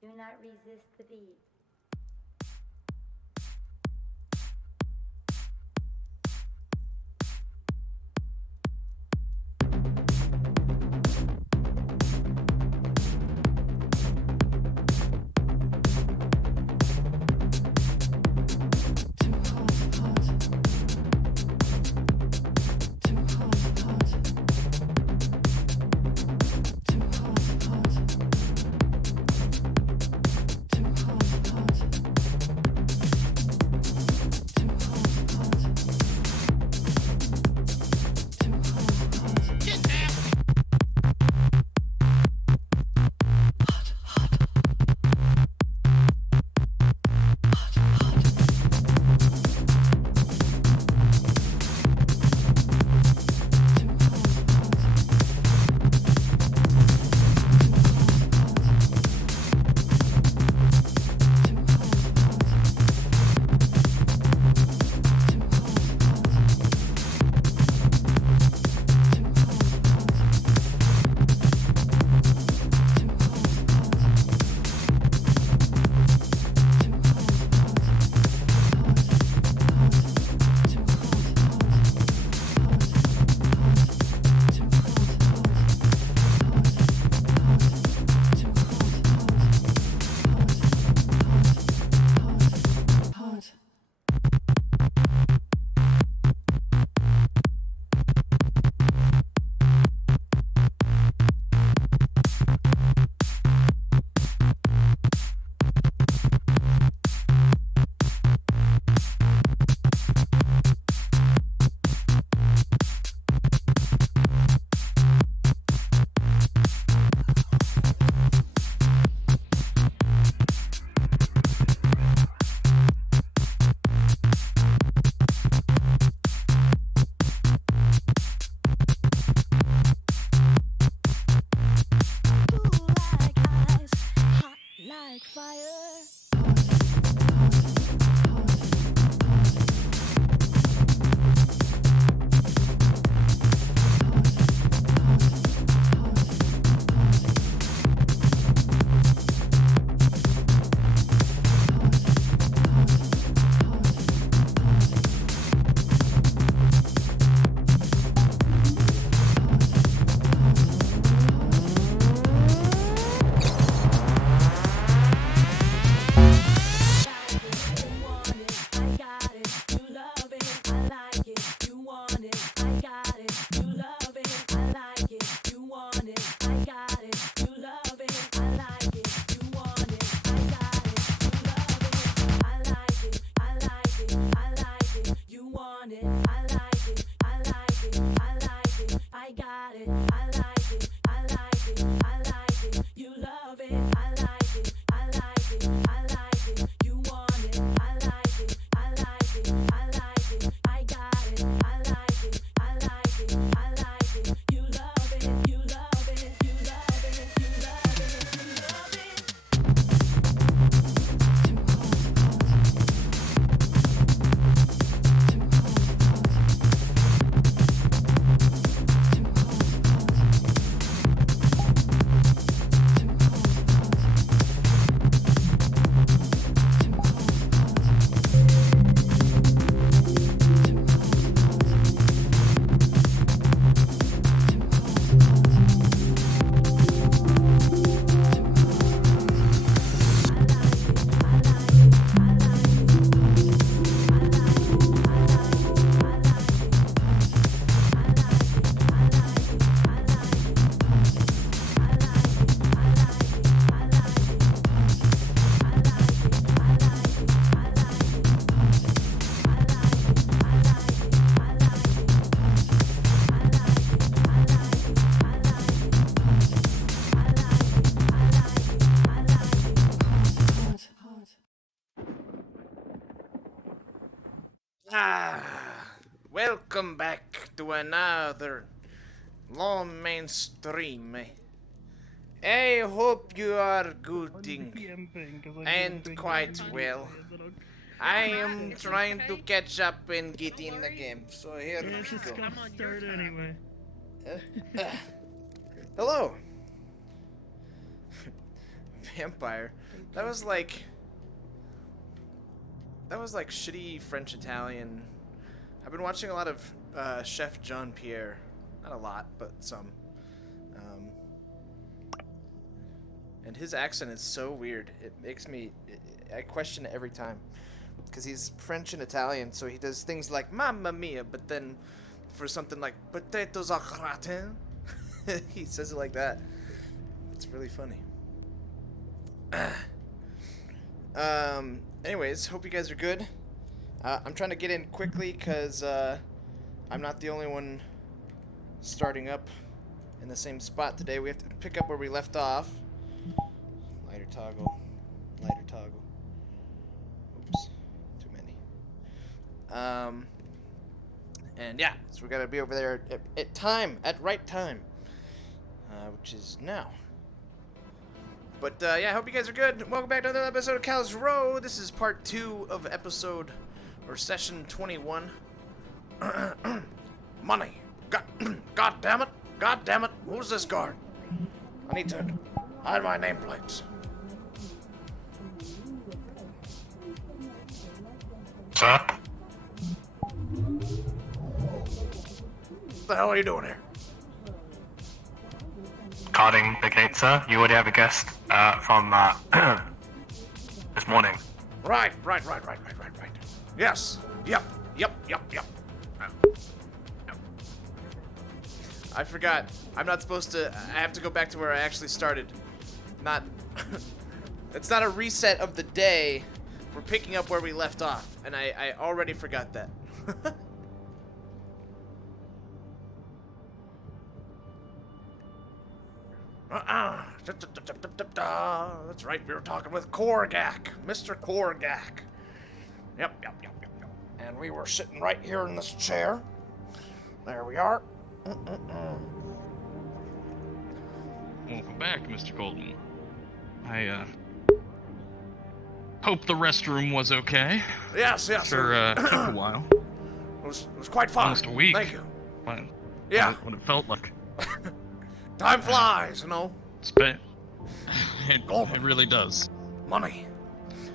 Do not resist the beat. Welcome back to another Lawman stream. I hope you are On the good PM thing, because I didn't and think it quite immediately. well. Is it okay? I I'm not. am It's trying to okay. catch up and get Don't in the worry. game, so here Yeah, I'm we it's not. go. gonna I'm on your start time. anyway. Uh, uh, Hello, vampire. That was like shitty French Italian. I've been watching a lot of Chef Jean Pierre. Not a lot, but some. And his accent is so weird. It makes me... I question it every time. Because he's French and Italian, so he does things like Mamma Mia, but then for something like potatoes au gratin, he says it like that. It's really funny. Anyways, hope you guys are good. I'm trying to get in quickly because I'm not the only one starting up in the same spot today. We have to pick up where we left off. Lighter toggle. Lighter toggle. Oops. Too many. And yeah, so we gotta be over there at right time. Which is now. But yeah, I hope you guys are good. Welcome back to another episode of Callous Row. This is part 2 of episode, or session 21. Money. God damn it. God damn it. Who's this guard? I need to hide my nameplates. Sir? What the hell are you doing here? Guarding the gate, sir. You already have a guest from this morning. Right. Yes. Yep. I forgot. I'm not supposed to... I have to go back to where I actually started. Not... It's not a reset of the day. We're picking up where we left off. And I already forgot that. That's right, we were talking with Korgak. Mr. Korgak. Yep. And we were sitting right here in this chair. There we are. Welcome back, Mr. Golden. I hope the restroom was okay. Yes. Sure, took a while. It was quite fun. Almost a week. Thank you. What, Yeah. What it felt like. Time flies, you know. It really does. Money.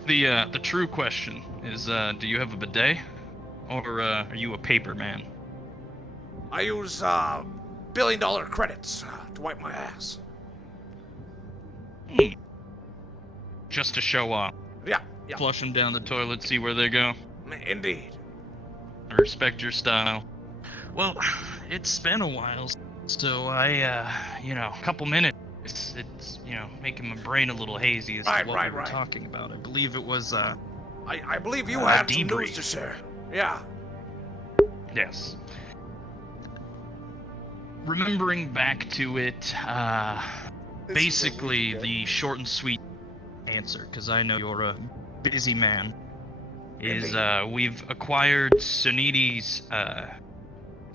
The true question is, do you have a bidet? Or, are you a paper man? I use, billion-dollar credits to wipe my ass. Just to show off. Yeah. Flush them down the toilet, see where they go. Indeed. I respect your style. Well, it's been a while, so I, a couple minutes. It's making my brain a little hazy as to what we were talking about. I believe it was, I believe you had some debrief. news to share. Yeah. Yes. Remembering back to it, basically the short and sweet answer, because I know you're a busy man, is we've acquired Sunidi's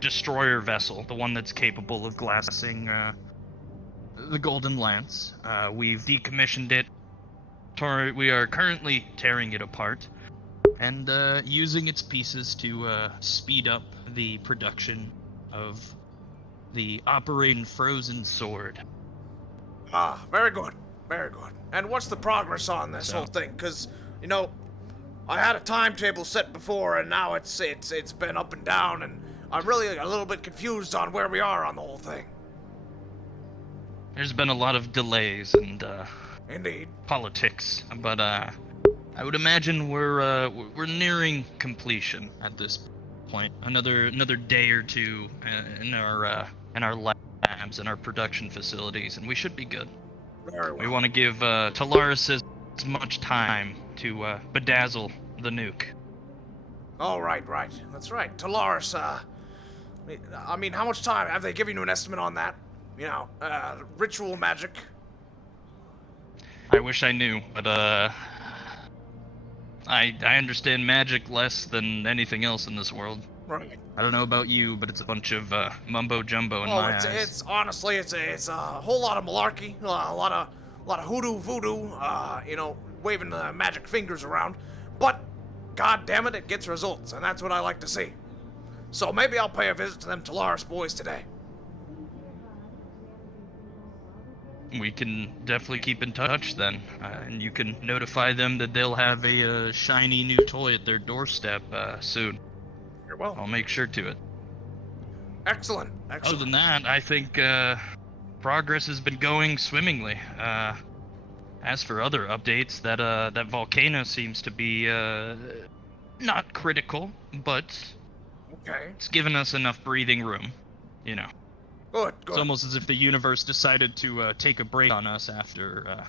destroyer vessel, the one that's capable of glassing the Golden Lance. We've decommissioned it. We are currently tearing it apart and using its pieces to speed up the production of the operating frozen sword. Ah, very good. And what's the progress on this whole thing? Because, I had a timetable set before, and now it's been up and down, and I'm really a little bit confused on where we are on the whole thing. There's been a lot of delays and Indeed. Politics, but I would imagine we're nearing completion at this point. Another day or two in our labs and our production facilities, and we should be good. Very well. We want to give Talaris as much time to bedazzle the nuke. Oh, right. That's right. Talaris, I mean, how much time? Have they given you an estimate on that? Ritual magic. I wish I knew, but I understand magic less than anything else in this world. Right. I don't know about you, but it's a bunch of mumbo jumbo in my eyes. It's honestly, it's a whole lot of malarkey, a lot of hoodoo voodoo, waving the magic fingers around. But, god damn it, it gets results, and that's what I like to see. So maybe I'll pay a visit to them Talaris boys today. We can definitely keep in touch then, and you can notify them that they'll have a shiny new toy at their doorstep soon. You're well. I'll make sure to it. Excellent. Other Excellent. than that, I think progress has been going swimmingly. As for other updates, that Volcano seems to be not critical, but Okay. it's given us enough breathing room, you know. Good. It's Good. almost as if the universe decided to take a break on us after,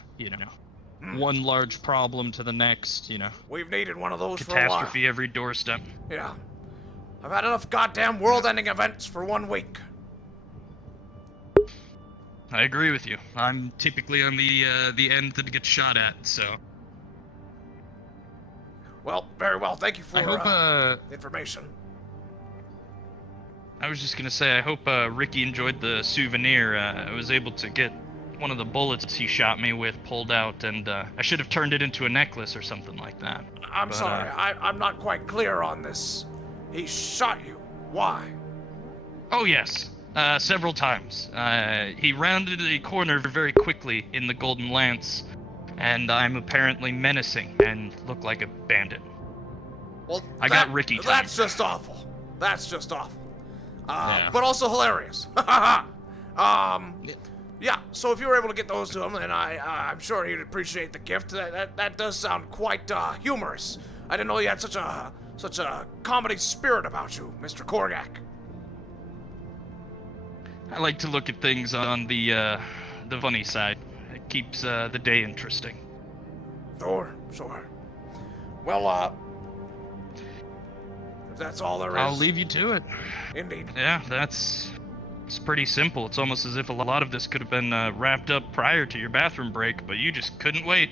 one large problem to the next, We've needed one of those catastrophe every doorstep. for a while. Yeah. I've had enough goddamn world-ending events for 1 week. I agree with you. I'm typically on the end that gets shot at, so. Well, very well. Thank you for I hope the information. I was just gonna say, I hope Ricky enjoyed the souvenir. I was able to get one of the bullets he shot me with pulled out, and I should have turned it into a necklace or something like that. I'm sorry. I'm not quite clear on this. He shot you. Why? Oh yes, several times. He rounded a corner very quickly in the Golden Lance, and I'm apparently menacing and look like a bandit. Well, I got Ricky time. That's just awful. That's just awful. Yeah. But also hilarious. Yeah. So if you were able to get those to him, then I'm sure he'd appreciate the gift. That does sound quite humorous. I didn't know you had such a comedy spirit about you, Mr. Korgak. I like to look at things on the funny side. It keeps the day interesting. Sure. Well, if that's all there is. I'll leave you to it. Indeed. Yeah, it's pretty simple. It's almost as if a lot of this could have been wrapped up prior to your bathroom break, but you just couldn't wait.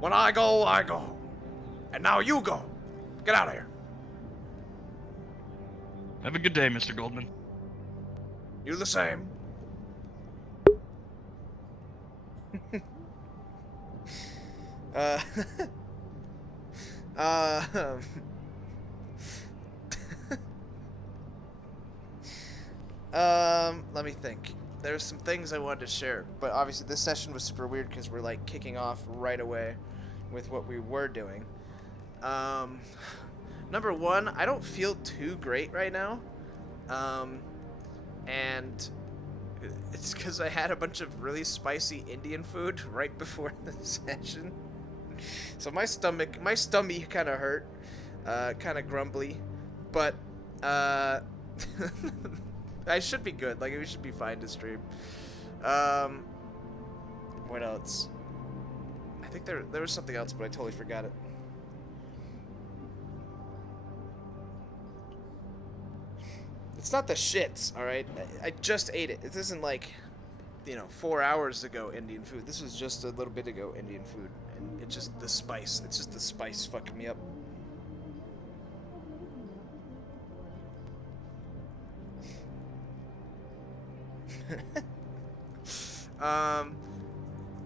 When I go, I go. And now you go. Get out of here. Have a good day, Mr. Goldman. You the same. Let me think. There's some things I wanted to share, but obviously this session was super weird because we're like kicking off right away with what we were doing. Number one, I don't feel too great right now. And it's because I had a bunch of really spicy Indian food right before the session. So my stomach kind of hurt, kind of grumbly, but I should be good. Like, we should be fine to stream. What else? I think there was something else, but I totally forgot it. It's not the shits, all right? I just ate it. This isn't like, 4 hours ago Indian food. This was just a little bit ago Indian food. And it's just the spice. It's just the spice fucking me up.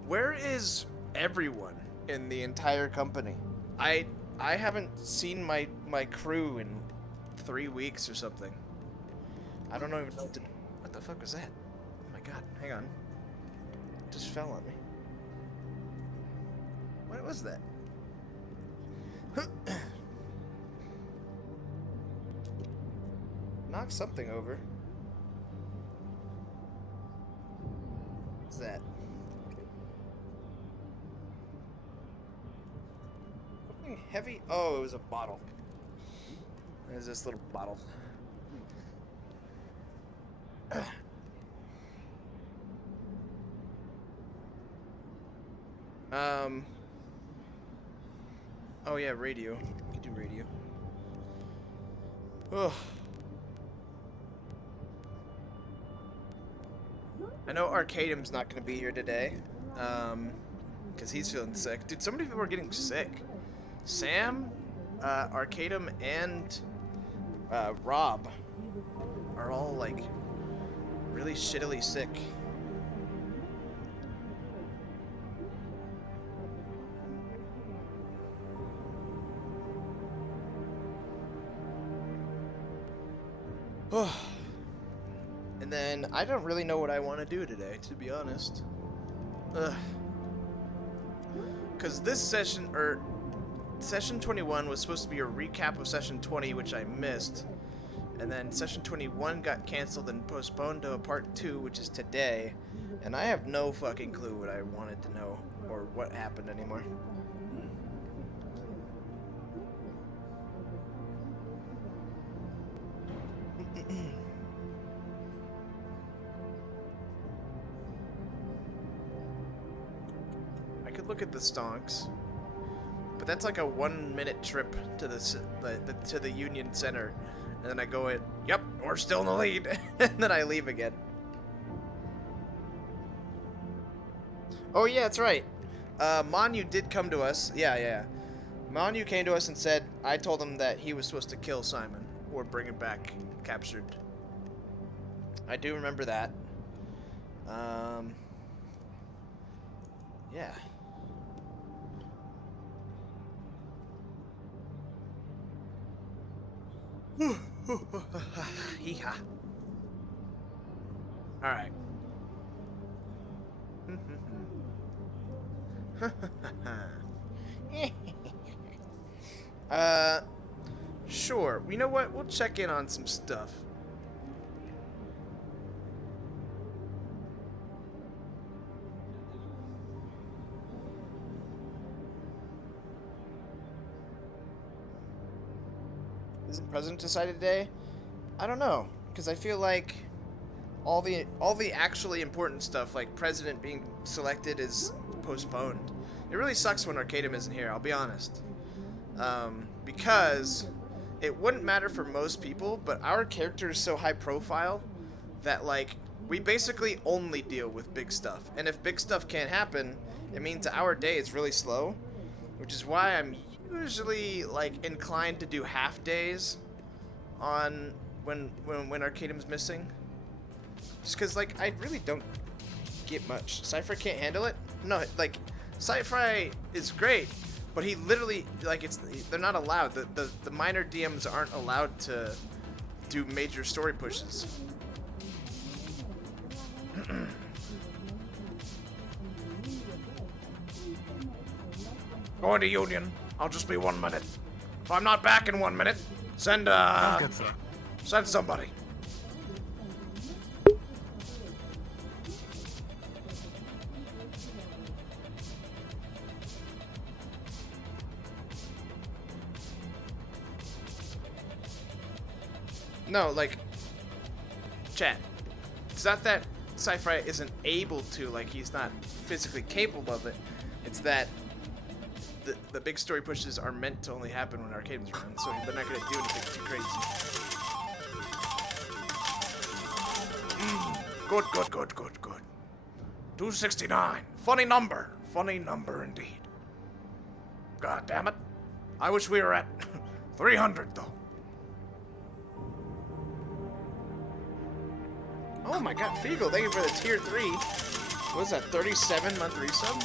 Where is everyone in the entire company? I haven't seen my crew in 3 weeks or something. I don't even know what the fuck was that? Oh my god, hang on. It just fell on me. What was that? Knock something over. What's that? Something heavy? Oh, it was a bottle. There's this little bottle. Oh yeah, radio. We can do radio. Ugh. I know Arcadium's not gonna be here today, because he's feeling sick. Dude, so many people are getting sick. Sam, Arcadium, and Rob are all, like, really shittily sick. And And then I don't really know what I want to do today, to be honest. Because this session, or session 21 was supposed to be a recap of session 20, which I missed. And then session 21 got canceled and postponed to a part 2, which is today. And I have no fucking clue what I wanted to know or what happened anymore. I could look at the stonks, but that's like a 1-minute trip to the Union Center, and then I go in. Yep, we're still in the lead, and then I leave again. Oh yeah, that's right. Manu did come to us. Yeah. Manu came to us and said I told him that he was supposed to kill Simon or bring him back captured. I do remember that. Yeah. Hee-ha. Alright. Sure. You know what? We'll check in on some stuff. Isn't President decided today? I don't know, because I feel like all the actually important stuff, like President being selected, is postponed. It really sucks when Arcadium isn't here, I'll be honest. Because it wouldn't matter for most people, but our character is so high profile that, like, we basically only deal with big stuff. And if big stuff can't happen, it means our day is really slow, which is why I'm usually, like, inclined to do half days on when Arcadium's missing. Just because, like, I really don't get much. Cypher can't handle it? No, like, Cypher is great, but he literally, like, they're not allowed. The minor DMs aren't allowed to do major story pushes. Going to Union. I'll just be 1 minute. If I'm not back in 1 minute, send Good, sir. send somebody. No, like, chat. It's not that Cypher isn't able to, like, he's not physically capable of it. It's that the big story pushes are meant to only happen when Arcadium's around, so they're not going to do anything too crazy. Good. 269. Funny number indeed. God damn it. I wish we were at 300, though. Oh my god, Fiegel, thank you for the tier 3. What is that, 37-month resub?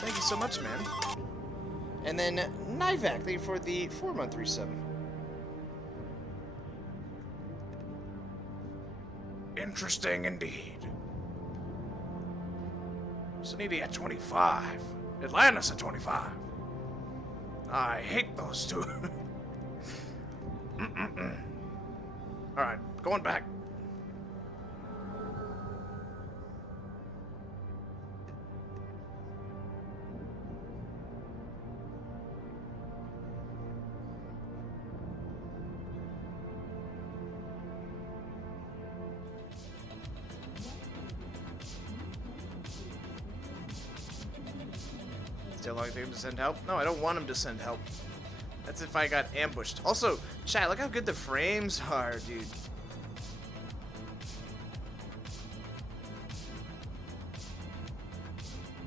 Thank you so much, man. And then Nivak, thank you for the 4-month resub. Interesting indeed. Suniti at 25. Atlantis at 25. I hate those two. Alright, going back. Still looking for him to send help? No, I don't want him to send help. That's if I got ambushed. Also, chat, look how good the frames are, dude.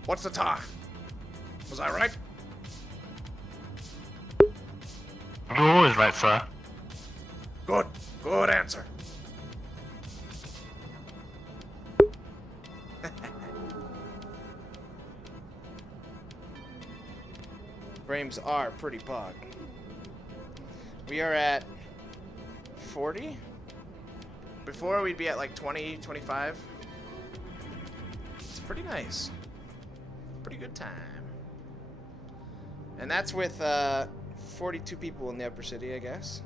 What's the time? Was I right? You're always right, sir. Good answer. Frames are pretty pog. We are at 40? Before we'd be at like 20, 25. It's pretty nice. Pretty good time. And that's with 42 people in the upper city, I guess.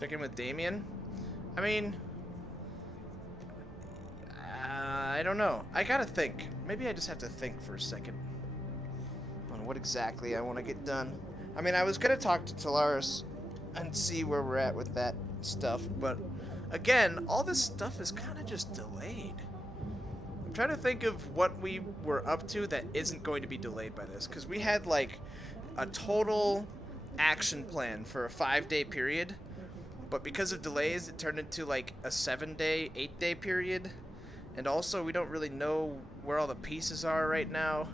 Check in with Damien. I mean, I don't know. I gotta think. Maybe I just have to think for a second on what exactly I want to get done. I mean, I was gonna talk to Talaris and see where we're at with that stuff, but again, all this stuff is kind of just delayed. I'm trying to think of what we were up to that isn't going to be delayed by this, because we had like a total action plan for a 5-day period, but because of delays, it turned into like a 7-day, 8-day period. And also, we don't really know where all the pieces are right now.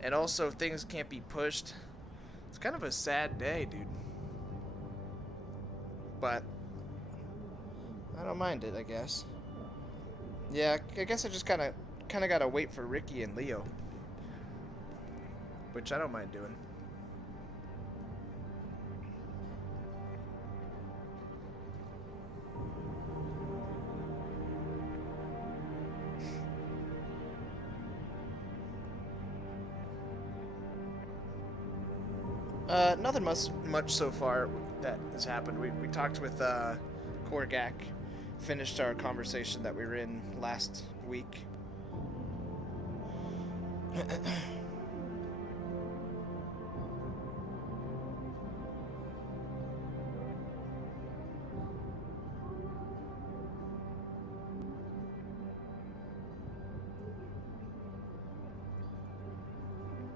And also, things can't be pushed. It's kind of a sad day, dude. But I don't mind it, I guess. Yeah, I guess I just kind of gotta wait for Ricky and Leo, which I don't mind doing. Nothing much so far that has happened. We talked with Korgak, finished our conversation that we were in last week.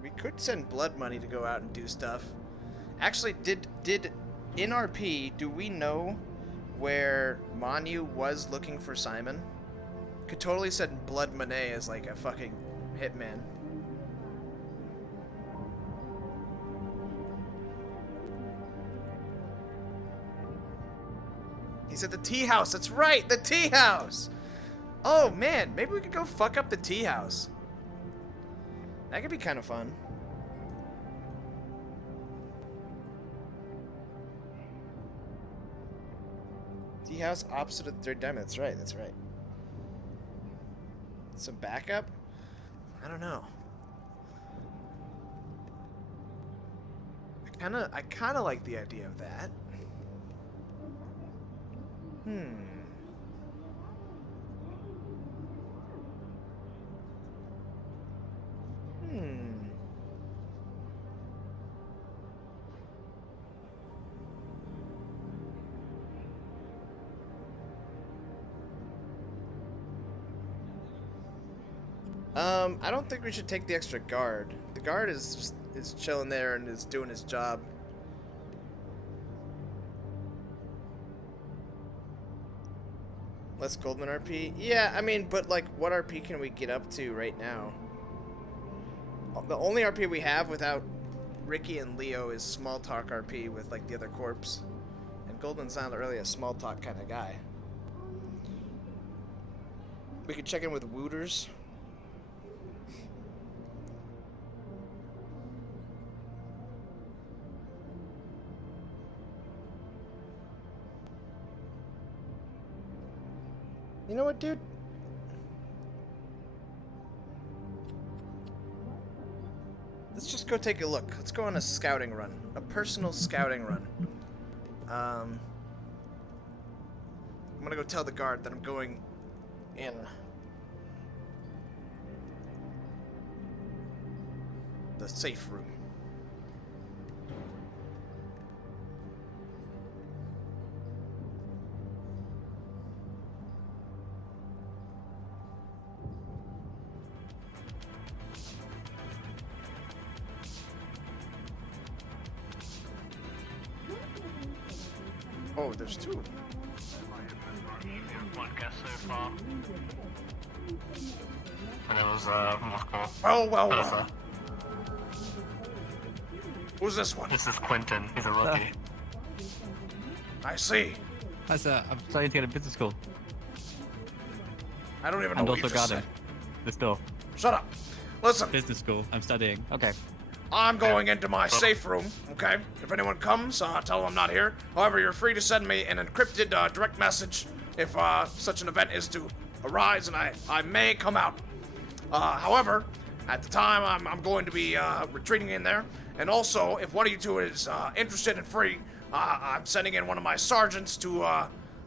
We could send blood money to go out and do stuff. Actually, did in RP, do we know where Manu was looking for Simon? Could totally send blood money as like a fucking hitman. He's at the tea house. That's right, the tea house. Oh man, maybe we could go fuck up the tea house. That could be kind of fun. Tea house opposite of the third diamond. That's right. That's right. Some backup? I don't know. I kind of like the idea of that. I don't think we should take the extra guard. The guard is chilling there and is doing his job. Less Goldman RP? Yeah, I mean, but like, what RP can we get up to right now? The only RP we have without Ricky and Leo is small talk RP with like the other corps. And Goldman's not really a small talk kind of guy. We could check in with Wooters. You know what, dude? Let's just go take a look. Let's go on a scouting run. A personal scouting run. I'm gonna go tell the guard that I'm going in. The safe room. Oh, there's two. One guess so far. And it was Moscow. Oh, well. Who's this one? This is Quentin. He's a rookie. I see. Hi, sir. I'm studying to get a business school. I don't even know And what you also just said. garden. This door. Shut up. Listen. Business school. I'm studying. Okay. I'm going into my safe room, okay? If anyone comes, tell them I'm not here. However, you're free to send me an encrypted direct message if such an event is to arise, and I may come out. However, at the time, I'm going to be retreating in there. And also, if one of you two is interested and free, I'm sending in one of my sergeants to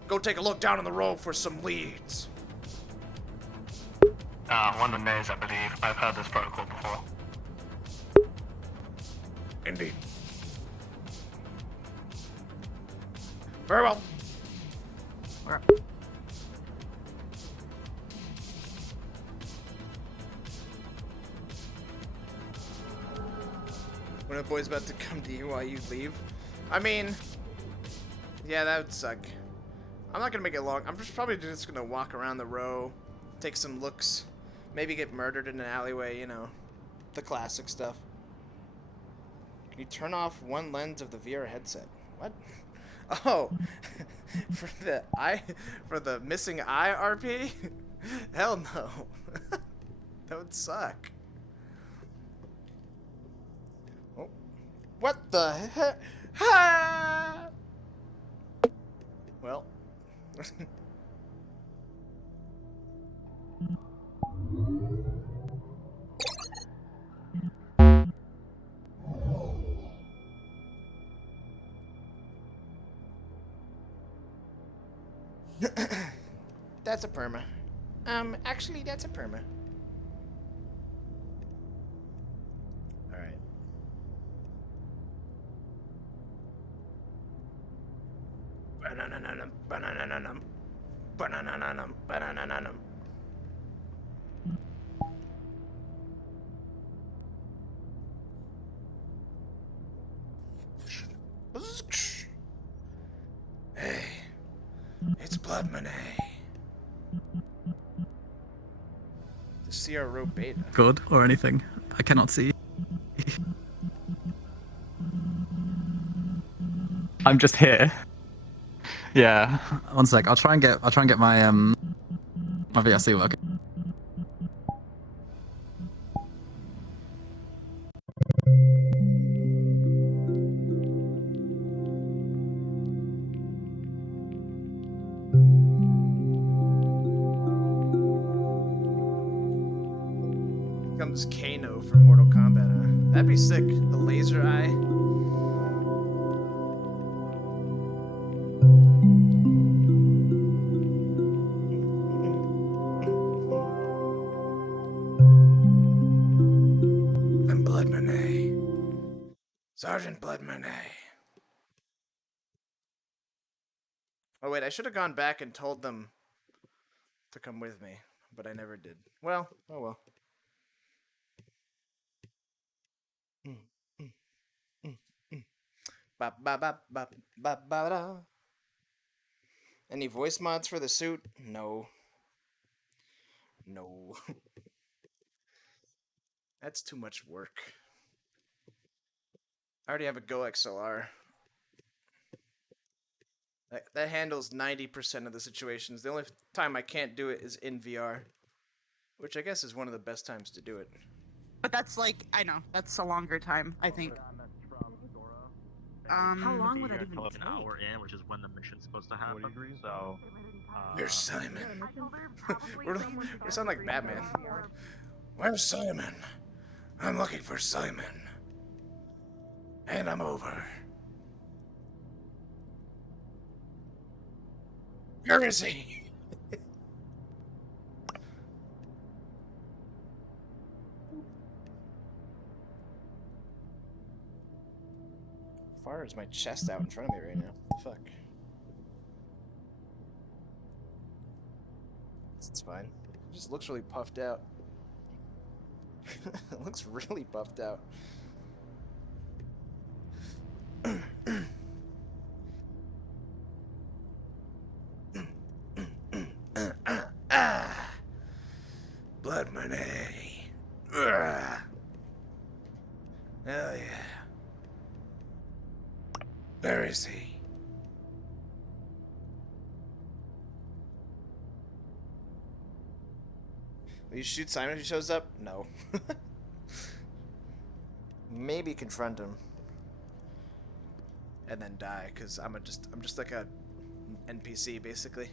go take a look down in the road for some leads. One of the nays, I believe. I've heard this protocol before. Indeed. Very well. Alright. When a boy's about to come to you while you leave. I mean, yeah, that would suck. I'm not gonna make it long. I'm probably just gonna walk around the row, take some looks, maybe get murdered in an alleyway, you know, the classic stuff. Can you turn off one lens of the VR headset? What? Oh, for the missing eye RP? Hell no. That would suck. Oh, what the heck? Ha! Well. That's a perma. Actually, that's a perma. Alright. Banananum, banananum, banananum, banananum. Hey, it's Blood Monet. The CRO beta. Good or anything. I cannot see. I'm just here. Yeah. One sec. I'll try and get my my VRC working. Comes Kano from Mortal Kombat, huh? That'd be sick. The laser eye. I'm Blood Monet. Sergeant Blood Monet. Oh wait, I should have gone back and told them to come with me, but I never did. Well, oh well. Ba ba ba ba ba ba da. Any voice mods for the suit? No. No. That's too much work. I already have a Go XLR. That handles 90% of the situations. The only time I can't do it is in VR, which I guess is one of the best times to do it. But that's like, I know, that's a longer time, I think. How long would it even An take? hour in, which is when the mission's supposed to happen. So, Where's Simon? we sound like Batman. Where's Simon? I'm looking for Simon. And I'm over. Where is he? How far is my chest out in front of me right now? What the fuck? It's fine. It just looks really puffed out. It looks really puffed out. Blood Monet. Hell yeah. Where is he? Will you shoot Simon if he shows up? No. maybe confront him, and then die, cause I'm just like a NPC basically.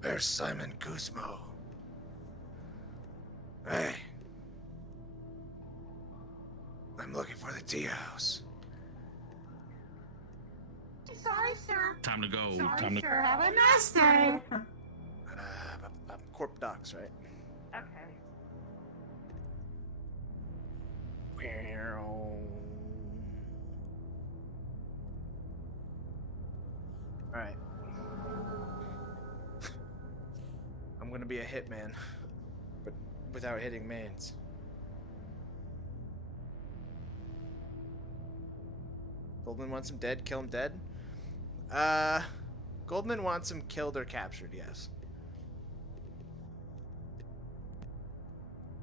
Where's Simon Guzmo? Hey. I'm looking for the tea house. Sorry, sir. Time to go. Sorry, Time to. sir. Have a nice day. Corp Docs, right? Okay. Alright. I'm gonna be a hitman, but without hitting mans. Goldman wants him dead, kill him dead? Goldman wants him killed or captured, yes.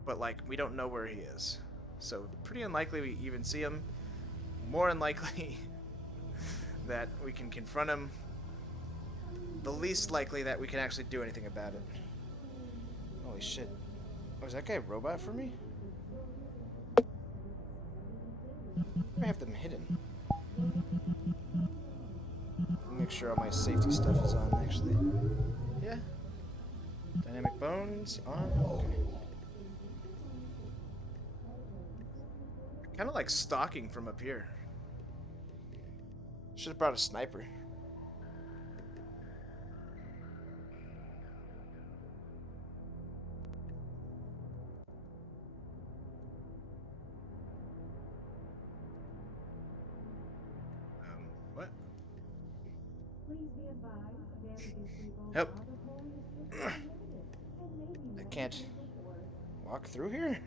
But, like, we don't know where he is. So, pretty unlikely we even see him. More unlikely that we can confront him. The least likely that we can actually do anything about it. Holy shit. Oh, is that guy a robot for me? I have them hidden. Make sure all my safety stuff is on, actually. Yeah. Dynamic bones on. Okay. Kind of like stalking from up here. Should have brought a sniper. What? Yep. I can't walk through here?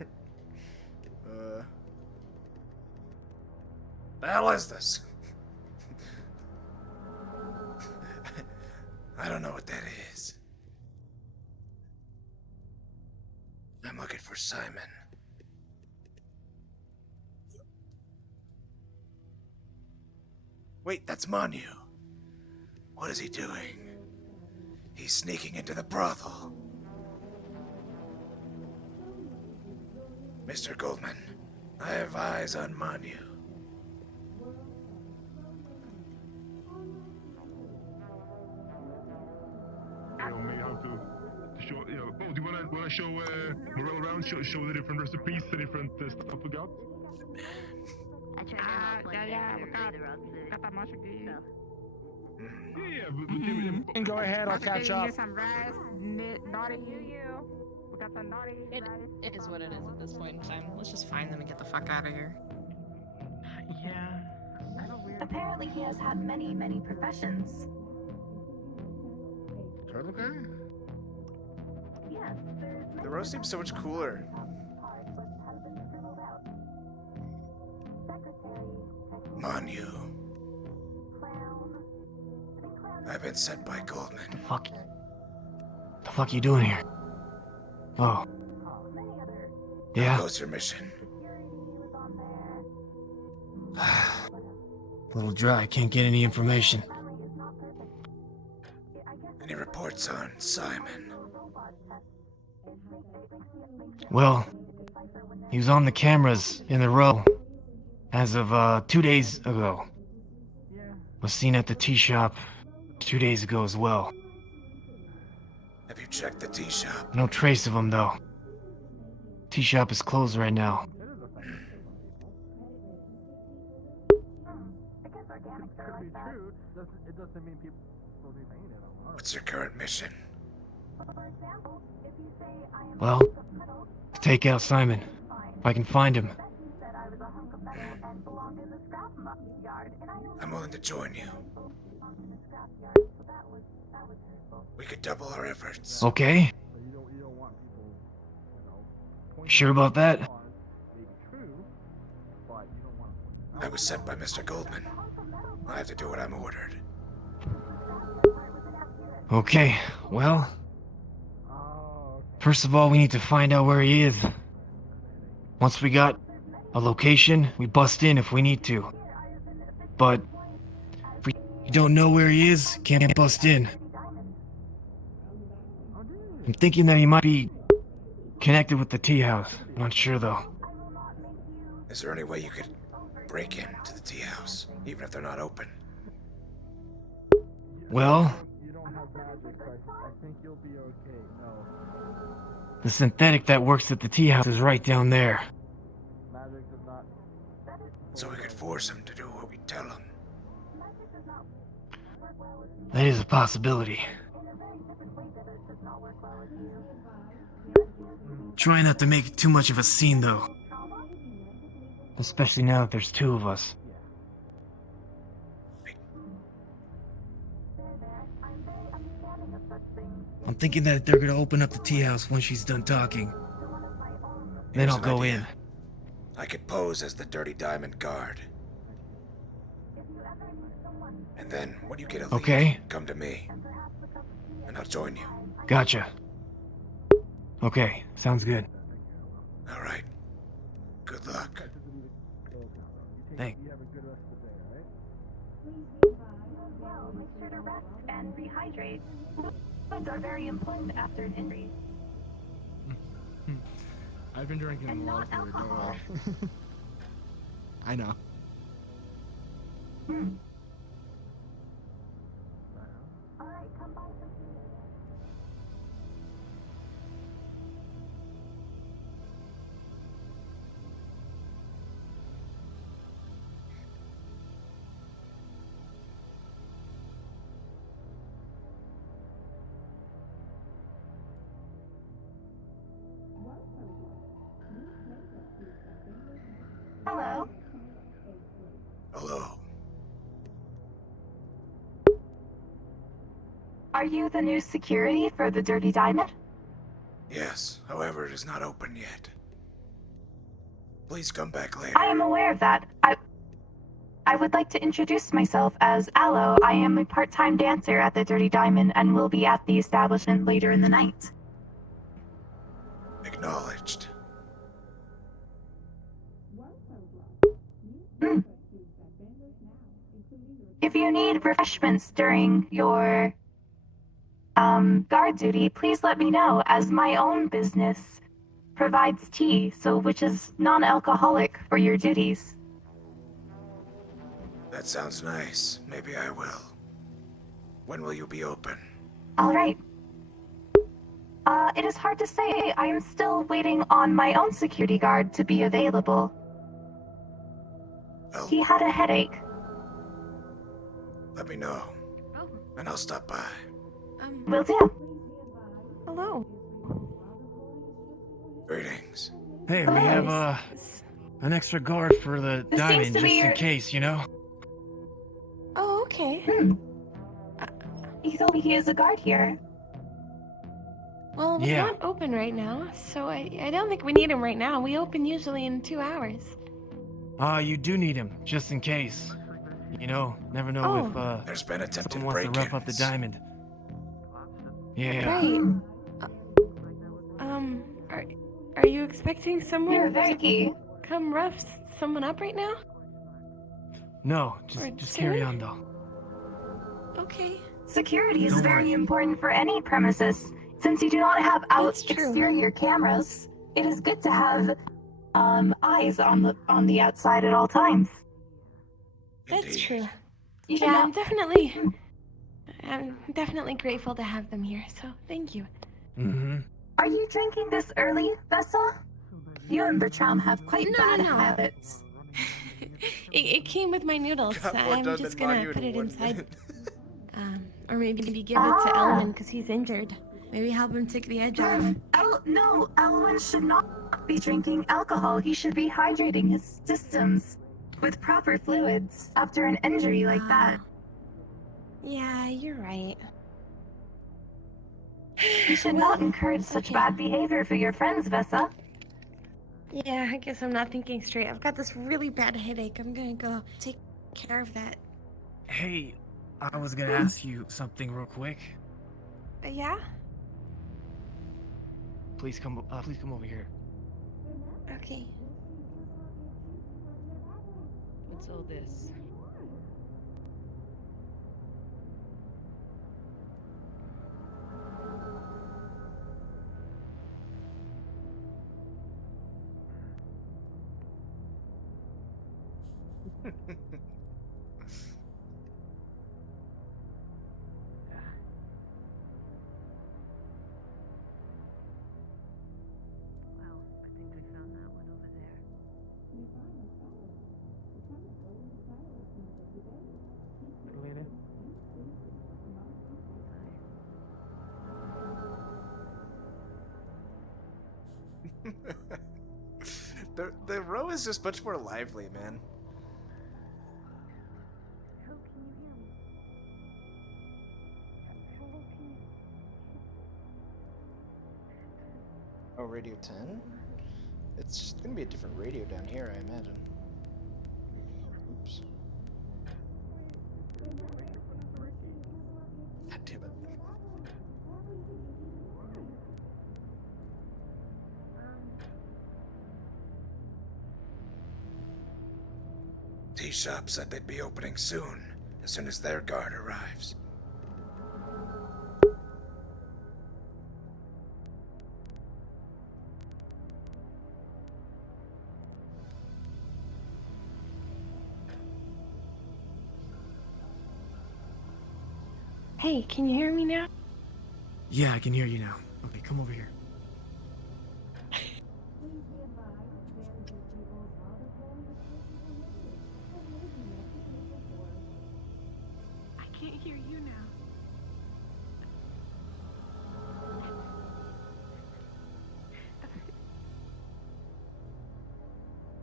The hell is this? I don't know what that is. I'm looking for Simon. Wait, that's Manu. What is he doing? He's sneaking into the brothel. Mr. Goldman, I have eyes on Manu. Maybe how to show, oh, do you wanna show Morel around, show the different recipes, the different stuff we got? Yeah, we got that much again. Yeah, And go ahead, I'll catch up. Some rice, naughty you. We got the naughty rice. It is what it is at this point in time. Let's just find them and get the fuck out of here. Yeah. Apparently he has had many, many professions. Turtle guy? Yes, The roast seems so much cooler. Manu. I've been sent by Goldman. The fuck you doing here? Oh. Yeah? How goes your mission? A little dry, can't get any information. Any reports on Simon? Well, he was on the cameras in the row as of 2 days ago. Was seen at the tea shop 2 days ago as well. Have you checked the tea shop? No trace of him though. Tea shop is closed right now. What's your current mission? Well, to take out Simon. If I can find him. I'm willing to join you. We could double our efforts. Okay. Sure about that? I was sent by Mr. Goldman. I have to do what I'm ordered. Okay, well... First of all, we need to find out where he is. Once we got a location, we bust in if we need to. But if we don't know where he is, can't bust in. I'm thinking that he might be connected with the tea house. Not sure though. Is there any way you could break into the tea house, even if they're not open? Well, You don't have magic, but I think you'll be okay. No. the synthetic that works at the tea house is right down there. Magic does not. So we could force him to do what we tell him. That is a possibility. Try not to make too much of a scene though. Especially now that there's two of us. I'm thinking that they're gonna open up the tea house when she's done talking. Then Here's I'll an go idea. in. I could pose as the Dirty Diamond guard. And then, when you get a lead, Okay. come to me. And I'll join you. Gotcha. Okay, sounds good. All right. Good luck. Thanks. Make sure to rest and rehydrate. Fluids are very important after an injury. I've been drinking And a lot not of fluid, don't alcohol. worry. I know. Alright, come by for Hello. Hello. Are you the new security for the Dirty Diamond? Yes, however, it is not open yet. Please come back later. I am aware of that. I would like to introduce myself as Aloe. I am a part-time dancer at the Dirty Diamond and will be at the establishment later in the night. Acknowledged. If you need refreshments during your guard duty, please let me know, as my own business provides tea, which is non-alcoholic for your duties. That sounds nice. Maybe I will. When will you be open? All right. It is hard to say. I am still waiting on my own security guard to be available. Well, He had a headache. let me know, Oh, and I'll stop by. Will do. hello. Greetings. Hey, we have an extra guard for the This seems diamond to just be in your- case, you know? Oh, okay. He told me he is a guard here. Well, we're Yeah. not open right now, so I don't think we need him right now. We open usually in 2 hours. You do need him, just in case. You know, never know Oh. if There's been attempted someone wants to rough up the break-ins. diamond. Yeah. Right. Are you expecting You're someone very to key. come rough someone up right now? No, Or just carry soon? on though. Okay. Security is Don't very worry. important for any premises. Since you do not have out That's true. exterior cameras, it is good to have eyes on the outside at all times. That's Indeed. true. You should Yeah, know- I'm definitely grateful to have them here, so thank you. Mm-hmm. Are you drinking this early, Vessa? You and Bertram have quite No, bad no, no. habits. It came with my noodles. Got more I'm done just than gonna Mario put in it 1 inside. minute. Or maybe give it to Elman because he's injured. Maybe help him take the edge off. No, Elwin should not be drinking alcohol. He should be hydrating his systems with proper fluids after an injury like that. Yeah, you're right. You should not encourage such Okay. bad behavior for your friends, Vessa. Yeah, I guess I'm not thinking straight. I've got this really bad headache. I'm gonna go take care of that. Hey, I was gonna ask you something real quick. Yeah? Please come over here. Okay. What's all this? The row is just much more lively, man. Oh, radio 10? It's gonna be a different radio down here, I imagine. Oops. God damn it. T-Shop said they'd be opening soon as their guard arrives. Hey, can you hear me now? Yeah, I can hear you now. Okay, come over here. I can't hear you now.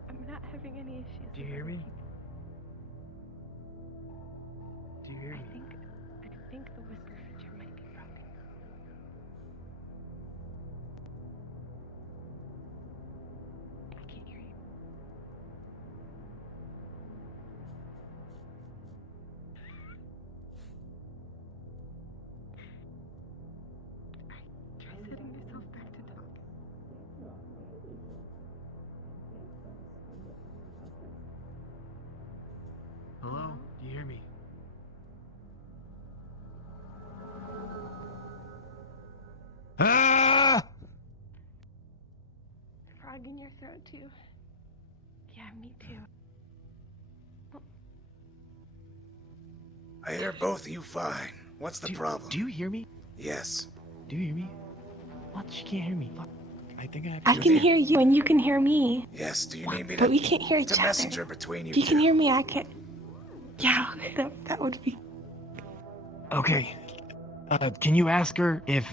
I'm not having any issues. Do you hear me? Do you hear me? I think the whisper feature might be broken. I can't hear you. Try setting yourself back to talk. Hello? Do you hear me? Ah! Frog in your throat too. Yeah, me too. I hear both of you fine. What's the problem? Do you hear me? Yes. Do you hear me? What? She can't hear me. Fuck. I think I have I to can hear you and you can hear me. Yes, do you need me to... But we can't hear each to other. messenger between you If you can two? hear me, I can. Yeah, that would be. Okay. Can you ask her if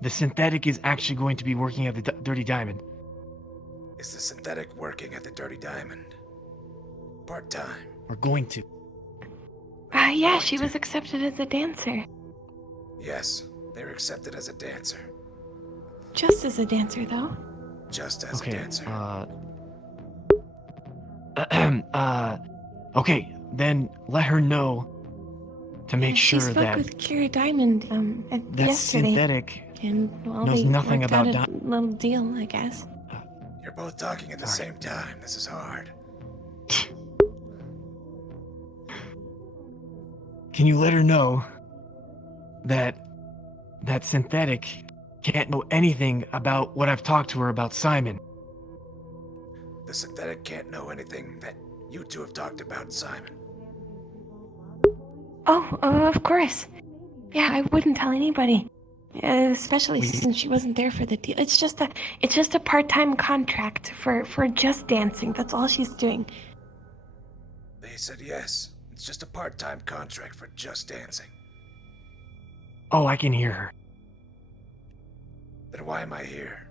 the synthetic is actually going to be working at the Dirty Diamond? Is the synthetic working at the Dirty Diamond? Part-time. We're going to. Yeah, she was accepted as a dancer. Yes, they're accepted as a dancer. Just as a dancer, though. Just as a Okay, dancer. Okay, then let her know to make She sure spoke that with Kira Diamond that yesterday. synthetic And well, knows they nothing worked about out a little deal, I guess. You're both talking at the same time. This is hard. Can you let her know that that synthetic can't know anything about what I've talked to her about Simon? The synthetic can't know anything that you two have talked about, Simon. Oh, of course. Yeah, I wouldn't tell anybody. Especially since she wasn't there for the deal. It's just a part-time contract for just dancing. That's all she's doing. They said yes. It's just a part-time contract for just dancing. Oh, I can hear her. Then why am I here?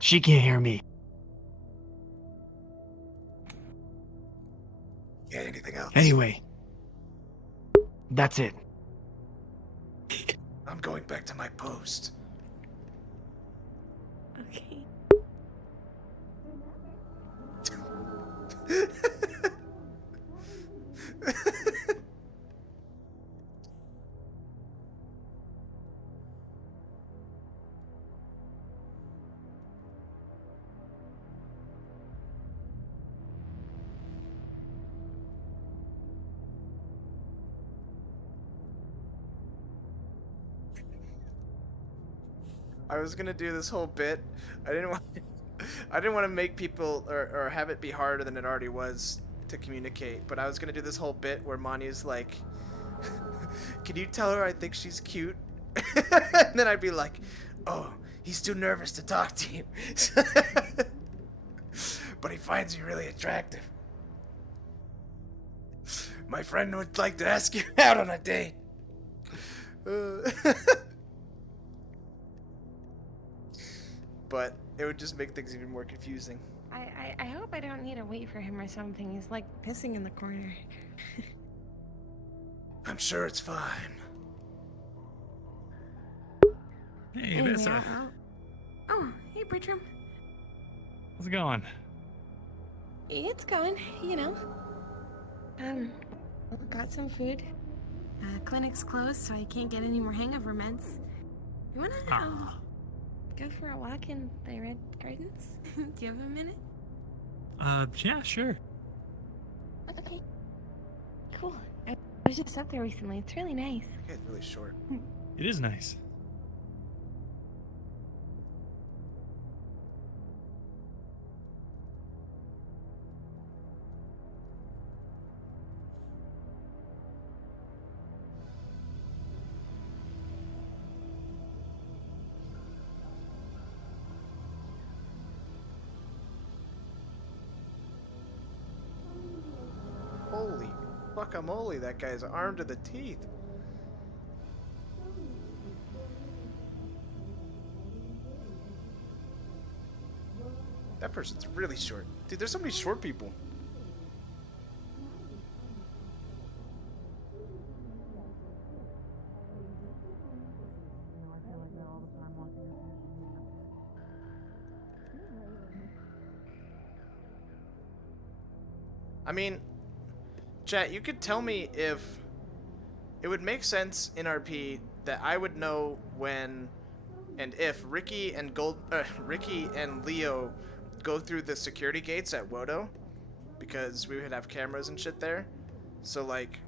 She can't hear me. Yeah, anything else? Anyway, that's it. I'm going back to my post. Okay. I was gonna do this whole bit. I didn't want to make people or have it be harder than it already was to communicate. But I was gonna do this whole bit where Manya's like, "Can you tell her I think she's cute?" And then I'd be like, "Oh, he's too nervous to talk to you, but he finds you really attractive. My friend would like to ask you out on a date." but it would just make things even more confusing. I hope I don't need to wait for him or something. He's like pissing in the corner. I'm sure it's fine. Hey, Anyway, Vissa. oh, hey, Bertram. How's it going? It's going, you know. Got some food. Clinic's closed, so I can't get any more hangover meds. You wanna go for a walk in the Red Gardens? Do you have a minute? Yeah, sure. Okay. Cool. I was just up there recently. It's really nice. It's really short. It is nice. Holy guacamole, that guy's armed to the teeth. That person's really short. Dude, there's so many short people. I mean, chat, you could tell me if it would make sense in RP that I would know when and if Ricky and Leo go through the security gates at Wodo, because we would have cameras and shit there. So like,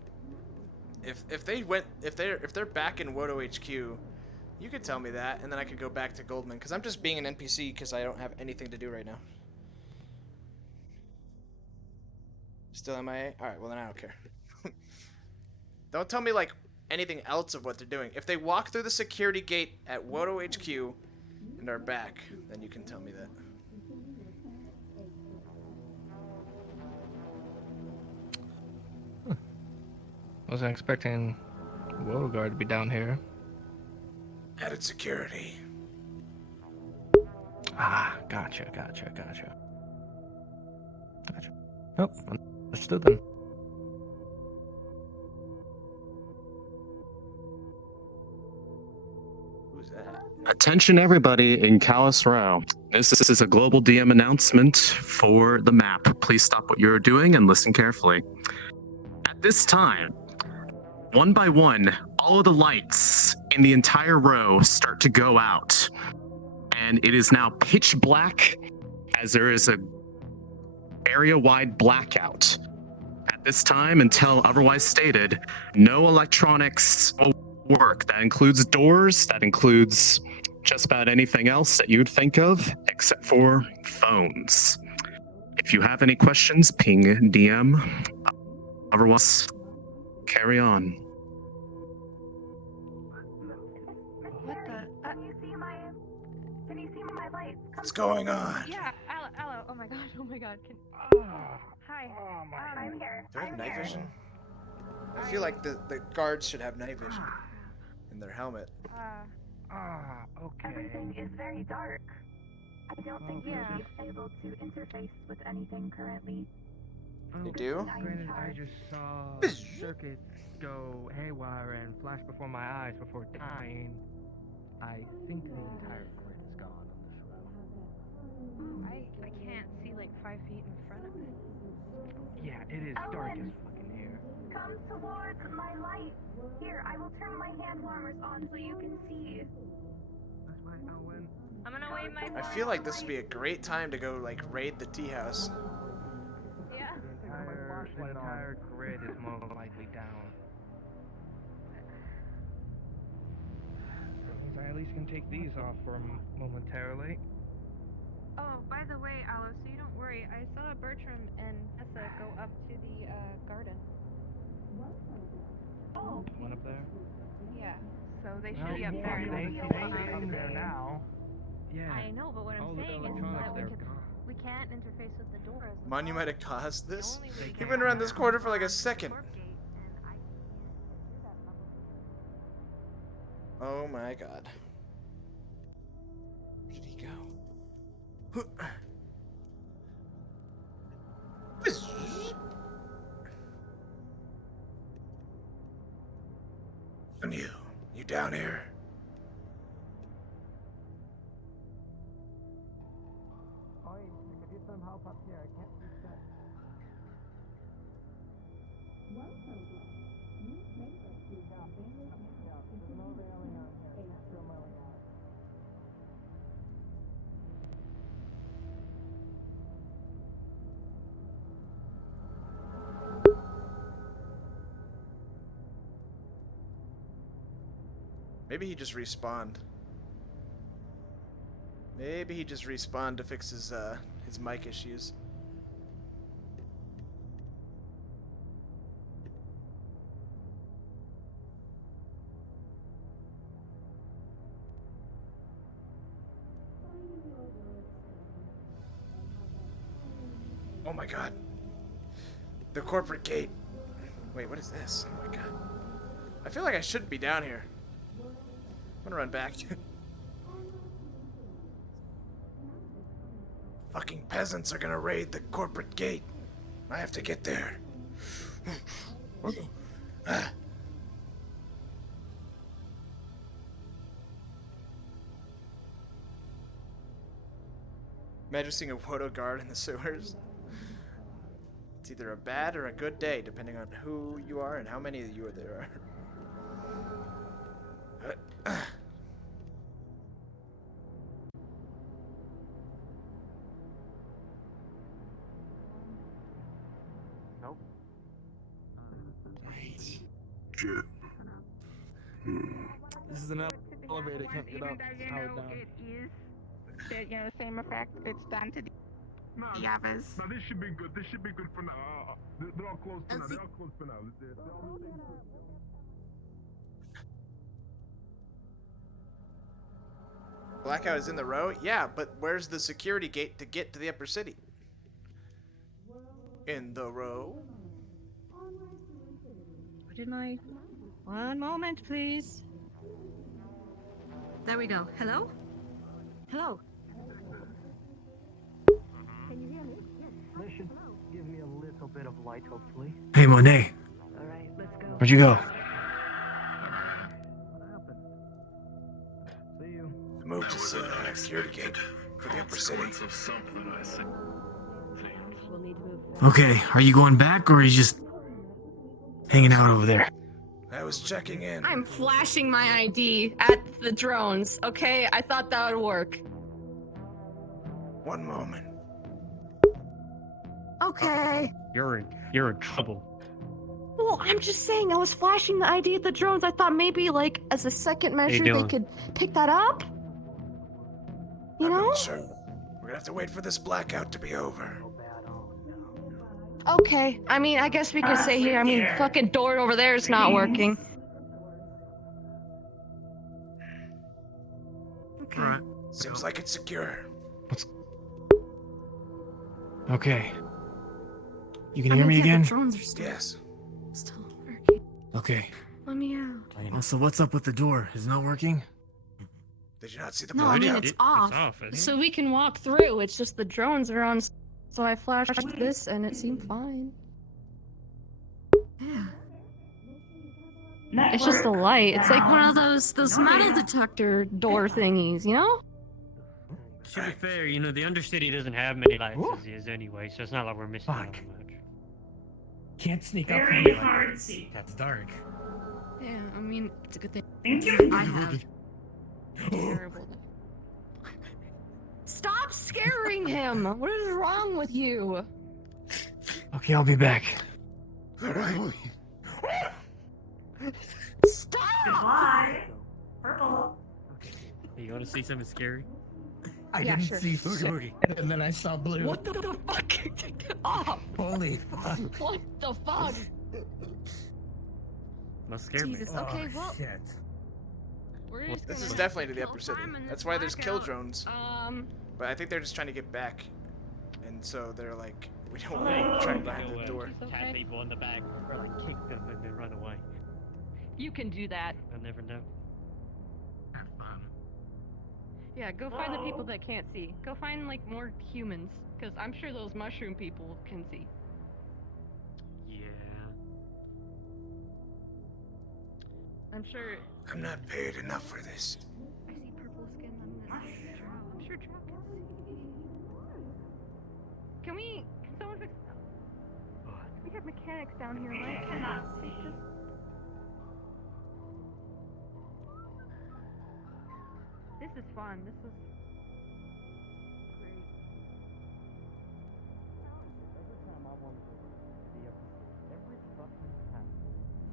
if they're back in Wodo HQ, you could tell me that, and then I could go back to Goldman, because I'm just being an NPC because I don't have anything to do right now. Still MIA? Alright, well then I don't care. Don't tell me, like, anything else of what they're doing. If they walk through the security gate at Wodo HQ and are back, then you can tell me that. Wasn't expecting Wodeguard to be down here. Added security. Ah, gotcha. Oh, understood then. Who's that? Attention everybody in Callous Row. This is a global DM announcement for the map. Please stop what you're doing and listen carefully. At this time, one by one, all of the lights in the entire row start to go out. And it is now pitch black as there is a area-wide blackout. At this time, until otherwise stated, no electronics will work. That includes doors, that includes just about anything else that you'd think of, except for phones. If you have any questions, ping DM. Otherwise, carry on. What the? Can you see my lights? What's going on? Yeah, Aloe. Oh my god. Hi. I'm here. Do I have night vision? I feel like the guards should have night vision in their helmet. Okay. Everything is very dark. I don't think you'll be able to interface with anything currently. You do? Granted, I just saw circuits go haywire and flash before my eyes before dying. I think the entire grid is gone on this road. I can't see like 5 feet in front of me. Yeah, it is dark as fucking here. Come towards my light. Here, I will turn my hand warmers on so you can see. That's right, Owen. I'm gonna wave my. I feel like this would be a great time to go like raid the tea house. Yeah. The entire grid is more likely down. That means I at least can take these off for momentarily. Oh, by the way, Aloe, so you don't worry. I saw Bertram and Essa go up to the garden. Oh. One up there? Yeah. So they should be up there. They up there now. Yeah. I know, but what I'm saying is that we can't interface with the doors. Mon, you might have caused this. He went around this corner for like a second. Oh my god. Where did he go? And you down here? Maybe he just respawned. Maybe he just respawned to fix his mic issues. Oh my god. The corporate gate. Wait, what is this? Oh my god. I feel like I shouldn't be down here. I'm gonna run back. Fucking peasants are gonna raid the corporate gate. I have to get there. Imagine seeing a photo guard in the sewers. It's either a bad or a good day, depending on who you are and how many of you there are. Nope. Right. Shit. This is an elevator. Can't get up. Powered down. Same effect. It's done to the others. Now this should be good. This should be good for now. They're all close for now. They're all close for now. They're all the same. Blackout is in the row? Yeah, but where's the security gate to get to the upper city? In the row? Didn't I? One moment, please. There we go. Hello? Hello? Can you hear me? This should give me a little bit of light, hopefully. Hey, Monet. All right, let's go. Where'd you go? See you. Move to security gate for the upper city. We'll need to move. Okay, are you going back or are you just hanging out over there? I was checking in. I'm flashing my ID at the drones, okay? I thought that would work. One moment. Okay. You're in trouble. Well, I'm just saying, I was flashing the ID at the drones. I thought maybe, like, as a second measure, they doing? could pick that up. You know? Sure. We're gonna have to wait for this blackout to be over. Okay. I mean, I guess we could say here, I mean, fucking door over there is not working. Okay. Alright. Seems like it's secure. Okay. You can I hear mean, me yeah, again? The drones are still Yes. working. Okay. Let me out. Also, what's up with the door? Is it not working? Did you not see the No, I blackout? mean, it's off. So we can walk through. It's just the drones are on. So I flashed this and it seemed fine. Yeah. It's just a light. It's like one of those metal detector door thingies, you know? To be fair, you know, the Undercity doesn't have many lights as is anyway, so it's not like we're missing out on much. Can't sneak up Very on me like hard that. seat. That's dark. Yeah, I mean, it's a good thing. Thank you. I have terrible. Stop scaring him! What is wrong with you? Okay, I'll be back. Alright. Stop! Goodbye. Purple. You want to see something scary? I Yeah, didn't sure. see shit, and then I saw blue. What the fuck? Get off! Holy fuck. What the fuck? Must scare Jesus, me. okay, well. Shit. We're just This gonna is have definitely to to the kill upper city. time in this That's why there's kill blackout. drones. But I think they're just trying to get back. And so they're like, we don't want to try behind the door. Tap people in the back or like kick them and then run away. You can do that. I'll never know. Have fun. Yeah, go find the people that can't see. Go find like more humans, because I'm sure those mushroom people can see. Yeah. I'm sure. I'm not paid enough for this. I see purple skin. I'm sure Trout can see. Can someone fix? We have mechanics down here, right? I cannot see. This is fun. This is great.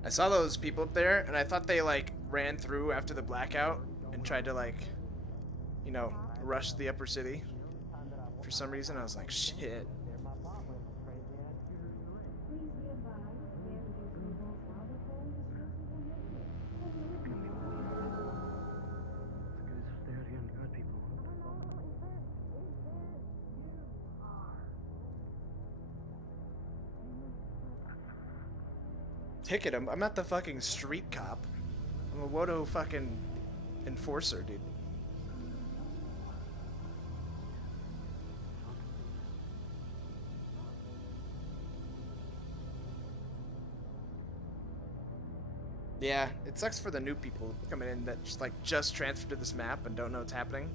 I saw those people up there, and I thought they like ran through after the blackout and tried to like, you know, rush the upper city. For some reason, I was like, shit. Ticket him. I'm not the fucking street cop. I'm a Wodo fucking enforcer, dude. Yeah, it sucks for the new people coming in that just transferred to this map and don't know what's happening.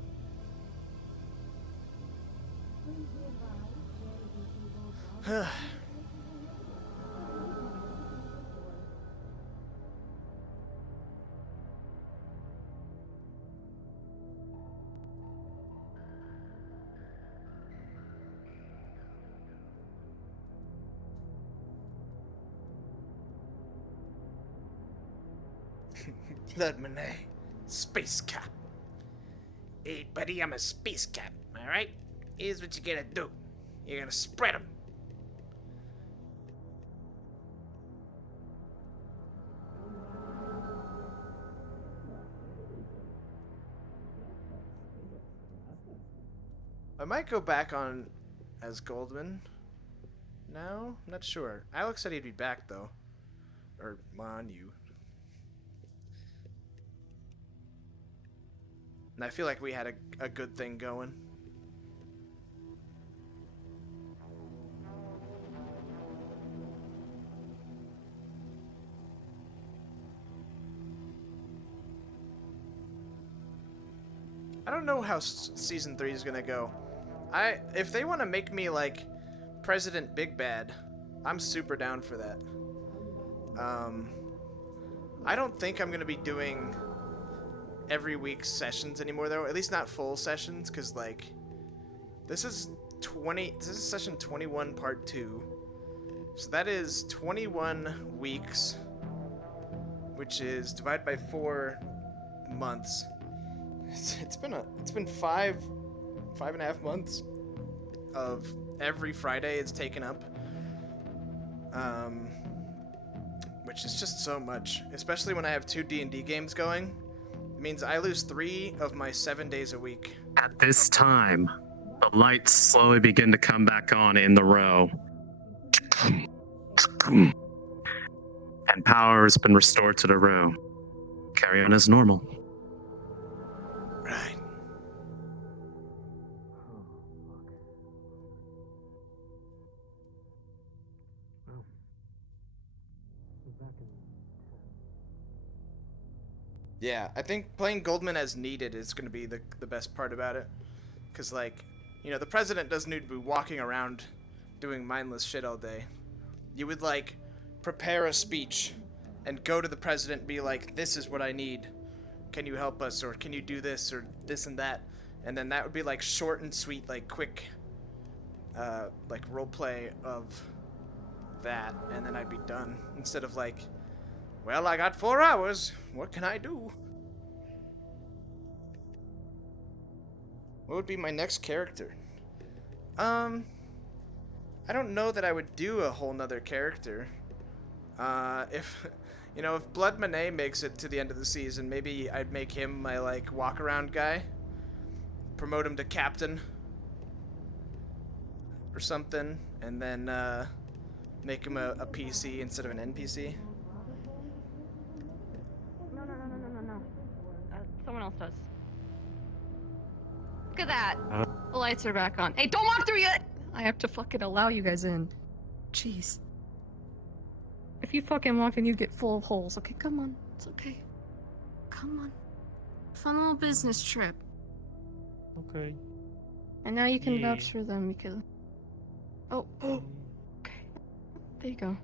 Blood Monet, space cap. Hey, buddy, I'm a space cap, alright? Here's what you're gonna do. You're gonna spread them. I might go back on as Goldman. No? I'm not sure. Alex said he'd be back, though. Or, on you. And I feel like we had a good thing going. I don't know how season 3 is gonna go. If they want to make me like President Big Bad, I'm super down for that. I don't think I'm gonna be doing every week sessions anymore, though. At least not full sessions, because like this is session 21 part 2, so that is 21 weeks, which is divided by 4 months. It's been 5.5 months of every Friday it's taken up, which is just so much, especially when I have 2 D&D games going. It means I lose 3 of my 7 days a week. At this time, the lights slowly begin to come back on in the row. And power has been restored to the row. Carry on as normal. Right. Yeah, I think playing Goldman as needed is going to be the best part about it. Because, like, you know, the president doesn't need to be walking around doing mindless shit all day. You would, like, prepare a speech and go to the president and be like, this is what I need. Can you help us? Or can you do this? Or this and that. And then that would be, like, short and sweet, like, quick, like, role play of that. And then I'd be done. Instead of, like, well, I got 4 hours. What can I do? What would be my next character? I don't know that I would do a whole nother character. If, you know, if Blood Monet makes it to the end of the season, maybe I'd make him my, like, walk-around guy. Promote him to captain. Or something. And then, make him a PC instead of an NPC. No. Someone else does. Look at that. The lights are back on. Hey, don't walk through yet! I have to fucking allow you guys in. Jeez. If you fucking walk in, you get full of holes. Okay, come on. It's okay. Come on. Fun little business trip. Okay. And now you can Yeah. vouch for them because... Oh. Okay. There you go.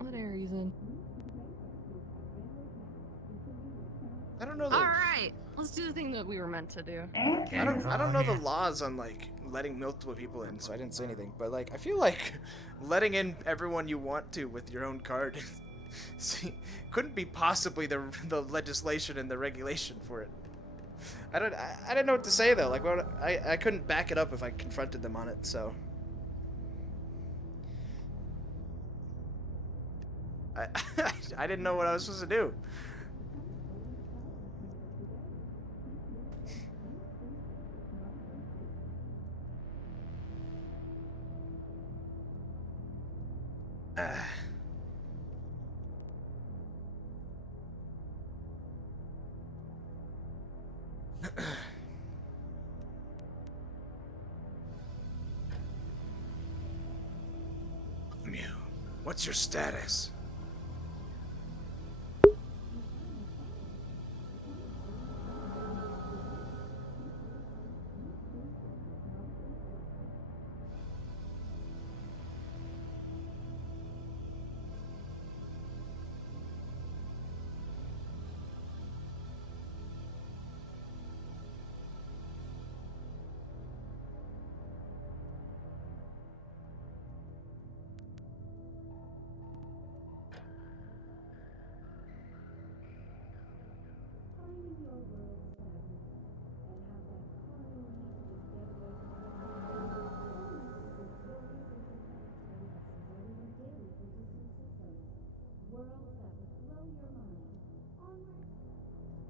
Let Aries in. I don't know. Alright! Let's do the thing that we were meant to do. I don't know the laws on like letting multiple people in, so I didn't say anything. But like, I feel like letting in everyone you want to with your own card couldn't be possibly the legislation and the regulation for it. I didn't know what to say though. Like, I couldn't back it up if I confronted them on it. So I didn't know what I was supposed to do. Mew, what's your status?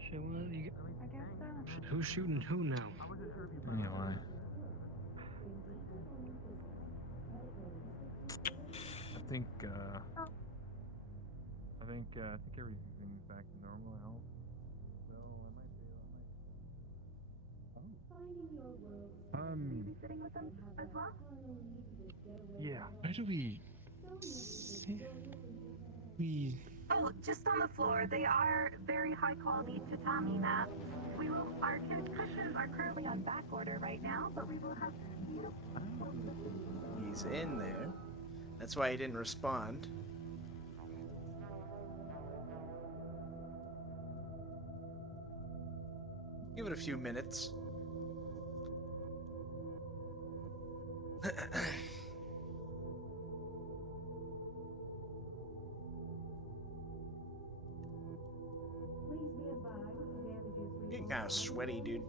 Shit, what you... I guess so. Shit, who's shooting who now? Anyway. I think everything's back to normal now. So I might be Sitting with them as well? Yeah. Where do we... We... Oh, just on the floor. They are very high quality tatami mats. Our cushions are currently on back order right now, but we will have He's in there. That's why he didn't respond. Give it a few minutes. Getting kind of sweaty, dude.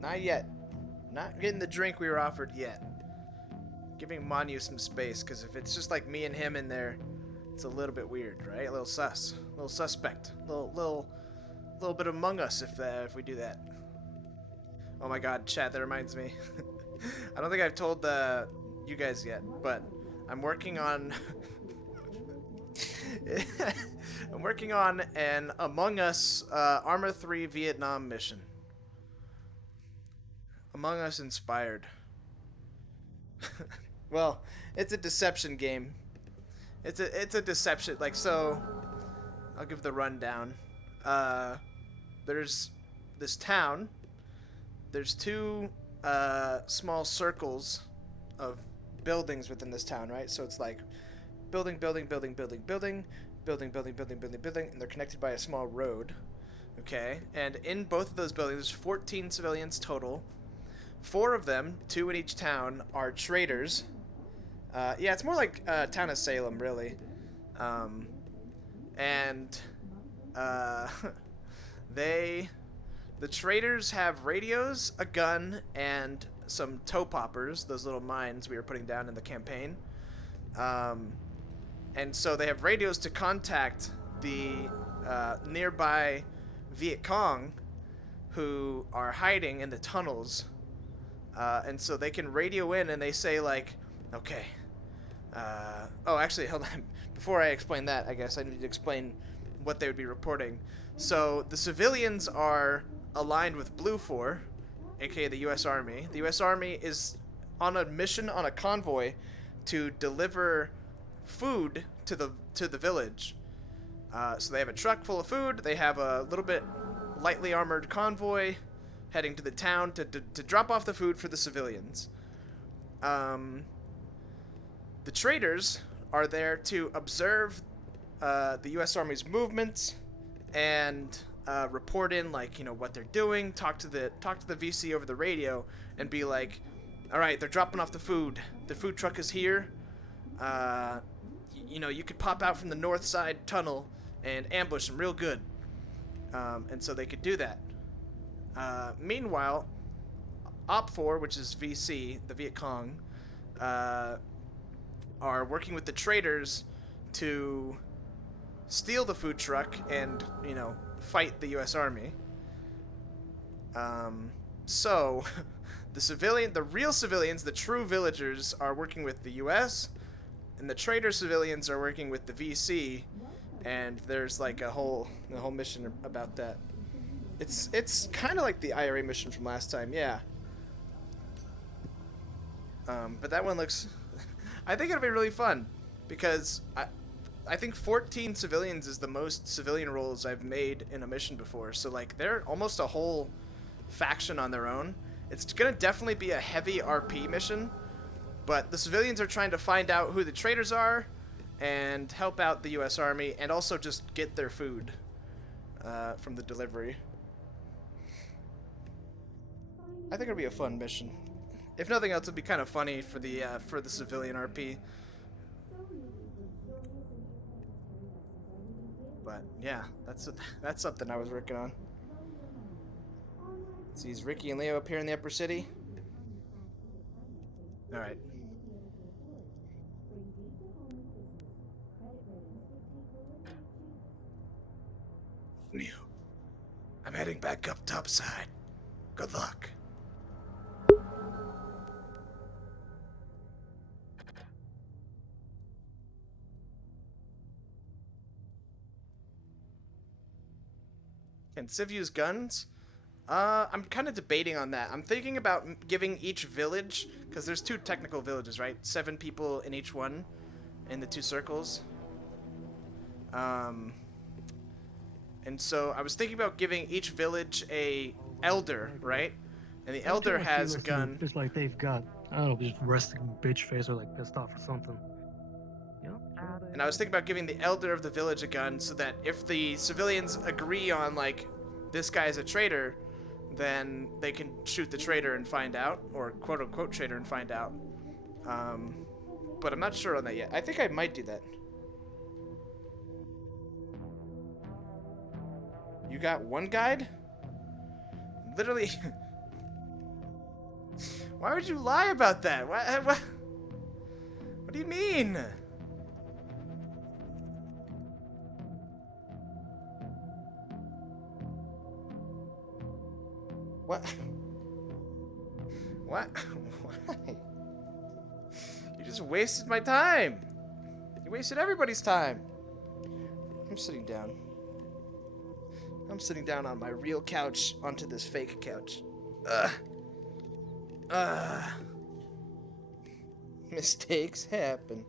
Not yet. Not getting the drink we were offered yet. Giving Manu some space, because if it's just like me and him in there, it's a little bit weird, right? A little sus. A little suspect. A little bit Among Us if we do that. Oh my god, chat, that reminds me. I don't think I've told you guys yet, but I'm working on... I'm working on an Among Us Armor 3 Vietnam mission. Among Us inspired. Well, it's a deception game. It's a deception, like, so I'll give the rundown. There's this town. There's two small circles of buildings within this town, right? So it's like building, building, building, building, building, building, building, building, building, building, and they're connected by a small road. Okay, and in both of those buildings, there's 14 civilians total. 4 of them, 2 in each town, are traders. Yeah, it's more like town of Salem, really. The traders have radios, a gun, and some toe poppers, those little mines we were putting down in the campaign. And so they have radios to contact the nearby Viet Cong, who are hiding in the tunnels And so they can radio in and they say like, okay. Oh, actually, hold on. Before I explain that, I guess I need to explain what they would be reporting. So the civilians are aligned with Blue 4, aka the U.S. Army. The U.S. Army is on a mission on a convoy to deliver food to the village. So they have a truck full of food. They have a little bit lightly armored convoy heading to the town to drop off the food for the civilians. The traders are there to observe the U.S. Army's movements and report in, like, you know, what they're doing. Talk to the VC over the radio and be like, all right, they're dropping off the food. The food truck is here. You know, you could pop out from the north side tunnel and ambush them real good. And so they could do that. Meanwhile, Op4, which is VC, the Viet Cong, are working with the traders to steal the food truck and, you know, fight the U.S. Army. So, the real civilians, the true villagers, are working with the U.S., and the trader civilians are working with the VC, and there's like a whole mission about that. It's kind of like the IRA mission from last time, yeah. But that one looks... I think it'll be really fun, because I think 14 civilians is the most civilian roles I've made in a mission before, so like they're almost a whole faction on their own. It's gonna definitely be a heavy RP mission, but the civilians are trying to find out who the traders are and help out the U.S. Army, and also just get their food from the delivery. I think it'll be a fun mission. If nothing else, it'd be kind of funny for the civilian RP. But yeah, that's something I was working on. Sees Ricky and Leo appear in the upper city. All right. New. I'm heading back up topside. Good luck. Can Civ use guns? I'm kind of debating on that. I'm thinking about giving each village, because there's 2 technical villages, right? 7 people in each one, in the 2 circles. And so I was thinking about giving each village a elder, right? And the elder has a gun. Just like they've got, I don't know, just resting bitch face or like pissed off or something. You know? And I was thinking about giving the elder of the village a gun so that if the civilians agree on, like, this guy's a traitor, then they can shoot the traitor and find out, or quote-unquote traitor and find out. But I'm not sure on that yet. I think I might do that. You got one guide? Literally. Why would you lie about that? What do you mean? What? What? Why? You just wasted my time. You wasted everybody's time. I'm sitting down. I'm sitting down on my real couch onto this fake couch. Mistakes happen.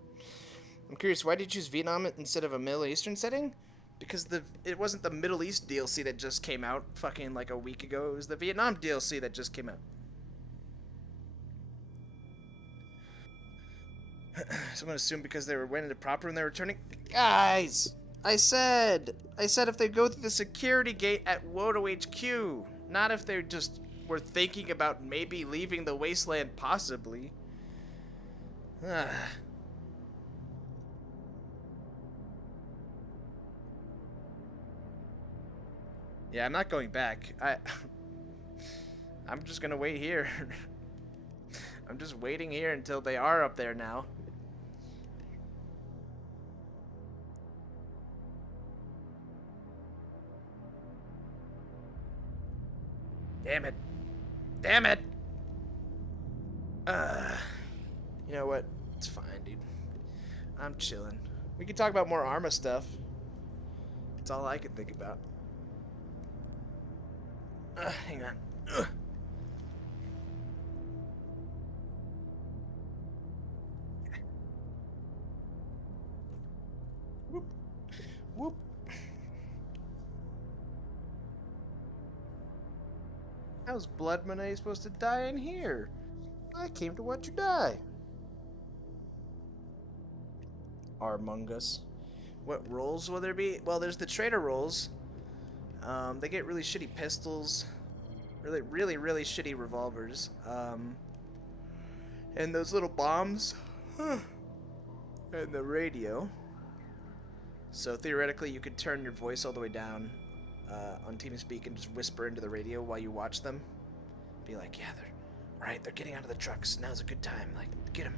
I'm curious, why did you choose Vietnam instead of a Middle Eastern setting? Because it wasn't the Middle East DLC that just came out fucking like a week ago. It was the Vietnam DLC that just came out. So I'm gonna assume because they were went into proper and they're returning. Guys, I said if they go through the security gate at Wodo HQ, not if they just were thinking about maybe leaving the wasteland, possibly. Yeah, I'm not going back. I'm just gonna wait here. I'm just waiting here until they are up there now. Damn it. Damn it! You know what? It's fine, dude. I'm chilling. We can talk about more Arma stuff. That's all I can think about. Hang on. Whoop. Whoop. How's Blood Monet supposed to die in here? I came to watch you die. Armungus. What roles will there be? Well, there's the trader roles. They get really shitty pistols. Really shitty revolvers. And those little bombs. And the radio. So theoretically, you could turn your voice all the way down on TeamSpeak and just whisper into the radio while you watch them. Be like, yeah, they're getting out of the trucks. Now's a good time. Like, get them.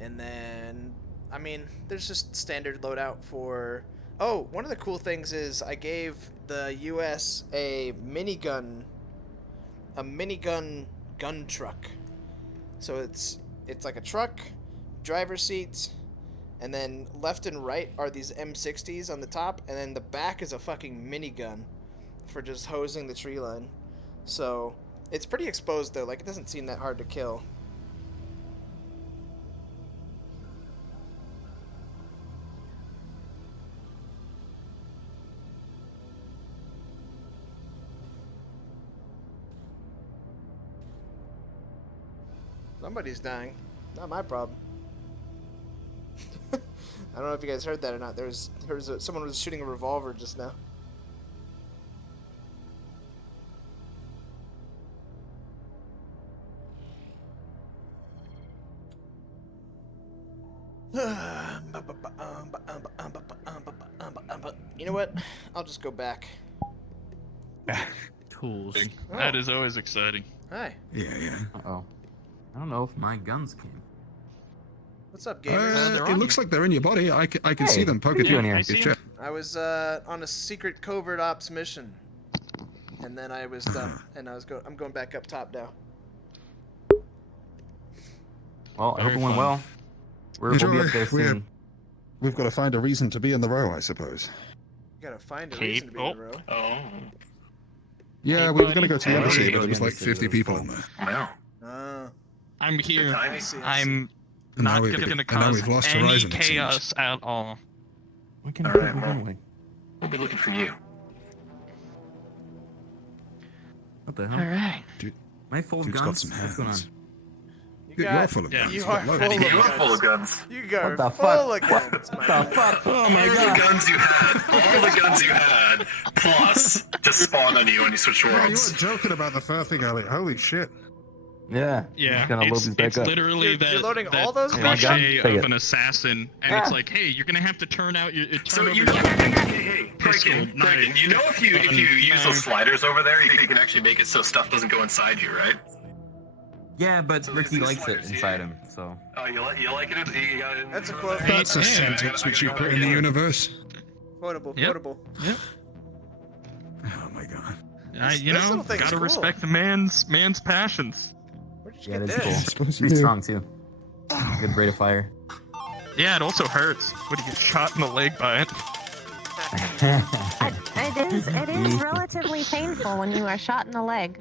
And then, I mean, there's just standard loadout for... Oh, one of the cool things is I gave the US a minigun gun truck. So it's like a truck, driver's seats, and then left and right are these M60s on the top, and then the back is a fucking minigun for just hosing the tree line. So it's pretty exposed though, like it doesn't seem that hard to kill. Somebody's dying. Not my problem. I don't know if you guys heard that or not. Someone was shooting a revolver just now. You know what? I'll just go back. Tools. Oh. That is always exciting. Hi. Yeah. Uh-oh. I don't know if my guns came. What's up, gamers? It looks like they're in your body. I can see them poking you in here. I was on a secret covert ops mission, and then I was done, and I'm going back up top now. Well, I hope it went well. We'll be up there soon. We've got to find a reason to be in the row, I suppose. You gotta find a reason to be in the row. Oh. Yeah, we were going to go to the embassy, but there was like 50 people in there. Wow. I'm here. I see. I'm And now not we've- going to and now cause we've lost any Horizon, it seems. chaos at all. We can All do right, it well. anyway. We'll be looking for you. What the hell? All right. Am I full of Dude's got guns? some What's going on? hands. You You're full of yeah, guns. You You've are got loads. full of You're guns. full of guns. You are What the full fuck? of guns, my What man. the fuck? Oh my All the god. guns you had, all the guns you had, plus just spawn on you when you switch Yeah, you worlds. weren't joking about the fur thing earlier. Holy shit. Yeah. Yeah, Just gonna load it's, these back it's up. literally You're that, loading that all those cliche guns? of an assassin, and it's like, hey, you're gonna have to turn out your So turn over you, your hey, pistol, Kraken, knife, you know if you use knife. those sliders over there, you can actually make it so stuff doesn't go inside you, right? Yeah, but So Ricky these likes it sliders, inside yeah. him, so. Oh, you like it? You got it? That's a quote. That's a sentence which you put in the universe. Quotable. Yep. Quotable. Yep. Oh my god. You this know, little thing is gotta cool. respect the man's passions. Where did you Yeah, get that's this? cool. Pretty strong, too. Good rate of fire. Yeah, it also hurts when you get shot in the leg by it. It is relatively painful when you are shot in the leg.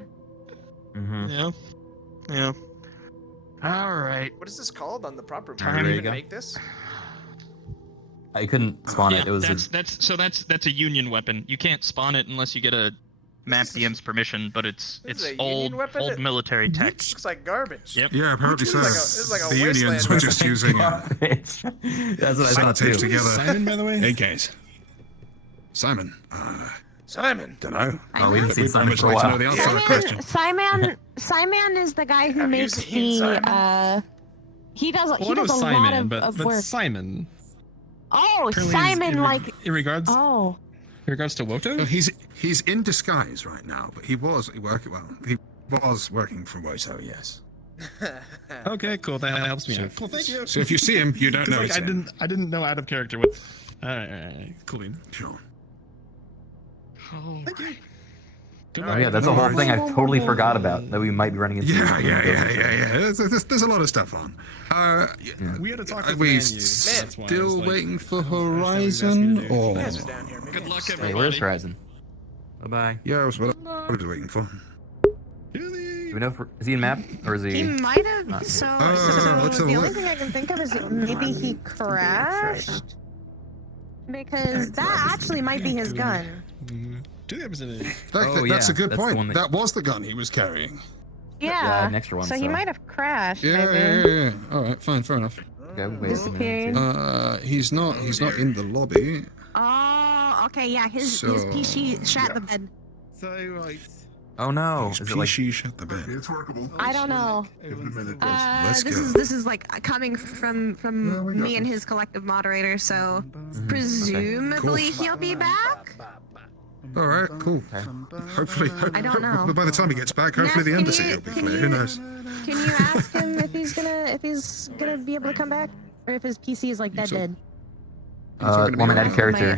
Mm-hmm. Yeah. Yeah. All right. What is this called on the proper? There Can you you even go. make this? I couldn't spawn it. It was that's a union weapon. You can't spawn it unless you get a map DM's permission, but it's This is it's a union old weapon? military tech. Looks like garbage. Yep. Yeah, apparently so. This is like a The unions wasteland were weapon. just using That's what I thought, tapes too. together. Simon, by the way? AKs. Simon. Simon. Dunno. Oh, we haven't seen We'd very Simon much for a like to know while. the answer to that question. Simon is the guy who Have you makes seen Simon? he does Well, he it does was a Simon, lot but of that's work. Simon. Oh, Apparently Simon, in like in regards oh. in regards to Woto. Well, he's in disguise right now, but he was working for Woto, yes. Okay, cool. That helps me So- out. Cool, thank you. So if you see him, you don't 'Cause, know like, it's him. I didn't know out of character what. All right, cool. Bean. Sure. Oh, Thank you. Oh, yeah, that's a whole thing I totally forgot about that we might be running into. Yeah. There's a lot of stuff on. We had to talk Are with we Man U, still waiting for Horizon, or? Good luck, everybody. Hey, where's Horizon? Bye-bye. Yeah, I was waiting for. Do we know is he in map, or is he? He might have. Not So, let's have a the only look. thing I can think of is maybe he crashed. Because that actually might be his gun. That's a good point. That was the gun he was carrying. Yeah. an extra one, so he might have crashed. Yeah. maybe. All right, fine, fair enough. Okay, Disappeared. He's not in the lobby. Oh, okay, yeah. His PC shat the bed. So right. Oh no! His Is it like? PC shut the bed. It's workable. I don't know. Let's go. This is like coming from me and his collective moderator, so presumably he'll be back. All right, cool. Hopefully, I don't know. By the time he gets back, hopefully the embassy will be clear. Who knows? Can you ask him if he's gonna be able to come back, or if his PC is like dead? Woman add character.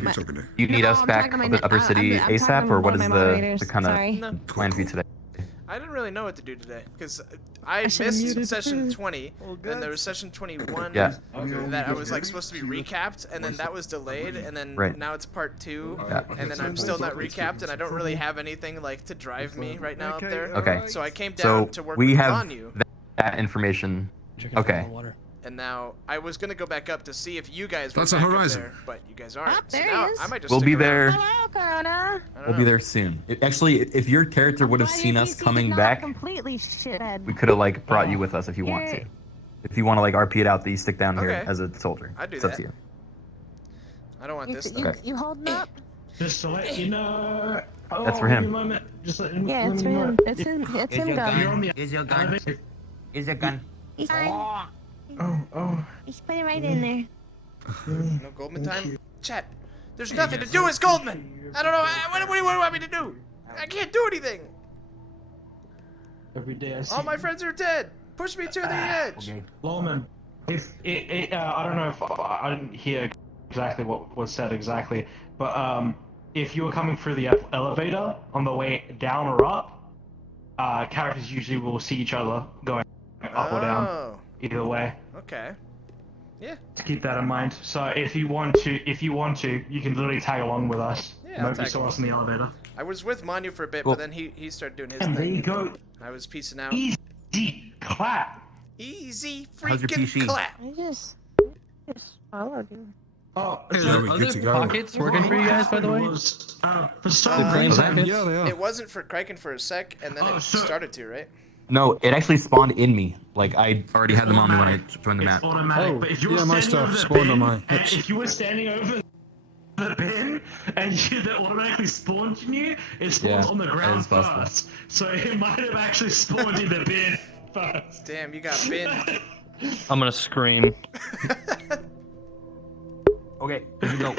You need us I'm back talking up to at Upper City I'm talking ASAP, to or what one is of my the moderators. kind Sorry. of plan for you today? I didn't really know what to do today because I should've muted missed session 20, and there was session 21 Yeah. that I was like supposed to be recapped, and then that was delayed, and then Right. now it's part 2, Yeah. and then I'm still not recapped, and I don't really have anything like to drive me right now up there. Okay. So I came So down to work we with have Anu, that information. Okay. and now I was gonna go back up to see if you guys were That's a back up Horizon. there, but you guys aren't. So there he now is. I might just We'll stick be around. there. Hello, Corona. We'll be there soon. Actually, if your character would have seen us coming back, Completely shithead. we could have like brought you with us if you want to. If you want to like RP it out, that you stick down here Okay. as a soldier. I'd do It's up that. to you. I don't want this though. Okay. You holding up? Just to let you know. That's for him. Give me a moment. Just let me, Yeah, let it's me for know. him. It's him. It's him, You're on the gun. your gun. Is your gun? He's fine. Oh. He's put it right in there. No Goldman time? Chat. There's nothing to do as Goldman! I don't know, what do you want me to do? I can't do anything! Every day I see. All my friends are dead! Push me to the edge! Lawman, if I don't know if I didn't hear exactly what was said exactly, but if you were coming through the elevator on the way down or up, characters usually will see each other going up or down, either way. Okay. Yeah. To keep that in mind. So if you want to, you can literally tag along with us. Yeah, I'll Nobody tag saw along. us in the elevator. I was with Manu for a bit, Cool. but then he started doing his And thing. there you go. I was piecing out. Easy clap. Easy How's your freaking PC? clap! I just followed you. Oh, Are good to go. Pockets working for you guys, by the way? Was, for some claim reason, packets? Yeah, they are. It wasn't for Kraken for a sec, and then it started to, right? No, it actually spawned in me. Like I already had them on me when I joined the map. It's automatic. But if you were yeah, my standing stuff over the spawned bin, on my and hips. if you were standing over the bin and that automatically spawned in you, it spawns Yeah, on the that ground is possible. first. So it might have actually spawned in the bin first. Damn, you got bin. I'm gonna scream. Okay, here we go.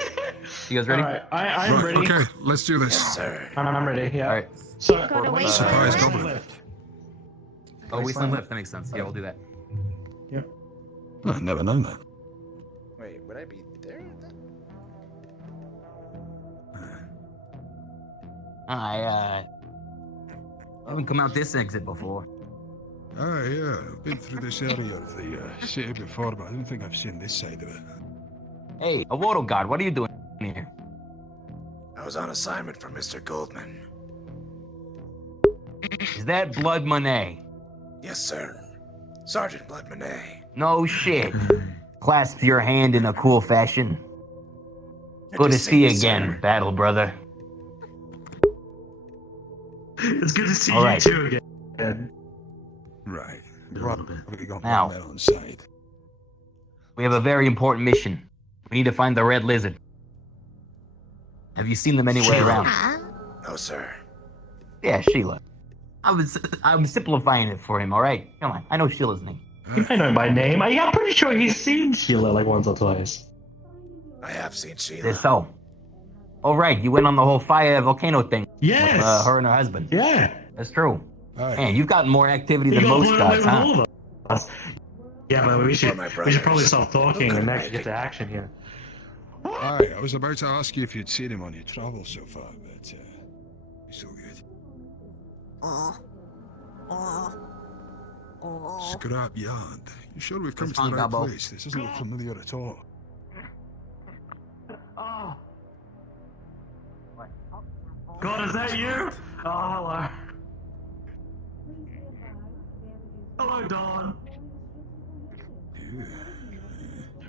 You guys ready? Alright, I'm ready. Okay, let's do this. Sir. I'm ready, yeah. Alright. So, Go to wasteland Surprise lift. goblin. Oh, Wasteland Lift. That makes sense. Yeah, we'll do that. I've never known that. Wait, would I be there? I haven't come out this exit before. Oh, yeah, I've been through this area of the city before, but I don't think I've seen this side of it. Hey, a water guard, what are you doing here? I was on assignment for Mr. Goldman. Is that Blood Monet? Yes, sir. Sergeant Blood Monet. No shit. Clasps your hand in a cool fashion. Good to to see you see you, again, sir. battle brother. It's good to see All you right. too again. Right. A Right. little bit. We got Now. men on side. We have a very important mission. We need to find the Red Lizard. Have you seen them anywhere around? No, sir. Yeah, Sheila. I'm simplifying it for him, alright? Come on, I know Sheila's name. I know my name. I'm pretty sure he's seen Sheila like once or twice. I have seen Sheila. That's so. Alright, you went on the whole fire volcano thing. Yes. With her and her husband. Yeah. That's true. Aye. Man, you've gotten more activity You than got most blown away guys, with huh? all of us. Yeah, but we should my probably brothers. stop talking Look and at actually me. get to action here. Aye, I was about to ask you if you'd seen him on your travels so far, but it's all good. Scrap yard. You sure we've come It's to the fine, right Gabo. place? This doesn't look familiar at all. Oh. God, is that you? Oh, hello. Hello, Dawn.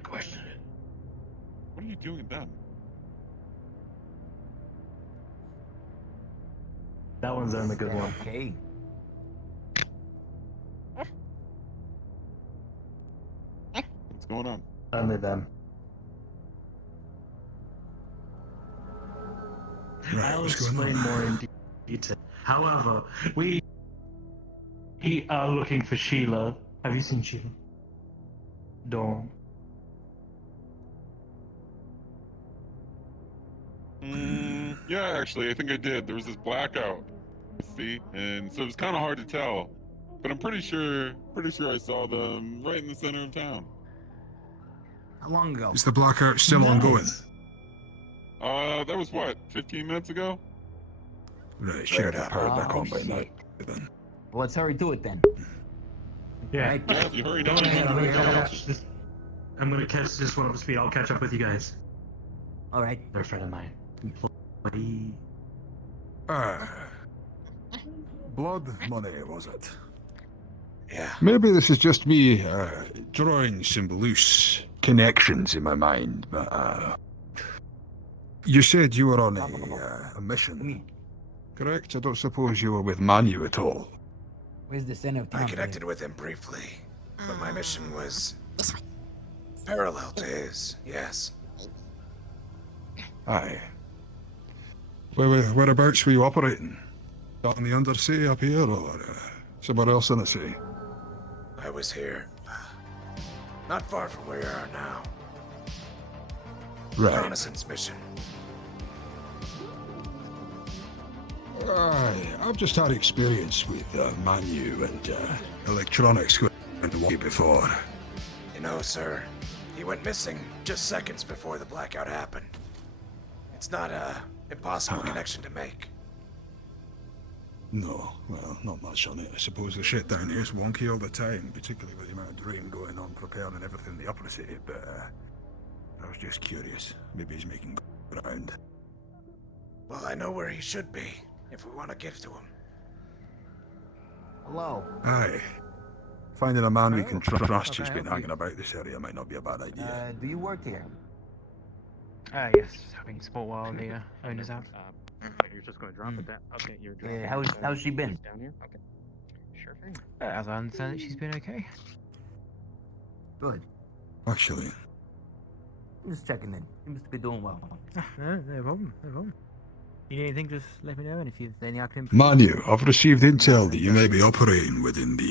Question it. What are you doing then? That one's on the good one. Okay. What's going on? Only them. Right, I'll what's going explain on? more in detail. However, we are looking for Sheila. Have you seen Sheila? Dawn. Yeah, actually, I think I did. There was this blackout. See, and so it was kind of hard to tell, but I'm pretty sure I saw them right in the center of town. How long ago? Is the blackout still ongoing? That was what, 15 minutes ago? Right, should have the power back on by now. Then. Well, let's hurry to it then. Yeah. Right. Yeah, if you hurry Go now. ahead. I'm gonna catch this one up to speed. I'll catch up with you guys. All right. They're a friend of mine. Employee. Blood money, was it? Yeah. Maybe this is just me drawing some loose connections in my mind, but you said you were on a mission, correct? I don't suppose you were with Manu at all. Where's the center of town? I connected with him briefly, but my mission was parallel to his, yes. Aye. Whereabouts were you operating? Down the undersea up here, or somewhere else in the sea? I was here, not far from where you are now. Right. Reconnaissance mission. Aye, I've just had experience with Manu and electronics going away before. You know, sir, he went missing just seconds before the blackout happened. It's not a impossible connection to make. No, well, not much on it. I suppose the shit down here's wonky all the time, particularly with the amount of drain going on, preparing everything in the upper city, but I was just curious. Maybe he's making ground. Well, I know where he should be, if we want to get to him. Hello. Aye. Finding a man we can trust who's been hanging about this area might not be a bad idea. Do you work here? Yes, just having support while the owner's out. You're just going to drop it down. Okay, you're dropping Yeah, how's she been? down here? Okay. Sure thing. As I understand it, she's been okay. Good. Actually. I'm just checking in. Seems to be doing well. No problem, no problem. You need anything, just let me know, and if you've any I can... Manu, I've received intel that you may be operating within the,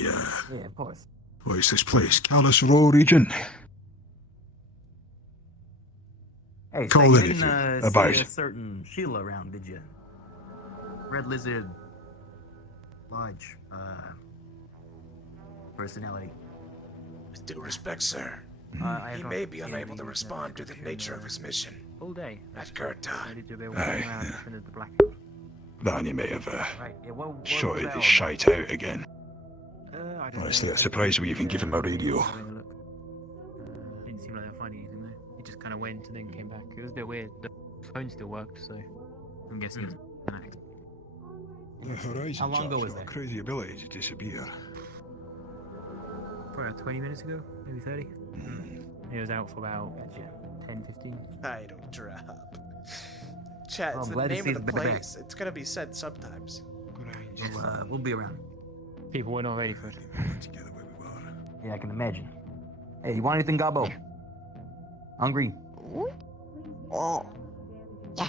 Yeah, of course. what is this place? Callous Row region? Hey, Call so you anything didn't about see a it. certain Sheila around, did you? Red Lizard, large, personality. With due respect, sir, I he have may not be seen unable any to respond to the nature of his mission all day. at current time. Ready to be Aye, walking around yeah. as soon as the blackout. Then you may have Right, yeah, what shorted was this that shite out again. I don't Honestly, know. I'm surprised we even give him a radio. Having a look. Didn't seem like they were finding anything though. He just kind of went and then came back. It was a bit weird. The phone still worked, so I'm guessing it was back. The Horizon How long ago chap's was got a that? crazy ability to disappear. Probably about 20 minutes ago, maybe 30. He was out for about 10, 15. I don't drop. Chat, Oh, it's I'm the glad to name see of the the back. place. It's gonna be said sometimes. We'll be around. People were not ready for it. Yeah, I can imagine. Hey, you want anything, Gabo? Hungry? Oh. Yeah.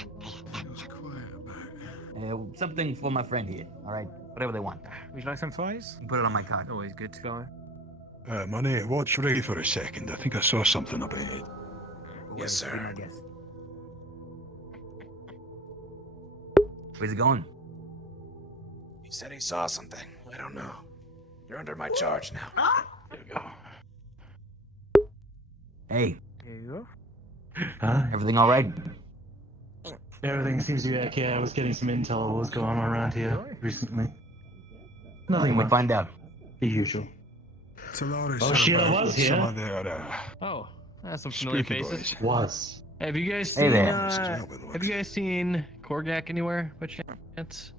Something for my friend here. All right, whatever they want. Would you like some fries? Put it on my card. Always good to go. Money, watch ready for a second. I think I saw something up ahead. Yes, sir. I guess. Where's it going? He said he saw something. I don't know. You're under my charge now. There we go. Hey, Here you Huh? everything all right? Everything seems to be okay. I was getting some intel of what's going on around here recently. Nothing. We'll find out. The usual. Solaris, Oh, Sheila was here. some of their, Oh, that's some familiar spooky faces. boys. Was. Have you guys Hey seen? there. Have you guys seen Korgak anywhere? By chance?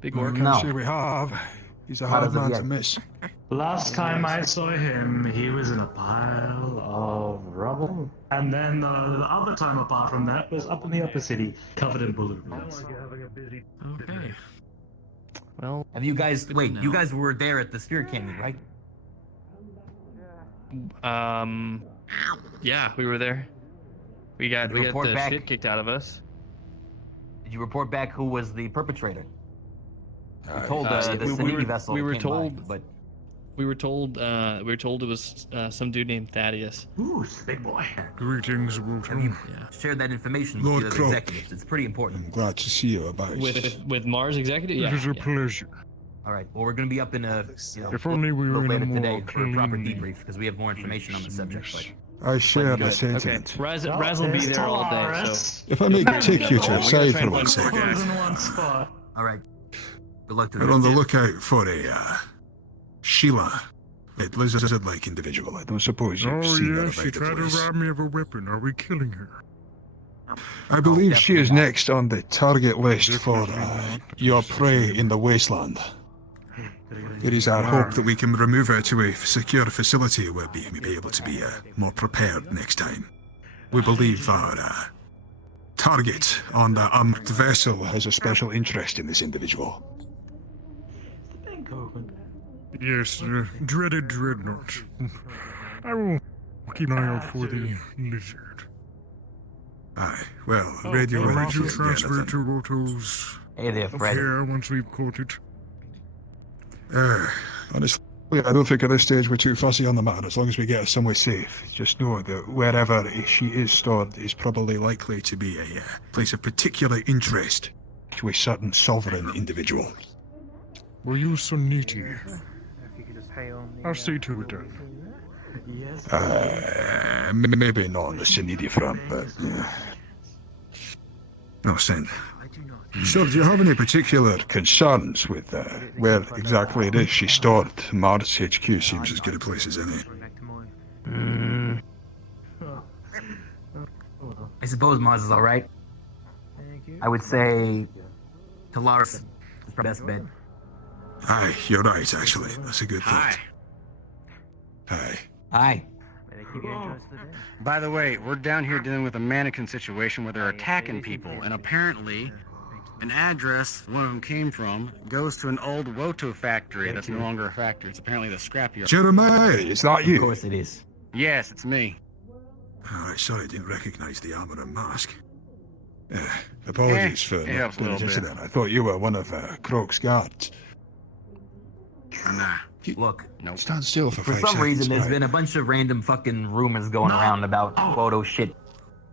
Big I orc. can't say we have. He's a hard man to miss. Last time I saw him, he was in a pile of rubble. And then the other time apart from that was up in the upper city, covered in balloons. Okay. Well, have you guys? Wait, you guys were there at the Spear Canyon, right? Yeah, we were there. We got report the back? shit kicked out of us. Did you report back who was the perpetrator? You told we the Sanity vessel. we were came told, by, but we were told it was some dude named Thaddeus. Ooh, big boy. Greetings, Walton. shared that information Lord with the Croak. executives. It's pretty important. I'm glad to see you about. With Mars executive. Yeah. It is a pleasure. All right. Well, we're going to be up in a If only we were in a later more today for a proper clean- debrief because we have more information on the subject. But I share Good. the sentiment. Raz will be there all day. So. If I may take you to a side for one second. all right. Good luck to We're on the lookout for a Sheila, a lizard-like individual. I don't suppose you've seen her about she the tried place. to rob me of a weapon. Are we killing her? I believe she is next on the target list for your prey in the wasteland. It is our hope that we can remove her to a secure facility where we may be able to be more prepared next time. We believe our target on the armored vessel has a special interest in this individual. Yes, dreaded dreadnought. I will keep an eye out for the lizard. Aye, well, radio I'll waves radio is transfer anything. to Roto's Hey there, up Fred. here once we've caught it. Honestly, I don't think at this stage we're too fussy on the matter, as long as we get her somewhere safe. Just know that wherever she is stored is probably likely to be a place of particular interest to a certain sovereign individual. Were you so needy? I'll stay to the death. Maybe not on the Sinidi front, but... No, Sin. So, do you have any particular concerns with where exactly it is she stored? Mars HQ seems as good a place as any. I suppose Maz is all right. I would say Callous is the best bet. Aye, you're right, actually. That's a good thought. Aye. Hi. By the way, we're down here dealing with a mannequin situation where they're attacking people, and apparently, an address one of them came from goes to an old Woto factory that's no longer a factory. It's apparently the scrapyard. Jeremiah, is that you? Of course it is. Yes, it's me. Alright, sorry I didn't recognize the armor and mask. Apologies for it helps a doing little this bit. incident. I thought you were one of Croak's guards. Nah. Look, nope. Stand still for 5 some seconds. reason there's right? been a bunch of random fucking rumors going around about photo shit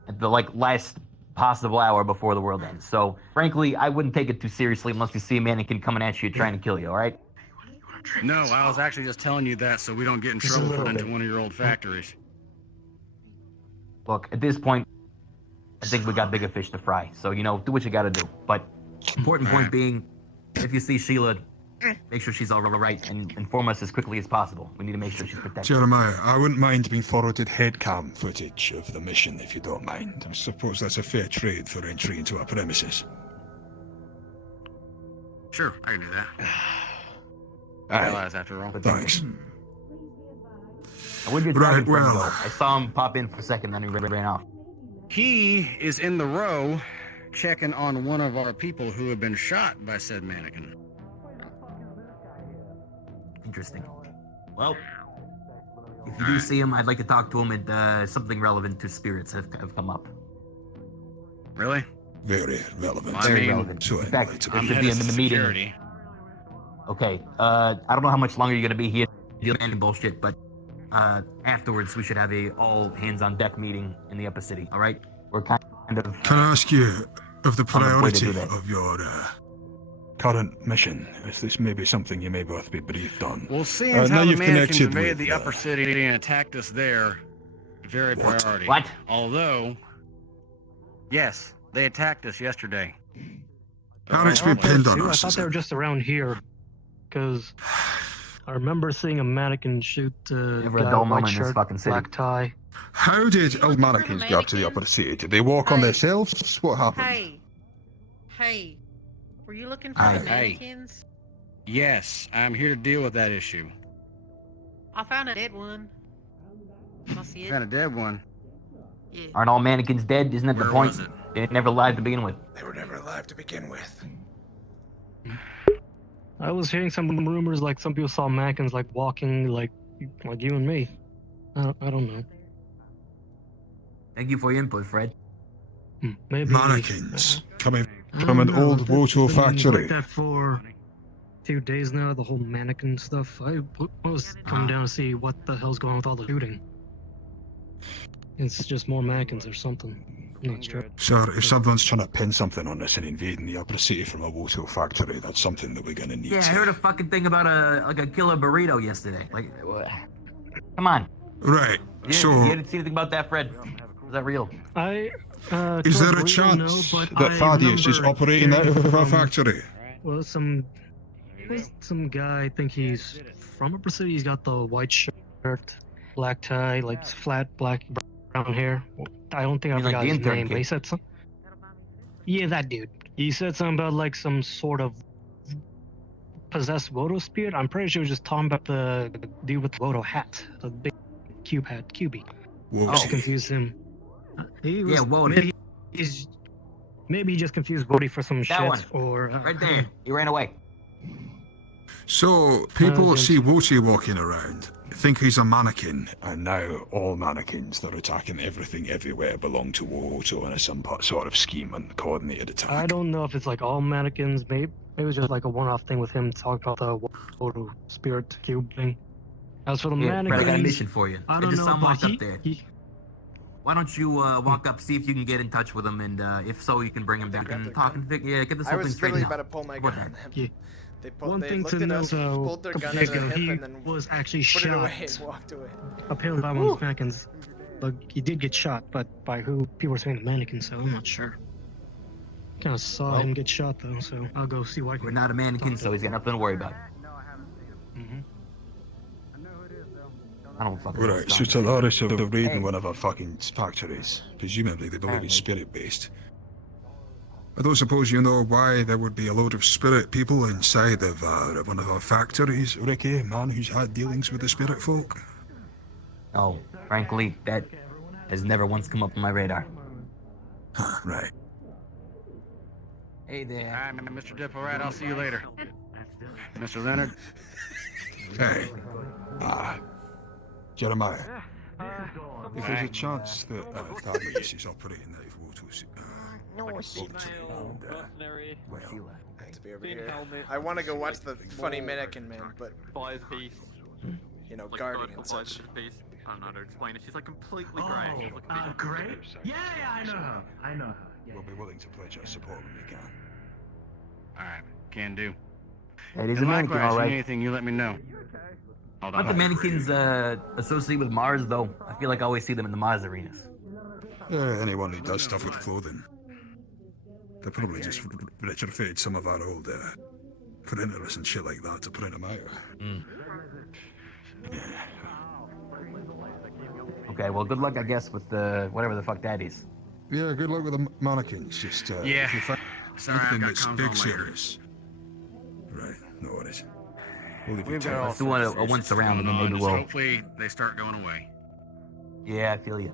at the last possible hour before the world ends. So frankly, I wouldn't take it too seriously unless you see a mannequin coming at you trying to kill you, alright? No, I was actually just telling you that so we don't get in trouble for into one of your old factories. Look, at this point, I think we got bigger fish to fry. So, do what you gotta do. But important point being, if you see Sheila, make sure she's all right and inform us as quickly as possible. We need to make sure she's protected. Jeremiah, I wouldn't mind being forwarded headcam footage of the mission if you don't mind. I suppose that's a fair trade for entry into our premises. Sure, I can do that. Aye. Realize after all. Thanks. I would be Right, driving from well. though. I saw him pop in for a second, then he ran off. He is in the row checking on one of our people who have been shot by said mannequin. Interesting. Well, if you do see him, I'd like to talk to him, and something relevant to spirits have come up. Really? Very relevant. I Very mean, relevant. so In fact, anyway, it I'm should be in headed the to meeting. security. Okay, I don't know how much longer you're gonna be here dealing with bullshit, but afterwards we should have a all hands on deck meeting in the upper city. All right, we're kind of. Can I ask you of the on the way to priority do that. of your current mission? Is this maybe something you may both be briefed on? Well, seeing how now the you've mannequins connected invaded with, the upper city and attacked us there, very What? priority. What? Although, yes, they attacked us yesterday. Alex, we pinned on I us. thought is they it? were just around here. because I remember seeing a mannequin shoot Never a guy, dull white moment in this shirt, fucking city. black tie. How did old mannequins get up to the upper city? Did they walk on themselves? What happened? Hey, were you looking for Hey. the mannequins? Yes, I'm here to deal with that issue. I found a dead one. Wanna see it? Found a dead one. Yeah. Aren't all mannequins dead? Isn't that the Where point? was it? They never lied to begin with. They were never alive to begin with. I was hearing some rumors like some people saw mannequins like walking like you and me. I don't know. Thank you for your input, Fred. Maybe Mannequins coming I from an don't know, old it's Woto been factory. like that for a few days now. The whole mannequin stuff. I was coming down to see what the hell's going on with all the shooting. It's just more mannequins or something. I'm not sure. Sir, if someone's trying to pin something on us and invading the upper city from a Woto factory, that's something that we're gonna need Yeah, I to... heard a fucking thing about a killer burrito yesterday. Like, what? Come on. Right, You so... didn't see anything about that, Fred? Is that real? Is there a chance that Thaddeus is operating out of our factory? Well, some guy, I think he's from Upper City. He's got the white shirt, black tie, like flat black brown hair. I don't think I You mean forgot like the his intern name, but he kid? said some. Yeah, that dude. He said something about like some sort of possessed Woto spirit. I'm pretty sure he was just talking about the dude with the Woto hat, the big cube hat, Cubey. Whoa. Just confused him. He was, Yeah, Wody. Maybe he just confused Wody for some That shit, one. or Right there. He ran away. So, people see Woto walking around, think he's a mannequin, and now all mannequins that are attacking everything everywhere belong to Woto in some sort of scheme and coordinated attack. I don't know if it's like all mannequins. Maybe it was just like a one-off thing with him talking about the Woto spirit cube thing. As for the Yeah, mannequins, Fred, I got a mission for you. I I don't just know, saw him but walk up there. Why don't you walk up, see if you can get in touch with him, and if so, you can bring him back and talk and get this I whole thing was straightened really out. about to pull my How about gun on that? them. One They thing looked to at know, us, pulled their gun he at him, and then was actually put shot. it away and walked away. Apparently by one of the mannequins. But he did get shot, but by who? People were saying the mannequin, so I'm not sure. Kind of saw him get shot though, so I'll go see what I can. We're not a mannequin, so he's got nothing to worry about. I don't fucking know. Right, so Talaris have raiding one of our fucking factories. Presumably they believe it's spirit-based. I don't suppose you know why there would be a load of spirit people inside of one of our factories, Ricky, a man who's had dealings with the spirit folk? No, frankly, that has never once come up on my radar. Huh, right. Hey there. Alright, Mr. Diplorat, I'll see you later. Mr. Leonard? Hey. Jeremiah. If there's a chance that Thaddeus is operating out of Woto's... I have to be over here. I want to go watch the funny mannequin man, but you know, guarding and such. I don't know how to explain it. She's like completely grey. She's like Great? Yeah, I know her. I know her. We'll be willing to pledge our support when we can. Alright, can do. It is And a mannequin, likewise, alright. if you need anything, you let me know. Hold Aren't the mannequins associated with Mars, though? I feel like I always see them in the Mars arenas. Anyone who does stuff with clothing. They're probably just retrofitted some of our old printers and shit like that to print them out. Okay, well, good luck, I guess, with whatever the fuck that is. Yeah, good luck with the mannequins. Just Yeah. if you find Sorry, I've anything got that's comms big on later. serious. Right, no worries. We'll leave you We've to got it. all Let's do a sorts of once stuff around and then going on, maybe just we'll... hopefully they start going away. Yeah, I feel you.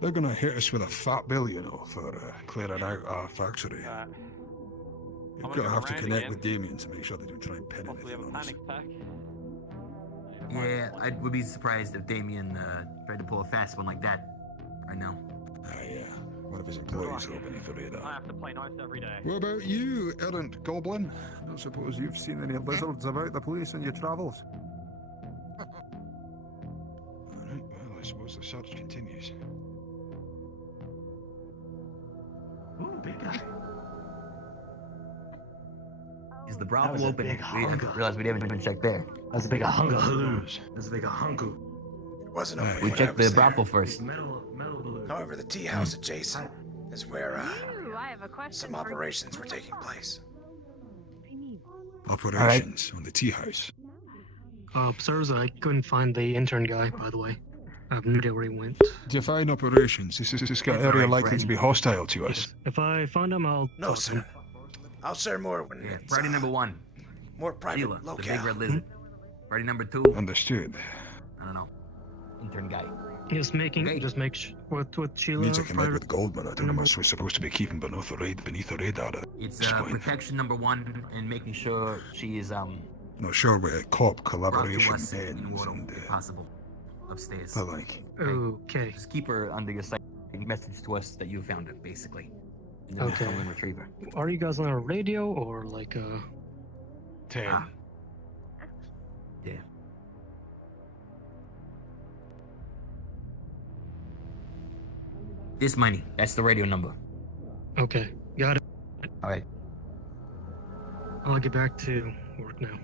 They're gonna hit us with a fat bill, you know, for clearing out our factory. You're gonna have to connect with Damien to make sure they don't try and pin anything on us. Yeah, I would be surprised if Damien tried to pull a fast one like that right now. Yeah. One of his employees will beneath the radar. I have to play nice every day. What about you, errant goblin? I don't suppose you've seen any lizards about the place in your travels? Alright, well, I suppose the search continues. Ooh, big guy. Is the That was brothel a open? big We hunger. realized we didn't even check there. That's a big hunger balloon. That's a big hunger. It wasn't open We when I checked was the there. brothel first. Metal balloon. However, the tea house adjacent is where I have a question some for you. operations were taking place. Operations on the tea house. Sirs, I couldn't find the intern guy, by the way. I have no idea where he went. Define operations. Is this got area likely to be hostile to us? If I find him, I'll No, talk to sir. him. I'll share more when Yeah, it's Friday number 1. more private Sheila, the locale. big red lizard. Friday number 2. Understood. I don't know. Intern guy. Just make what Sheila. Means I can meet with Goldman. I don't know how much we're supposed to be keeping beneath the radar. It's protection number 1 and making sure she is Not sure where cop brought to collaboration us in ends. water And, if possible. Upstairs. I like. Okay. Just keep her under your sight. Message to us that you found her, basically. And then Okay. we'll retrieve her. Are you guys on a radio or like a? 10. Yeah. This money. That's the radio number. Okay, got it. All right. I'll get back to work now.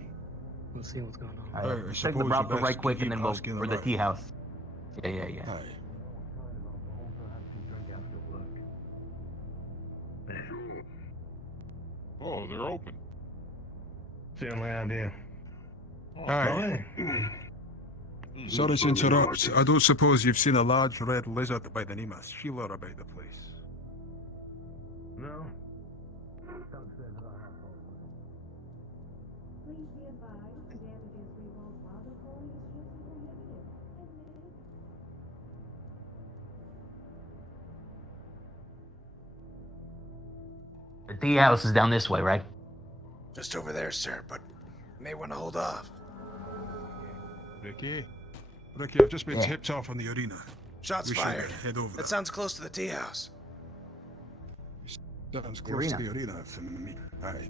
We'll see what's going on. All right. Check the Bravo right quick, and then we'll for the tea house. Yeah. Oh, they're open. It's the only idea. Aye. Sorry to interrupt. I don't suppose you've seen a large red lizard by the name of Sheila about the place. No. The tea house is down this way, right? Just over there, sir, but you may want to hold off. Ricky, I've just been tipped off on the arena. Shots We should fired. head over. That sounds close to the tea house. Sounds close to the arena for me. Aye.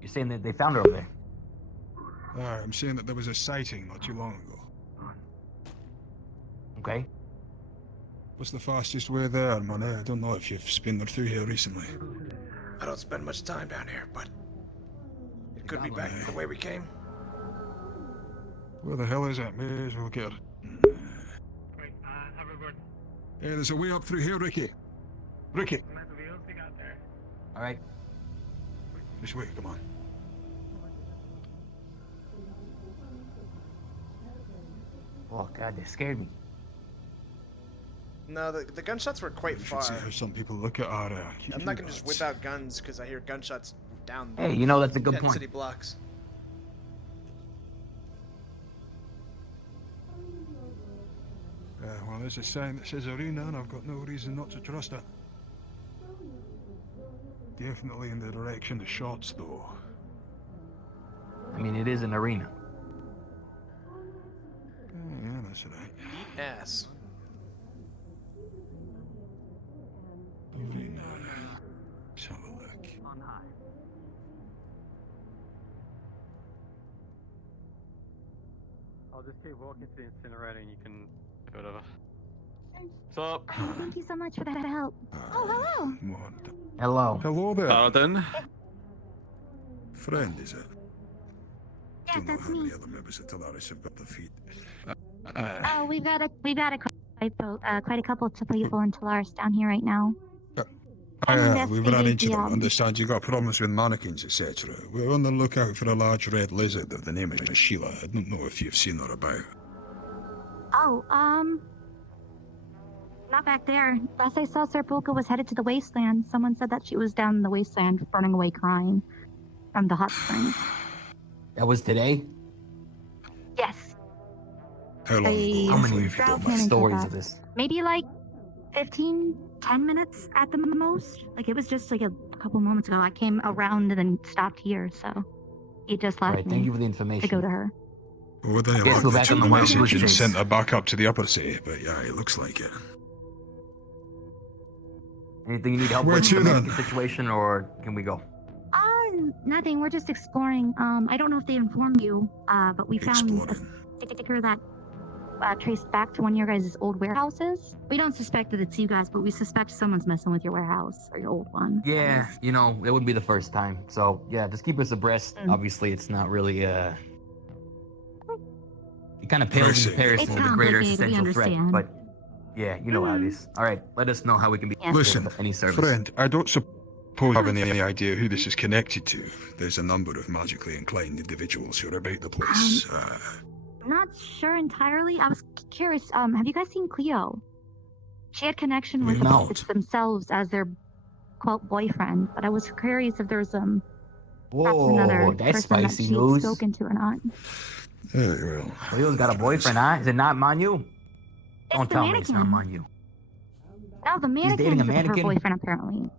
You're saying that they found her over there? Aye, I'm saying that there was a sighting not too long ago. Okay. What's the fastest way there, man? I don't know if you've been through here recently. I don't spend much time down here, but it could be back the way we came. Where the hell is it? May as well get it. Hey, there's a way up through here, Ricky. Ricky. All right. This way, come on. Oh God, they scared me. No, the gunshots were quite You should far. see how some people look at our I'm not gonna just whip out guns because I hear gunshots down. Hey, you know, that's a good 10 point. city blocks. Well, there's a sign that says arena, and I've got no reason not to trust it. Definitely in the direction of shots, though. I mean, it is an arena. Yeah, that's right. Eat ass. Arena. Let's have a look. I'll just keep walking to the incinerator and you can do whatever. What's up? Thank you so much for that help. Oh, hello. Hello. Hello there. Pardon? Friend, is it? Yes, Don't know that's how me. many other members of Tellaris have got their feet. Oh, we've got quite a couple of people in Tellaris down here right now. We've run into them. the, Understand you got problems with mannequins, etc. We're on the lookout for a large red lizard of the name of Sheila. I don't know if you've seen her about. Oh, not back there. Last I saw, Sir Polka was headed to the wasteland. Someone said that she was down in the wasteland, running away crying from the hot springs. That was today? Yes. How long ago? How many If you don't Managed mind. stories that. of this? Maybe like 10 minutes at the most. Like, it was just like a couple moments ago. I came around and then stopped here, so he just All left right, me thank you for the to information. go to her. Well, they Guess we're they back took on the the message market. and sent her back up to the upper sea. But yeah, it looks like it. Anything you need help Where with to the then? Mexican situation, or can we go? Nothing. We're just exploring. I don't know if they informed you, but we found a sticker that traced back to one of your guys' old warehouses. We don't suspect that it's you guys, but we suspect someone's messing with your warehouse or your old one. Yeah, you know, it wouldn't be the first time. So, yeah, just keep us abreast. Mm. Obviously, it's not really, it kind of pales in Pressing. comparison It's to the greater complicated, we existential threat, understand. but Yeah, you know how it is. All right, let us know how we can be Listen, of any service. friend, I don't suppose you have any idea who this is connected to. There's a number of magically inclined individuals who are about the place. I'm not sure entirely. I was curious. Have you guys seen Cleo? She had connection with the puppets themselves as their quote boyfriend, but I was curious if there's perhaps another that's person that spicy she had news. spoken to or not. Well, Cleo's got a boyfriend, huh? Is it not Manu? Don't the tell me it's not mannequin. Manu. No, the He's dating a mannequin's her mannequin? boyfriend apparently.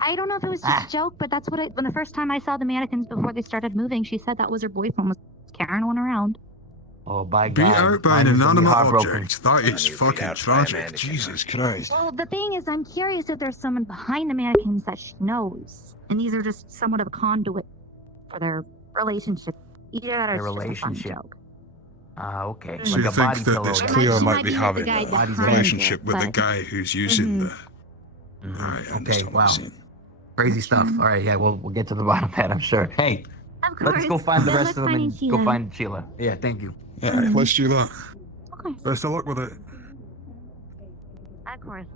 I don't know if it was just a joke, but that's what when the first time I saw the mannequins before they started moving, she said that was her boyfriend was carrying one around. Oh, by beat God. out by an Manu's gonna be inanimate heartbroken. object. That is fucking tragic. Jesus Christ. Well, the thing is, I'm curious if there's someone behind the mannequins that she knows, and these are just somewhat of a conduit for their relationship. Either that or Their it's just a fun relationship. joke. Ah, okay. So like you a think body that pillow. this Or Cleo she might might be be having the guy a behind relationship it, with the but- guy who's using the... I Okay, understand what wow. you're saying. Crazy stuff. All right, yeah, we'll get to the bottom of that, I'm sure. Hey, Of let's course. go find the Good rest luck of them and finding go Sheila. find Sheila. Yeah, thank you. Yeah, let's do that. Okay. Best of luck with it. Of course.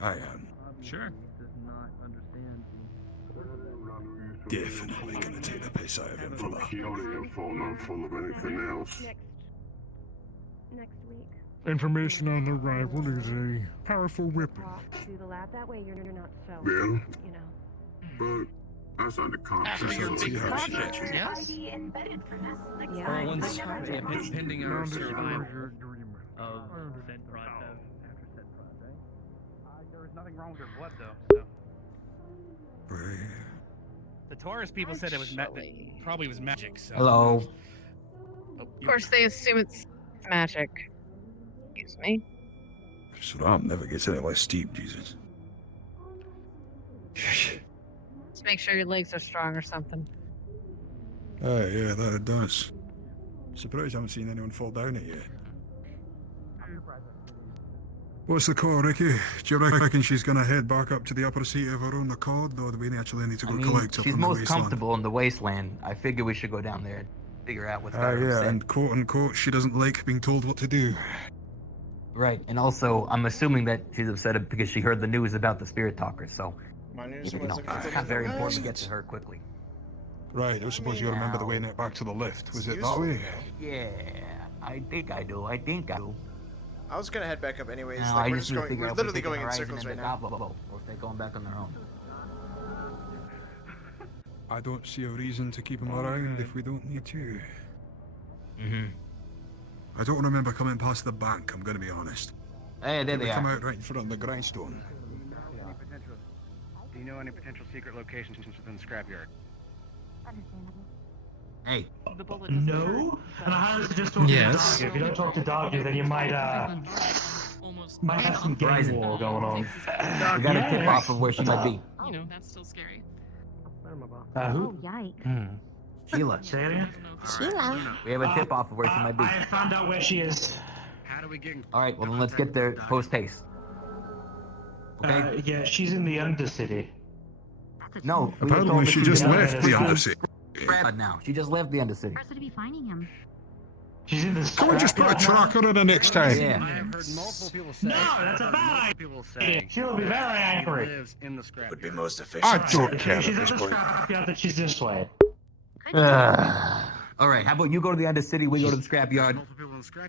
I am Sure. definitely gonna take the piss out of him for that. Not full of anything else. Next week. Information on the arrival is a powerful weapon. Do the lab that way. You're not so. Yeah. You know. But that's not the concept. Yes. Yeah. Once pending our survival of said project. There was nothing wrong with her blood, though. So. The Taurus people said it was probably was magic. So. Hello. Of course, they assume it's magic. Excuse me. So that never gets any less steep, Jesus. Just make sure your legs are strong or something. Oh, yeah, that it does. Surprised I haven't seen anyone fall down it yet. What's the call, Ricky? Do you reckon she's gonna head back up to the upper seat of her own accord, or do we actually need to go collect her she's from the most wasteland? comfortable in the wasteland. I figure we should go down there and figure out what's got her Yeah, upset. and quote-unquote, she doesn't like being told what to do. Right, and also, I'm assuming that she's upset because she heard the news about the spirit talker, so... Miners you know, it's very important to get to her quickly. Right, I suppose you remember the way back to the lift. Was it that way? Yeah, I think I do. I was gonna head back up anyways. No, like I we're just just need to going. figure We're out if literally taking going in Horizon circles and right the now. Gobbo, or if they're going back on their own. I don't see a reason to keep him around if we don't need to. I don't remember coming past the bank, I'm gonna be honest. Hey, there we they come are. out right in front of the grindstone. Do you know any potential secret locations within the scrapyard? Hey. No? And I highly suggest talking to Yes. Doggy. If you don't talk to Doggy, then you might have some game war going on. We got a tip off of where she might be. You know, that's still scary. Who? Yikes. Sheila. Say it again? Sheila. We have a tip off of where she might be. I found out where she is. How do we get in Alright, well then let's get there post haste. Okay? Yeah, she's in the Undercity. No, we Apparently told she her just to left the scrap Undercity. now. She just left the Undercity. Where's to be finding him? She's in the Can we just put a tracker in her next time? Yeah. I've heard multiple people say. No, that's a bad people say. She'll be very angry. He lives in the scrapyard. Would be most efficient. I don't care at She's this in the point. scrapyard that she's this way. Alright, how about you go to the Undercity, we go to the scrapyard,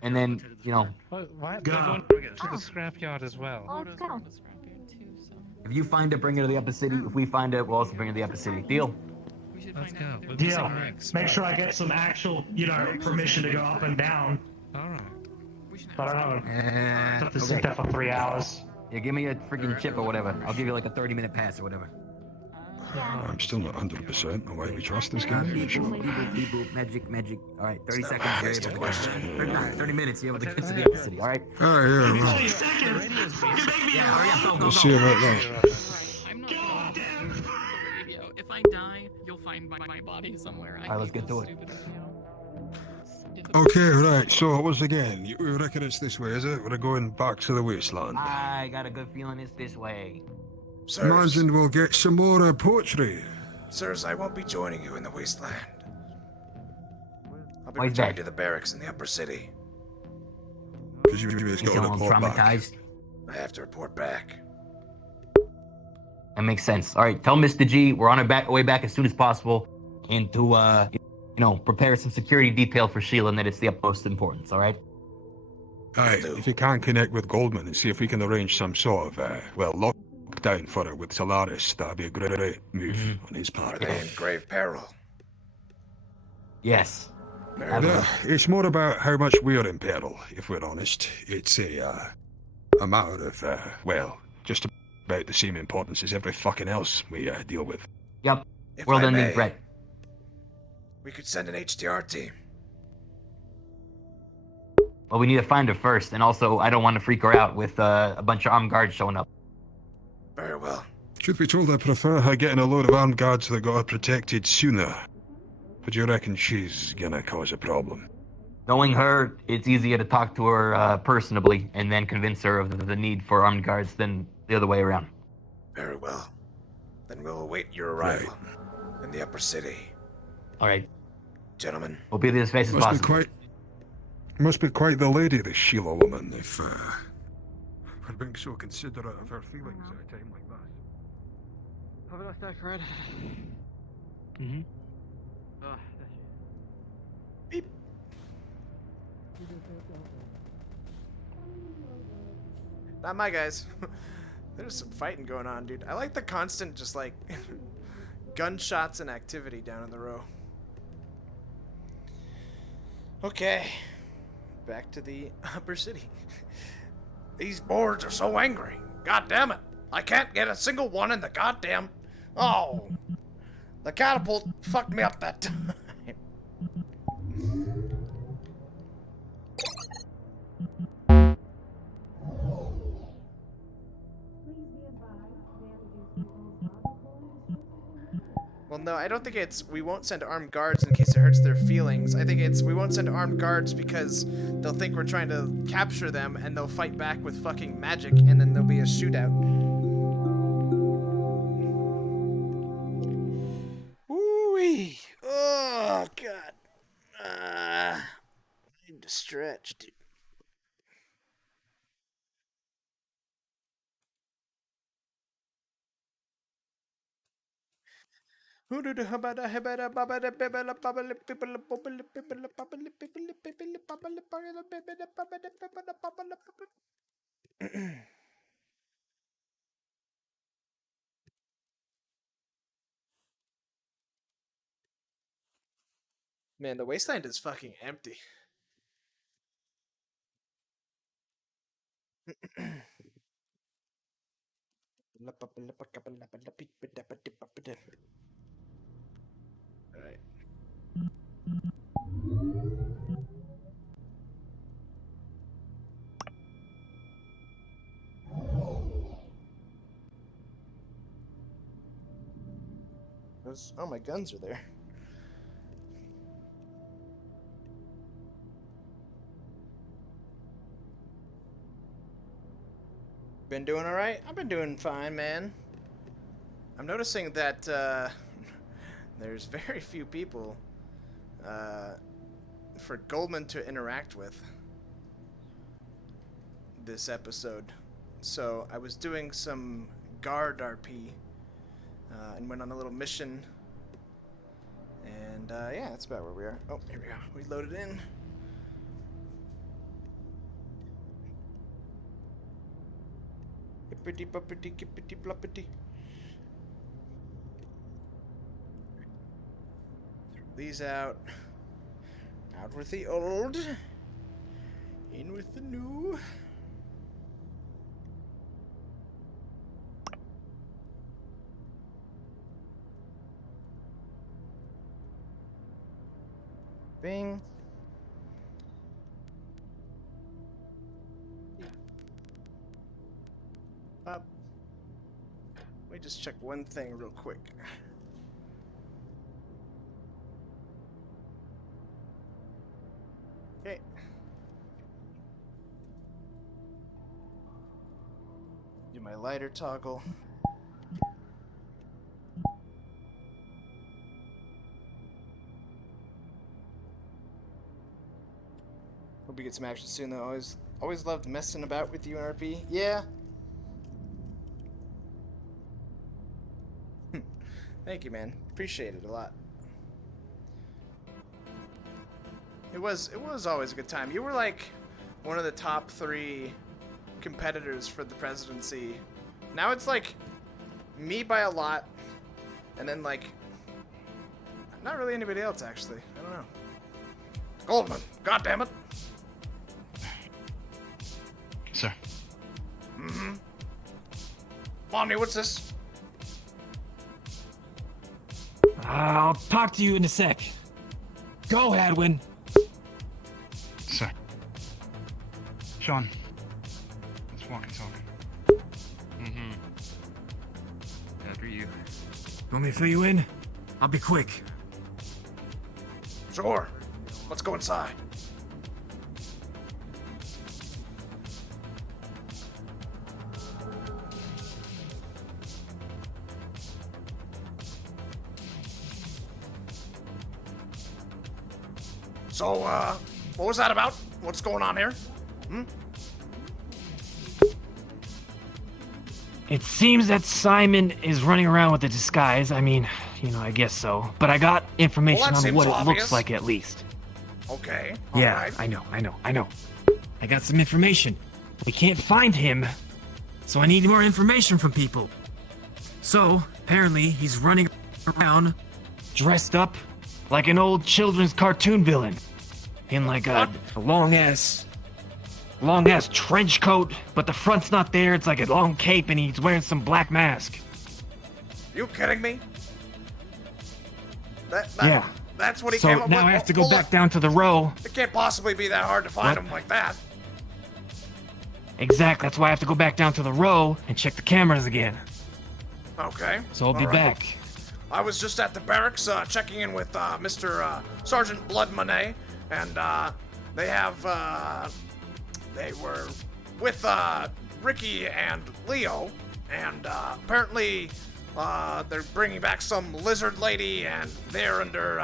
and then, you know, Why Go. going to the scrapyard as well? Let's go. if you find her, bring her to the Upper City. If we find her, we'll also bring her to the Upper City. Deal? Let's go. Deal. Make sure I get some actual, permission to go up and down. Alright. But I don't have to sit Okay. there for 3 hours. Yeah, give me a freaking chip or whatever. I'll give you like a 30-minute pass or whatever. I'm still not 100% on why we trust this guy. Beep boop, beep boop, beep boop, magic. Alright, 30 seconds, you're able to get 30 minutes, you're able to get to the Upper City, alright? Oh, yeah, well, 30 seconds! Fucking make me Yeah, hurry up, go, we'll see about that. I'm not gonna listen to the radio. If I die, you'll find my body somewhere. Alright, let's get to it. Okay, right, so once again, you reckon it's this way, is it? We're going back to the wasteland. I got a good feeling it's this way. Sirs, Imagine we'll get some more poetry. sirs, I won't be joining you in the wasteland. I'll be Why is returning that? to the barracks in the upper city. Because you just You got to sound report back. traumatized. I have to report back. That makes sense. All right, tell Mr. G we're on our way back as soon as possible, and to prepare some security detail for Sheila, and that it's the utmost importance. All right. Aye, if you can connect with Goldman and see if we can arrange some sort of, lockdown for it with Solaris, that'd be a great move on his part. Are they in grave peril? Yes. Yeah, it's more about how much we're in peril, if we're honest. It's a matter of, just about the same importance as every fucking else we deal with. Yep. If World-ending I may, threat. we could send an HTR team. Well, we need to find her first, and also I don't want to freak her out with a bunch of armed guards showing up. Very well. Truth be told, I prefer her getting a load of armed guards that got her protected sooner. But you reckon she's gonna cause a problem? Knowing her, it's easier to talk to her personably and then convince her of the need for armed guards than the other way around. Very well. Then we'll await your arrival in the upper city. All right. Gentlemen. We'll be there as fast as possible. Must be quite the lady, this Sheila woman, if for being so considerate of her feelings at a time like that. Have a nice day, Fred. Mm-hmm. Beep. Not my guys. There's some fighting going on, dude. I like the constant just like gunshots and activity down in the row. Okay. Back to the upper city. These boards are so angry. God damn it. I can't get a single one in the goddamn... Oh. The catapult fucked me up that time. Well, no, I don't think it's we won't send armed guards in case it hurts their feelings. I think it's we won't send armed guards because they'll think we're trying to capture them and they'll fight back with fucking magic and then there'll be a shootout. Ooh-wee. Oh, God. I need to stretch, dude. Man, the wasteland is fucking empty. Alright. Oh, my guns are there. Been doing alright? I've been doing fine, man. I'm noticing that there's very few people for Goldman to interact with this episode. So I was doing some guard RP and went on a little mission. And yeah, that's about where we are. Oh, here we go. We loaded in. Hippity buppity gippity bloppity. Throw these out. Out with the old. In with the new. Bing. Up. Let me just check one thing real quick. Okay. Do my lighter toggle. Hope you get some action soon, though. Always loved messing about with you in RP. Yeah. Thank you, man. Appreciate it a lot. It was always a good time. You were like one of the top 3 competitors for the presidency. Now it's like me by a lot, and then like not really anybody else actually. I don't know. Goldman, goddammit. Sir. Mm-hmm. Bonnie, what's this? I'll talk to you in a sec. Go, Hadwin. Sir. Sean. Let's walk and talk. Mm-hmm. After you. Want me to fill you in? I'll be quick. Sure. Let's go inside. So, what was that about? What's going on here? Hmm? It seems that Simon is running around with a disguise. I mean, I guess so. But I got information on what it looks like at least. Okay. Yeah, Right. I know. I got some information. We can't find him, so I need more information from people. So, apparently, he's running around dressed up like an old children's cartoon villain. In like a long-ass trench coat, but the front's not there. It's like a long cape, and he's wearing some black mask. You kidding me? Yeah. That's what he So came up with? now I have to go Hold back on. down to the row. It can't possibly be that hard to find What? him like that. Exactly. That's why I have to go back down to the row and check the cameras again. Okay. So I'll be All right. back. I was just at the barracks checking in with Mr. Sergeant Blood Monet, and they were with Ricky and Leo, and apparently they're bringing back some lizard lady, and they're under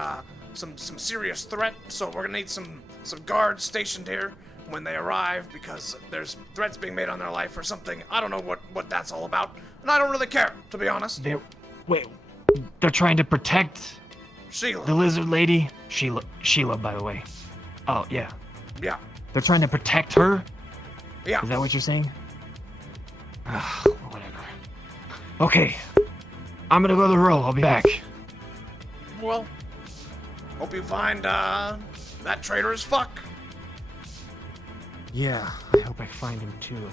some serious threat. So we're gonna need some guards stationed here when they arrive, because there's threats being made on their life or something. I don't know what that's all about, and I don't really care, to be honest. They're trying to protect Sheila. the lizard lady. Sheila, by the way. Oh, yeah. Yeah. They're trying to protect her? Yeah. Is that what you're saying? Whatever. Okay. I'm gonna go to the row. I'll be back. Well, hope you find that traitor as fuck. Yeah, I hope I find him too.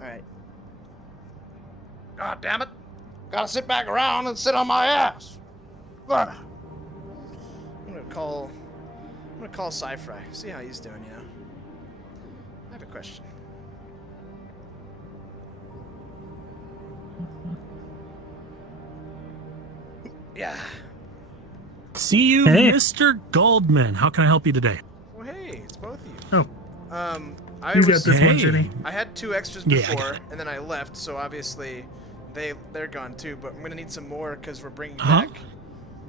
Alright. God damn it. Gotta sit back around and sit on my ass. Ugh. I'm gonna call Sci-Fry. See how he's doing, I have a question. Yeah. See you, Hey. Mr. Goldman. How can I help you today? Well, hey, it's both of you. Oh. I You got was, this one, Jenny. I had 2 extras Yeah, I got before, and then I left, so obviously they're gone too. But I'm gonna need some more because we're bringing Uh-huh. back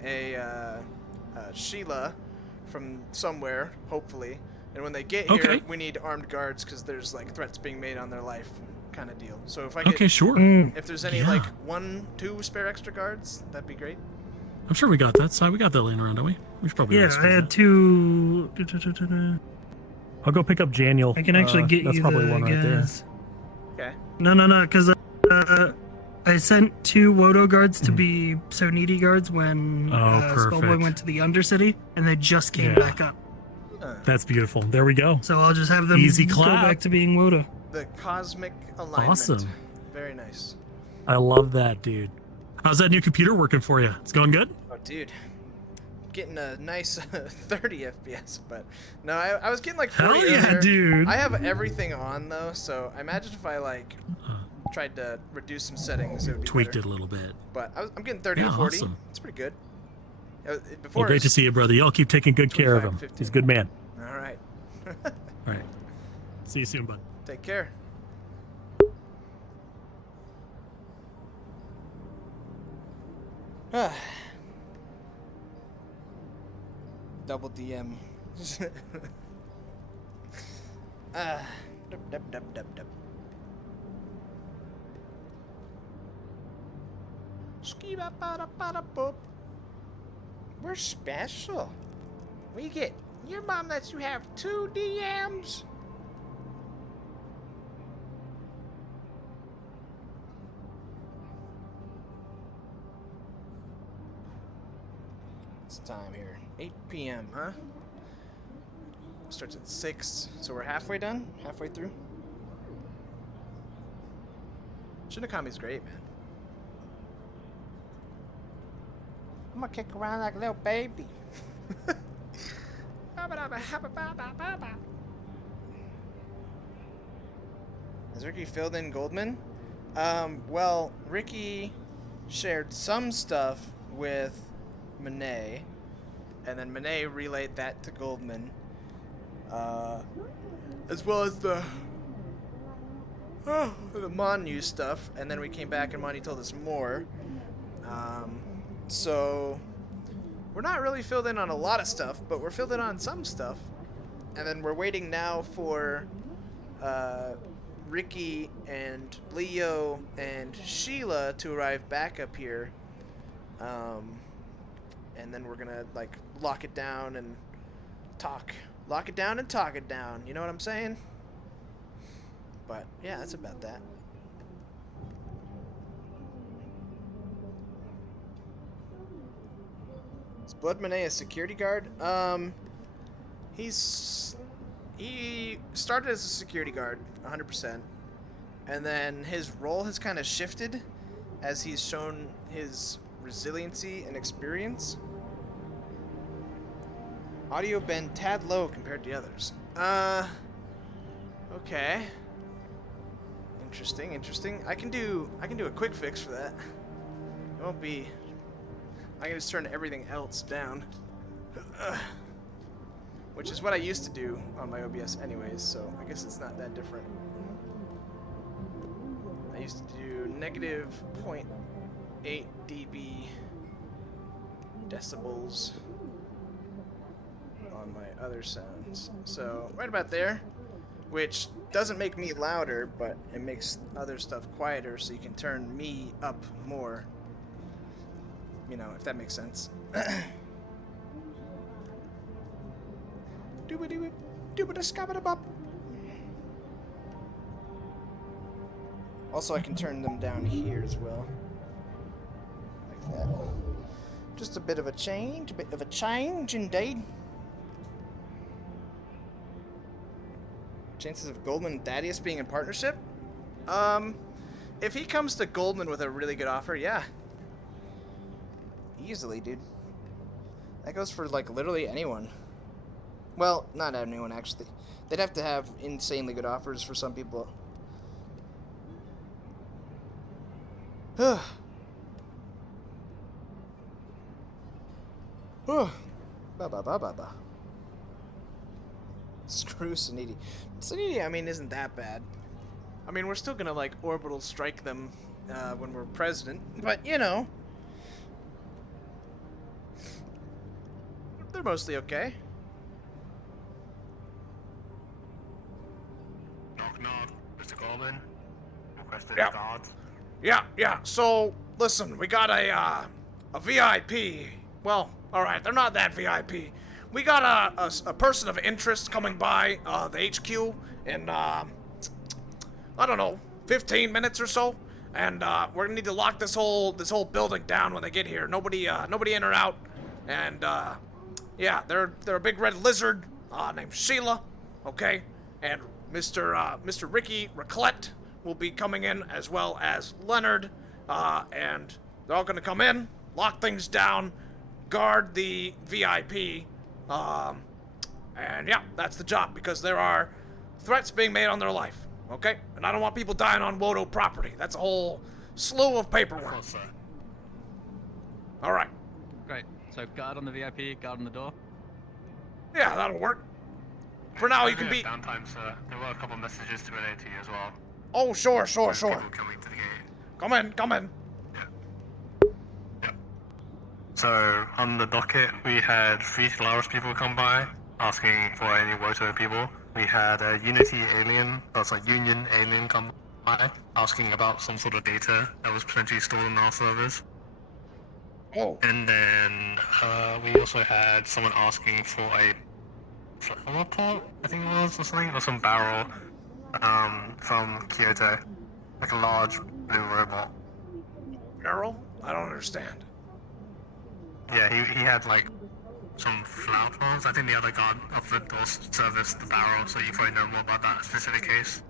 a Sheila from somewhere, hopefully. And when they get here, Okay. we need armed guards because there's like threats being made on their life, kind of deal. So if I get, Okay, sure. If there's any Yeah. like 1, 2 spare extra guards, that'd be great. I'm sure we got that. So we got that laying around, don't we? We should probably. Yeah, expose I had that. 2. I'll go pick up Janiel. I can actually get that's you probably the one right there. guys. Okay. No, because I sent 2 Wodo guards to be so needy guards when Spellboy perfect. went to the Undercity, and they just came Yeah. back up. That's beautiful. There we go. So I'll just have them Easy go clap. back to being Wodo. The cosmic alignment. Awesome. Very nice. I love that, dude. How's that new computer working for you? It's going good? Oh, dude. getting a nice 30 FPS, but no, I was getting like Hell 40 yeah, earlier. dude. I have everything on though, so I imagine if I like tried to reduce some settings, it would be Tweaked better. it a little bit. But I'm getting 30 Yeah, to 40. awesome. It's pretty good. Before Well, great to see you, brother. Y'all keep taking good care of him. 15. He's a good man. All right. All right. See you soon, bud. Take care. Double DM. Dub. We're special. We get. Your mom lets you have 2 DMs? What's the time here? 8 p.m., huh? Starts at 6, so we're halfway done? Halfway through? Shinakami's great, man. I'm gonna kick around like a little baby. Has Ricky filled in Goldman? Well, Ricky shared some stuff with Monet, and then Monet relayed that to Goldman, as well as the Monu stuff, and then we came back and Monty told us more. So we're not really filled in on a lot of stuff, but we're filled in on some stuff. And then we're waiting now for Ricky and Leo and Sheila to arrive back up here. And then we're gonna like lock it down and talk. Lock it down and talk it down. You know what I'm saying? But yeah, that's about that. Is Blood Monet a security guard? He started as a security guard, 100%, and then his role has kind of shifted as he's shown his resiliency and experience. Audio been tad low compared to the others. Okay. Interesting. I can do a quick fix for that. It won't be. I can just turn everything else down. Which is what I used to do on my OBS anyways, so I guess it's not that different. I used to do negative 0.8 dB decibels on my other sounds. So right about there, which doesn't make me louder, but it makes other stuff quieter, so you can turn me up more. You know, if that makes sense. Also, I can turn them down here as well. Like that. Just a bit of a change, indeed. Chances of Goldman and Thaddeus being in partnership? If he comes to Goldman with a really good offer, yeah. Easily, dude. That goes for, like, literally anyone. Well, not anyone, actually. They'd have to have insanely good offers for some people. Ba. Screw Suniti. Suniti, I mean, isn't that bad. I mean, we're still gonna, like, orbital strike them when we're president, but, you know. They're mostly okay. Knock. Mr. Goldman. Requested Yeah. guards. Yeah. So, listen, we got a VIP. Well, alright, they're not that VIP. We got a person of interest coming by the HQ in, I don't know, 15 minutes or so. And we're gonna need to lock this whole building down when they get here. Nobody in or out. And yeah, they're a big red lizard named Sheila, okay? And Mr. Ricky Reconnecting will be coming in, as well as Leonard, and they're all gonna come in, lock things down, guard the VIP. And yeah, that's the job, because there are threats being made on their life, okay? And I don't want people dying on Wodo property. That's a whole slew of paperwork. All right. Great. So guard on the VIP, guard on the door. Yeah, that'll work. For now, you can be... Downtime, sir. There were a couple messages to relay to you as well. Oh, sure. People coming to the gate. Come in. So, on the docket, we had 3 Callous people come by, asking for any Woto people. We had a Unity alien, that's like Union alien, come by, asking about some sort of data that was potentially stored on our servers. Oh. And then, we also had someone asking for a flower pot, I think it was, or something, or some barrel, from Kyoto. Like a large blue robot. Barrel? I don't understand. Yeah, he had like some flower plants. I think the other guard offered or serviced the barrel, so you probably know more about that specific case.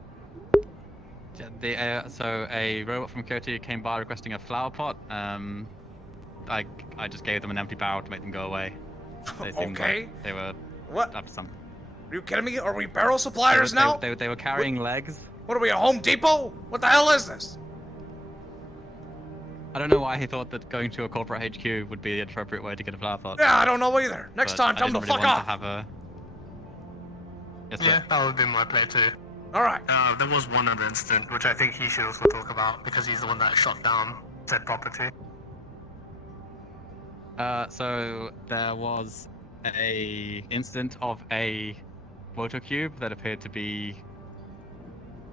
Yeah, so a robot from Kyoto came by requesting a flower pot. I just gave them an empty barrel to make them go away. They seemed like they were up to something. Are you kidding me? Are we barrel suppliers now? They were carrying legs. What are we, a Home Depot? What the hell is this? I don't know why he thought that going to a corporate HQ would be the appropriate way to get a flower pot. Yeah, I don't know either. Next time, tell them to fuck off. Yes, yeah, that would be my play too. Alright. There was one other incident, which I think he should also talk about, because he's the one that shot down said property. So there was a incident of a Woto cube that appeared to be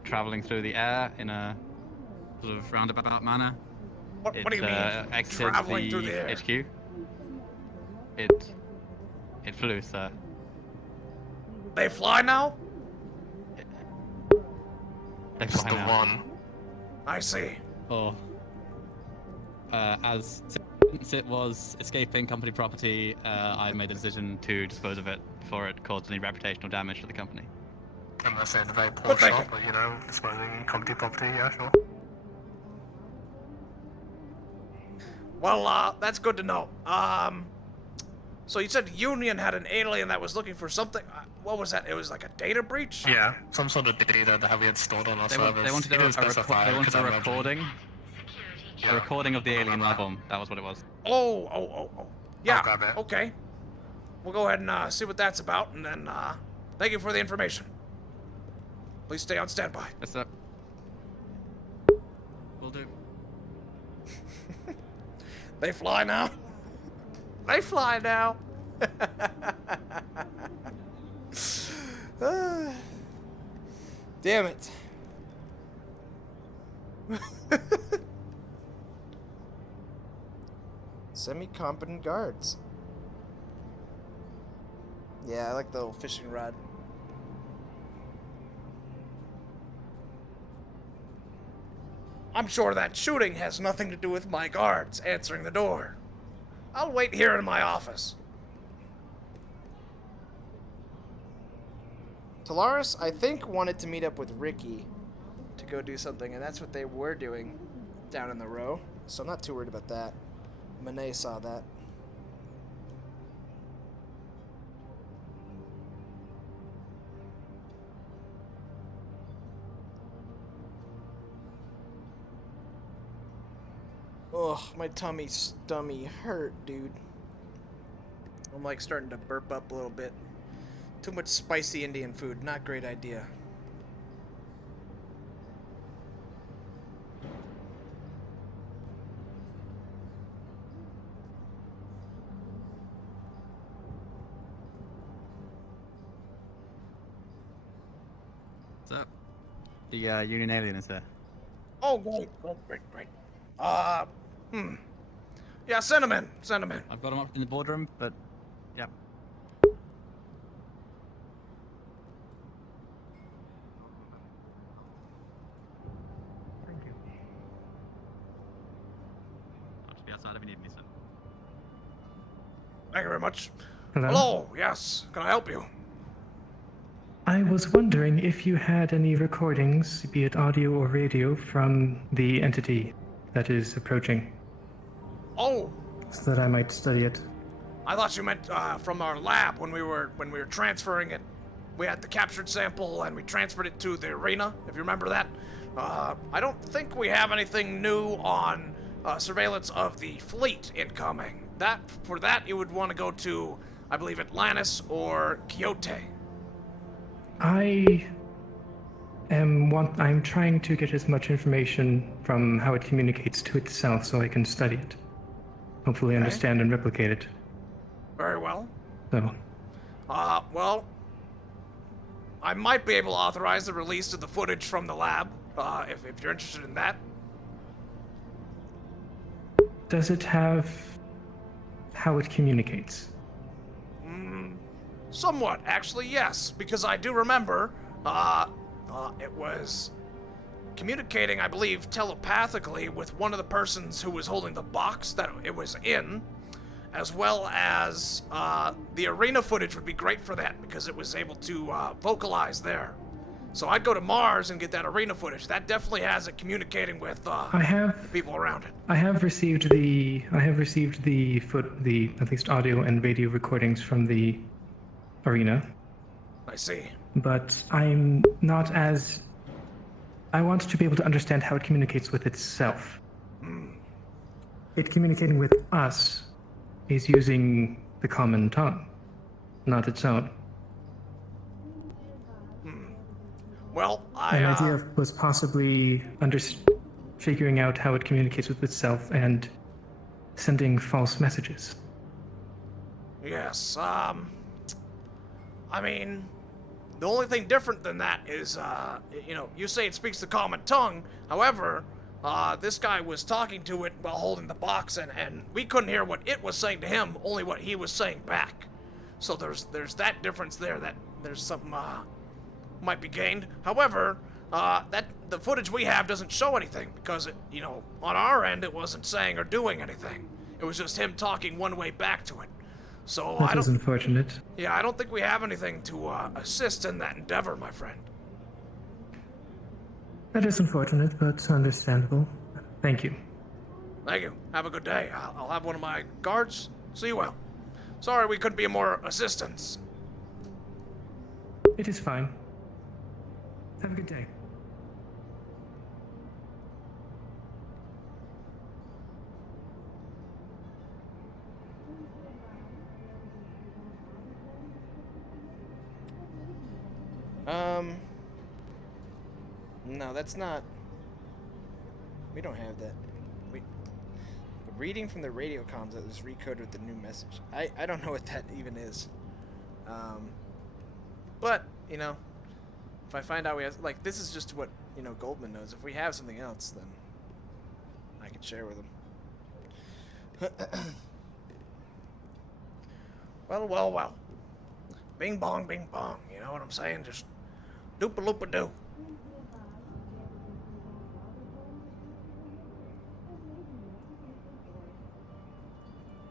traveling through the air in a sort of roundabout manner. What do you mean? Exited Traveling through the air? HQ. It flew, sir. They fly now? They fly now. One. I see. Oh. As since it was escaping company property, I made the decision to dispose of it before it caused any reputational damage to the company. I'm not saying a very poor shot, but you know, disposing company property, yeah, sure. Well, that's good to know. So you said Union had an alien that was looking for something. What was that? It was like a data breach? Yeah, some sort of data that we had stored on our servers. They wanted a recording. A recording of the alien life form. That was what it was. Oh. Yeah, okay. We'll go ahead and see what that's about, and then thank you for the information. Please stay on standby. Yes, sir. Will do. They fly now? They fly now. Damn it. Semi-competent guards. Yeah, I like the little fishing rod. I'm sure that shooting has nothing to do with my guards answering the door. I'll wait here in my office. Talaris, I think, wanted to meet up with Ricky to go do something, and that's what they were doing down in the row. So I'm not too worried about that. Monet saw that. Ugh, my stomach hurt, dude. I'm like starting to burp up a little bit. Too much spicy Indian food, not great idea. What's up? The Union alien is there. Oh, great. Yeah, send him in. I've got him up in the boardroom, but yeah. Thank you. I'll just be outside if you need me, sir. Thank you very much. Hello? Yes. Can I help you? I was wondering if you had any recordings, be it audio or radio, from the entity that is approaching. Oh. So that I might study it. I thought you meant from our lab when we were transferring it. We had the captured sample and we transferred it to the arena, if you remember that. I don't think we have anything new on surveillance of the fleet incoming. For that, you would want to go to, I believe, Atlantis or Quixote. I'm trying to get as much information from how it communicates to itself so I can study it. Hopefully understand and replicate it. Very well. So, well, I might be able to authorize the release of the footage from the lab, if you're interested in that. does it have how it communicates? Somewhat, actually, yes, because I do remember, it was communicating, I believe, telepathically with one of the persons who was holding the box that it was in, as well as, the arena footage would be great for that, because it was able to, vocalize there. So I'd go to Mars and get that arena footage. That definitely has it communicating with, the people around it. I have received the at least audio and video recordings from the arena. I see. But I'm not as... I want to be able to understand how it communicates with itself. It communicating with us is using the common tongue, not its own. Well, An idea was possibly figuring out how it communicates with itself and sending false messages. Yes, I mean, the only thing different than that is, you say it speaks the common tongue. However, this guy was talking to it while holding the box, and we couldn't hear what it was saying to him, only what he was saying back. So there's that difference there, that there's something, might be gained. However, the footage we have doesn't show anything, because on our end, it wasn't saying or doing anything. It was just him talking one way back to it. So That is unfortunate. Yeah, I don't think we have anything to assist in that endeavor, my friend. That is unfortunate, but understandable. Thank you. Thank you. Have a good day. I'll have one of my guards see you well. Sorry we couldn't be of more assistance. It is fine. Have a good day. No, that's not... We don't have that. The reading from the radio comms that was recoded with the new message. I don't know what that even is. But, if I find out we have... this is just what, Goldman knows. If we have something else, then I can share with him. Well. Bing bong, you know what I'm saying? Just doop-a-loop-a-doo.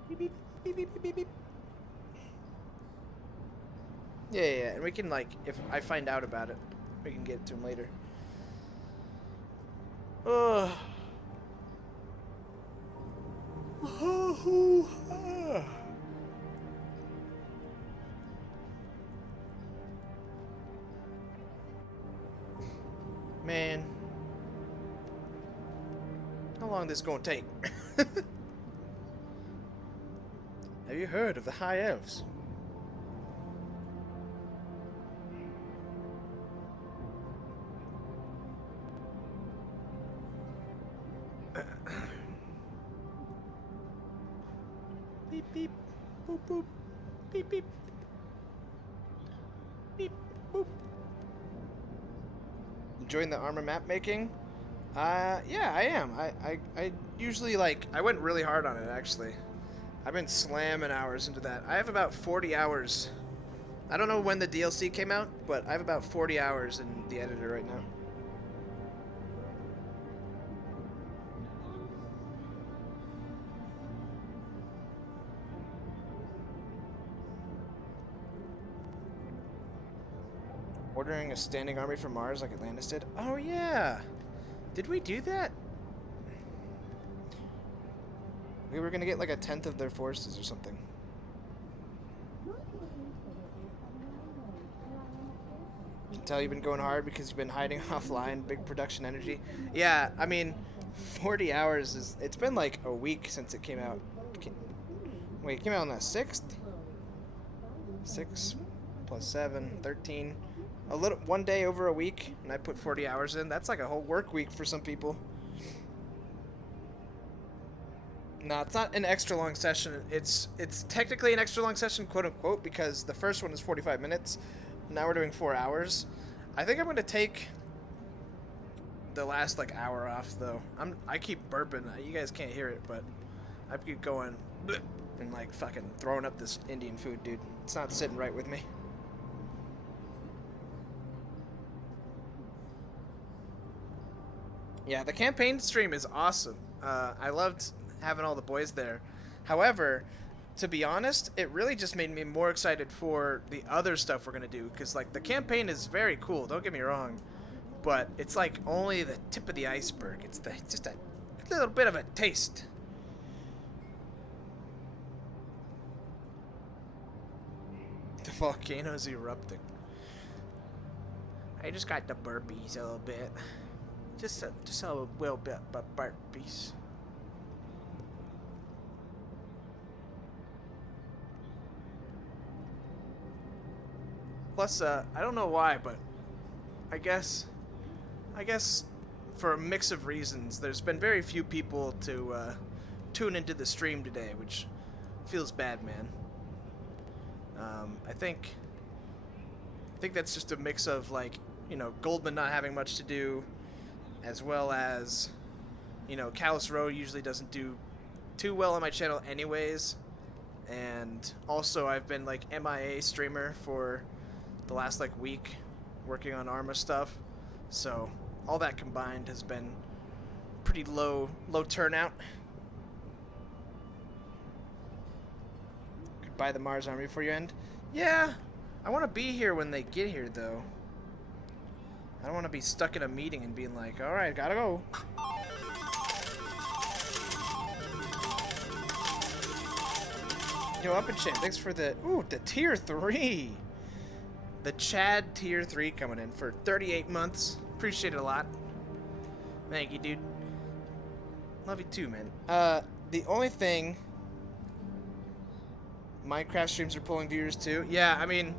Beep, beep, beep, beep, beep, beep. Yeah, and we can, if I find out about it, we can get it to him later. Man. How long is this gonna take? Have you heard of the High Elves? Beep, beep, boop, boop, beep, beep. Beep, boop. Enjoying the armor map making? Yeah, I am. I usually, I went really hard on it, actually. I've been slamming hours into that. I have about 40 hours. I don't know when the DLC came out, but I have about 40 hours in the editor right now. Ordering a standing army from Mars like Atlantis did? Oh yeah! Did we do that? We were gonna get a tenth of their forces or something. Can tell you've been going hard because you've been hiding offline, big production energy. Yeah, I mean, 40 hours is... It's been like a week since it came out. Wait, it came out on the 6th? 6 plus 7, 13. One day over a week, and I put 40 hours in. That's like a whole work week for some people. No, it's not an extra long session. It's technically an extra long session, quote unquote, because the first one is 45 minutes. Now we're doing 4 hours. I think I'm gonna take the last like hour off though. I keep burping. You guys can't hear it, but I keep going and like fucking throwing up this Indian food, dude. It's not sitting right with me. Yeah, the campaign stream is awesome. I loved having all the boys there. However, to be honest, it really just made me more excited for the other stuff we're gonna do. Because like the campaign is very cool. Don't get me wrong, but it's like only the tip of the iceberg. It's just a little bit of a taste. The volcano's erupting. I just got the burpees a little bit. Just a little bit of burpees. Plus, I don't know why, but I guess for a mix of reasons, there's been very few people to tune into the stream today, which feels bad, man. I think that's just a mix of like, you know, Goldman not having much to do, as well as, you know, Callous usually doesn't do too well on my channel anyways, and also I've been like MIA streamer for the last like week working on Arma stuff, so all that combined has been pretty low turnout. Could buy the Mars army before you end. Yeah, I want to be here when they get here though. I don't want to be stuck in a meeting and being like, alright, gotta go. Yo, Up and Chat, thanks for the tier 3. The Chad tier 3 coming in for 38 months. Appreciate it a lot. Thank you, dude. Love you too, man. The only thing... Minecraft streams are pulling viewers too. Yeah, I mean...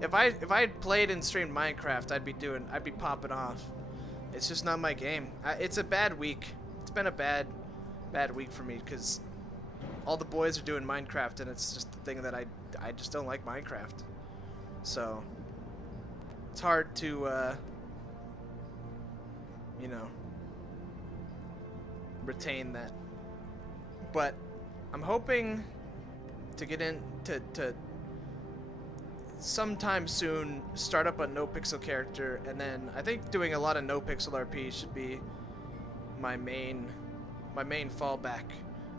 If I had played and streamed Minecraft, I'd be popping off. It's just not my game. It's a bad week. It's been a bad week for me because all the boys are doing Minecraft, and it's just the thing that I just don't like Minecraft. So it's hard to you know, retain that. But I'm hoping to get into sometime soon start up a no pixel character, and then I think doing a lot of no pixel RP should be my main fallback.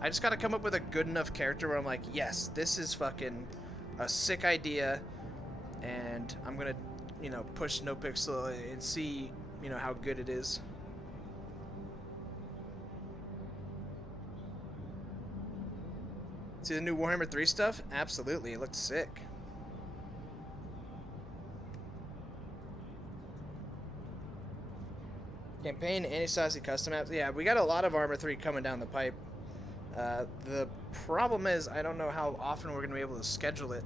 I just gotta come up with a good enough character where I'm like, yes, this is fucking a sick idea, and I'm gonna, you know, push no pixel and see, you know, how good it is. See the new Warhammer 3 stuff? Absolutely, it looks sick. Campaign, anti-saucy custom apps. Yeah, we got a lot of Armor 3 coming down the pipe. The problem is I don't know how often we're going to be able to schedule it,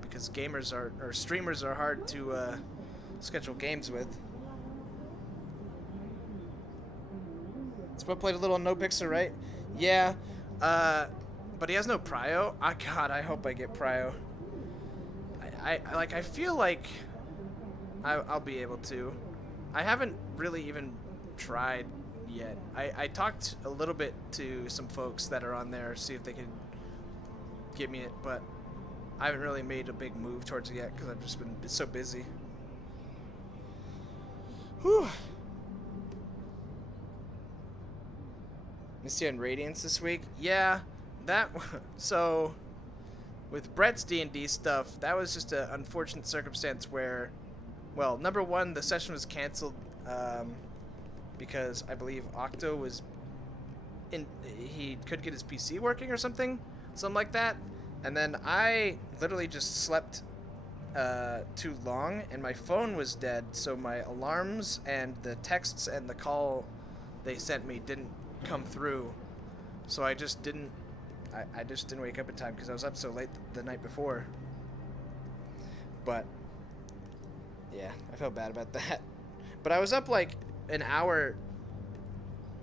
because streamers are hard to schedule games with. Spud played a little no pixel, right? Yeah, but he has no prio. Oh, God, I hope I get prio. I feel like I'll be able to. I haven't really even tried yet. I talked a little bit to some folks that are on there, see if they could get me it, but I haven't really made a big move towards it yet because I've just been so busy. Whew. Missy on Radiance this week? Yeah, so with Brett's D&D stuff, that was just an unfortunate circumstance where, well, number one, the session was canceled because I believe Octo was he couldn't get his PC working or something like that. And then I literally just slept too long, and my phone was dead, so my alarms and the texts and the call they sent me didn't come through. So I just didn't wake up in time because I was up so late the night before. But yeah, I felt bad about that. But I was up like an hour,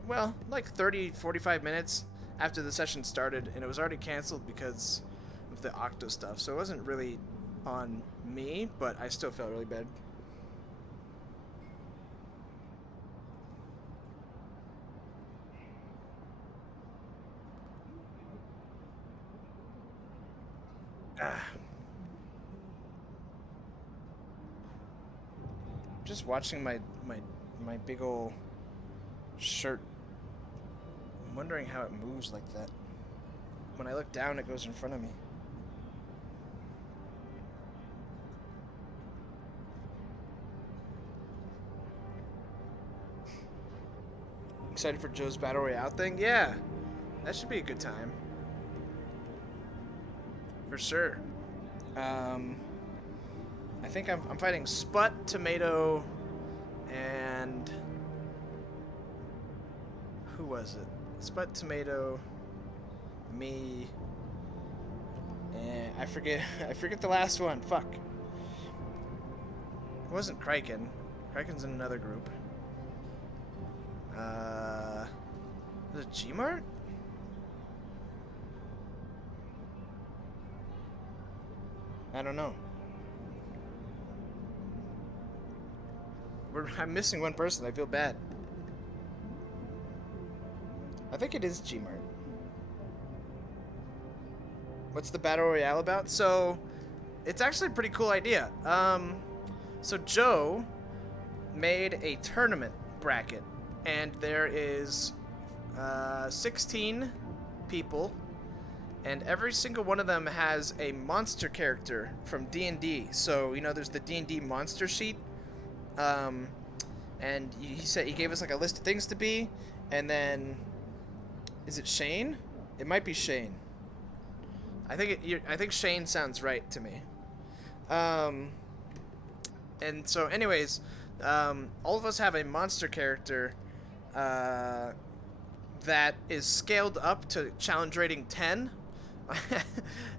well, like 45 minutes after the session started, and it was already canceled because of the Octo stuff. So it wasn't really on me, but I still felt really bad. Just watching my big ol' shirt. I'm wondering how it moves like that. When I look down, it goes in front of me. Excited for Joe's Battle Royale thing? Yeah, that should be a good time. For sure. I think I'm fighting Sput, Tomato, and who was it? Sput, Tomato, me, and I forget the last one. Fuck. It wasn't Kraken. Kraken's in another group. Was it Gmart? I don't know. I'm missing one person. I feel bad. I think it is Gmart. What's the Battle Royale about? So, it's actually a pretty cool idea. So Joe made a tournament bracket, and there is 16 people, and every single one of them has a monster character from D&D. So, you know, there's the D&D monster sheet. And he gave us like a list of things to be, and then is it Shane? It might be Shane. I think Shane sounds right to me. And so anyways, all of us have a monster character that is scaled up to challenge rating 10.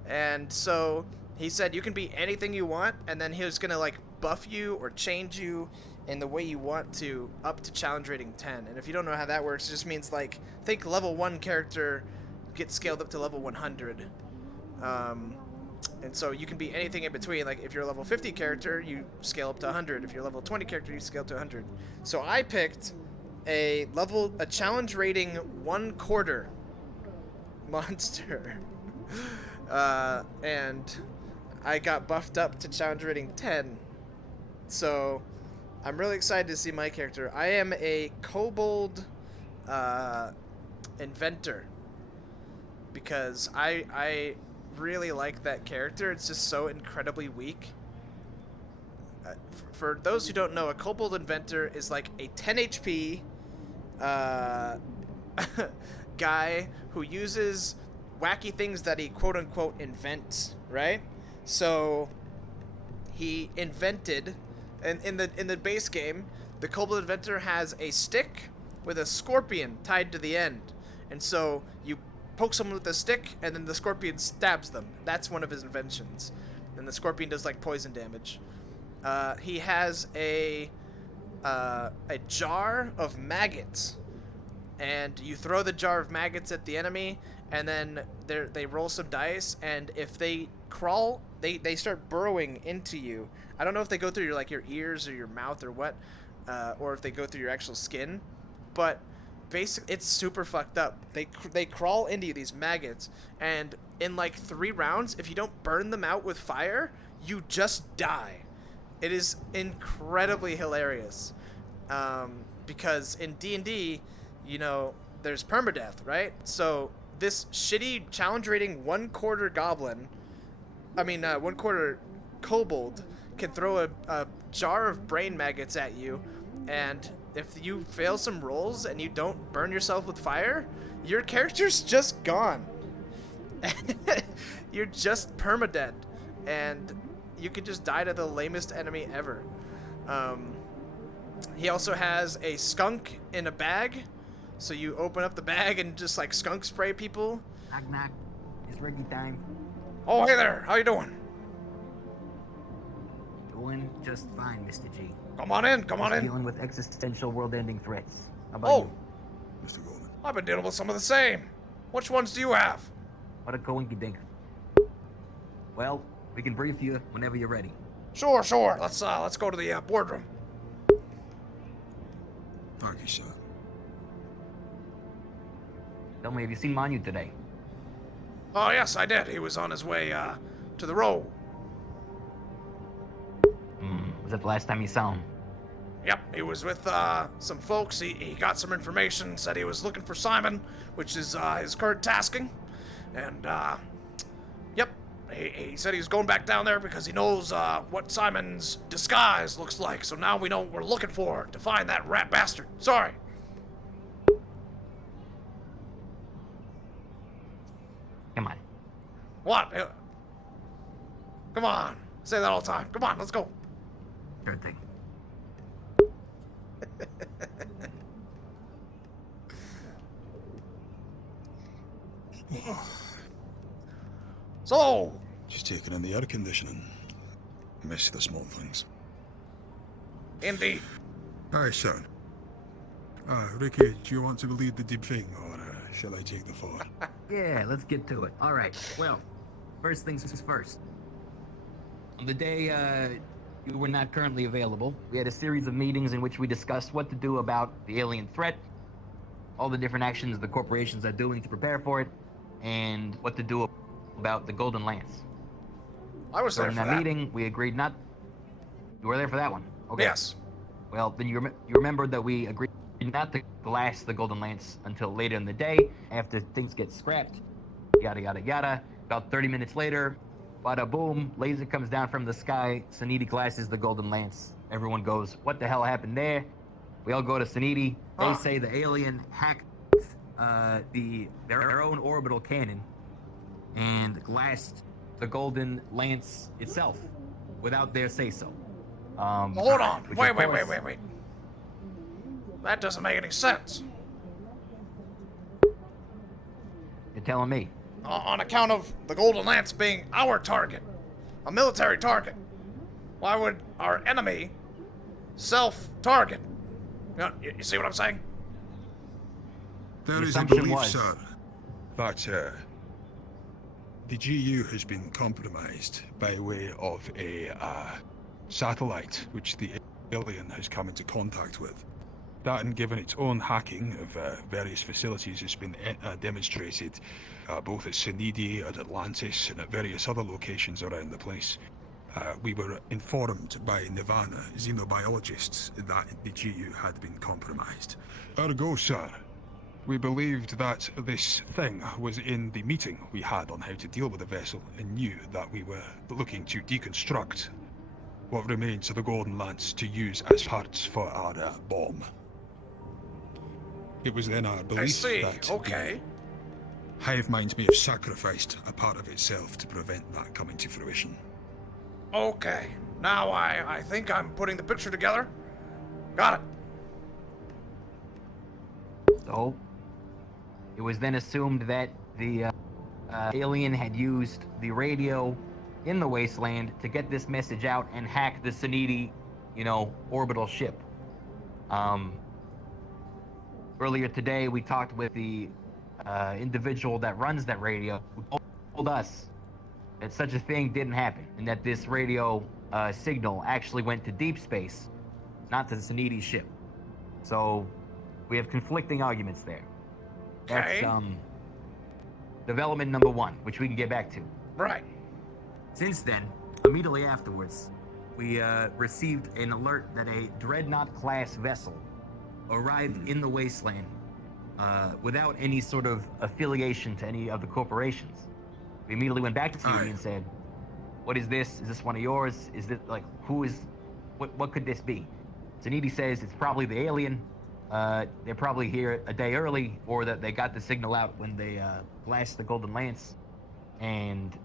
And so he said you can be anything you want, and then he was gonna like buff you or change you in the way you want to up to challenge rating 10. And if you don't know how that works, it just means like think level 1 character gets scaled up to level 100. And so you can be anything in between. Like if you're a level 50 character, you scale up to 100. If you're a level 20 character, you scale up to 100. So I picked a challenge rating 1/4 monster. And I got buffed up to challenge rating 10. So I'm really excited to see my character. I am a kobold inventor because I really like that character. It's just so incredibly weak. For those who don't know, a kobold inventor is like a 10 HP guy who uses wacky things that he quote-unquote invents, right? So he invented, and in the base game, the kobold inventor has a stick with a scorpion tied to the end, and so you poke someone with a stick, and then the scorpion stabs them. That's one of his inventions, and the scorpion does like poison damage. He has a jar of maggots, and you throw the jar of maggots at the enemy, and then they roll some dice, and if they crawl, they start burrowing into you. I don't know if they go through your ears or your mouth or what, or if they go through your actual skin, but basically it's super fucked up. They crawl into you, these maggots, and in like 3 rounds, if you don't burn them out with fire, you just die. It is incredibly hilarious, because in D&D, you know, there's permadeath, right? So this shitty challenge rating 1/4 goblin, 1/4 kobold, can throw a jar of brain maggots at you, and if you fail some rolls and you don't burn yourself with fire, your character's just gone. You're just permadead, and you could just die to the lamest enemy ever. He also has a skunk in a bag, so you open up the bag and just like skunk spray people. Knock knock. It's Ricky time. Oh, hey there. How you doing? Doing just fine, Mr. G. Come on in. Come on Just in. Dealing with existential world-ending threats. How about Oh, you? Mr. Goldman. I've been dealing with some of the same. Which ones do you have? What a coinkydink. Well, we can brief you whenever you're ready. Sure, sure. Let's go to the boardroom. Thank you, sir. Tell me, have you seen Manu today? Oh, yes, I did. He was on his way to the row. Was that the last time you saw him? Yep, he was with some folks. He got some information, said he was looking for Simon, which is his current tasking. And, yep, he said he was going back down there because he knows what Simon's disguise looks like. So now we know what we're looking for to find that rat bastard. Sorry. Come on. What? Come on. Say that all the time. Come on, let's go. Sure thing. So, Just taking in the air conditioning. Miss the small things. indeed. Aye, son. Ricky, do you want to lead the deep thing, or shall I take the floor? Yeah, let's get to it. All right. Well, first things first. On the day you were not currently available, we had a series of meetings in which we discussed what to do about the alien threat, all the different actions the corporations are doing to prepare for it, and what to do about the Golden Lance. I was there During for that that. meeting, we agreed not. You were there for that one. Okay. Yes. Well, then you remembered that we agreed not to glass the Golden Lance until later in the day, after things get scrapped. Yada yada yada. About 30 minutes later, bada boom, laser comes down from the sky. Saniti glasses the Golden Lance. Everyone goes, "What the hell happened there?" We all go to Saniti. They say the alien hacked their own orbital cannon and glassed the Golden Lance itself without their say-so. Hold on. which, Wait, of wait, course- wait, wait, wait. That doesn't make any sense. You're telling me? On account of the Golden Lance being our target, a military target. Why would our enemy self-target? You see what I'm saying? There The is a assumption belief, was- sir, that the GU has been compromised by way of a satellite which the alien has come into contact with. That, and given its own hacking of various facilities, has been demonstrated both at Sanidi, at Atlantis, and at various other locations around the place. We were informed by Nirvana xenobiologists that the GU had been compromised. Ergo, sir, we believed that this thing was in the meeting we had on how to deal with the vessel, and knew that we were looking to deconstruct what remains of the Golden Lance to use as parts for our bomb. It was then our belief I see. that Okay. the hive mind may have sacrificed a part of itself to prevent that coming to fruition. Okay. Now I think I'm putting the picture together. Got it. So, it was then assumed that the alien had used the radio in the wasteland to get this message out and hack the Saniti, orbital ship. Earlier today, we talked with the individual that runs that radio, who told us that such a thing didn't happen, and that this radio signal actually went to deep space, not to the Saniti ship. So, we have conflicting arguments there. Okay. That's development number one, which we can get back to. Right. Since then, immediately afterwards, we received an alert that a Dreadnought-class vessel arrived in the wasteland without any sort of affiliation to any of the corporations. We immediately went back to Saniti and said, "What is this? Is this one of yours? Is this, what could this be?" Saniti says it's probably the alien. They're probably here a day early, or that they got the signal out when they blasted the Golden Lance. And,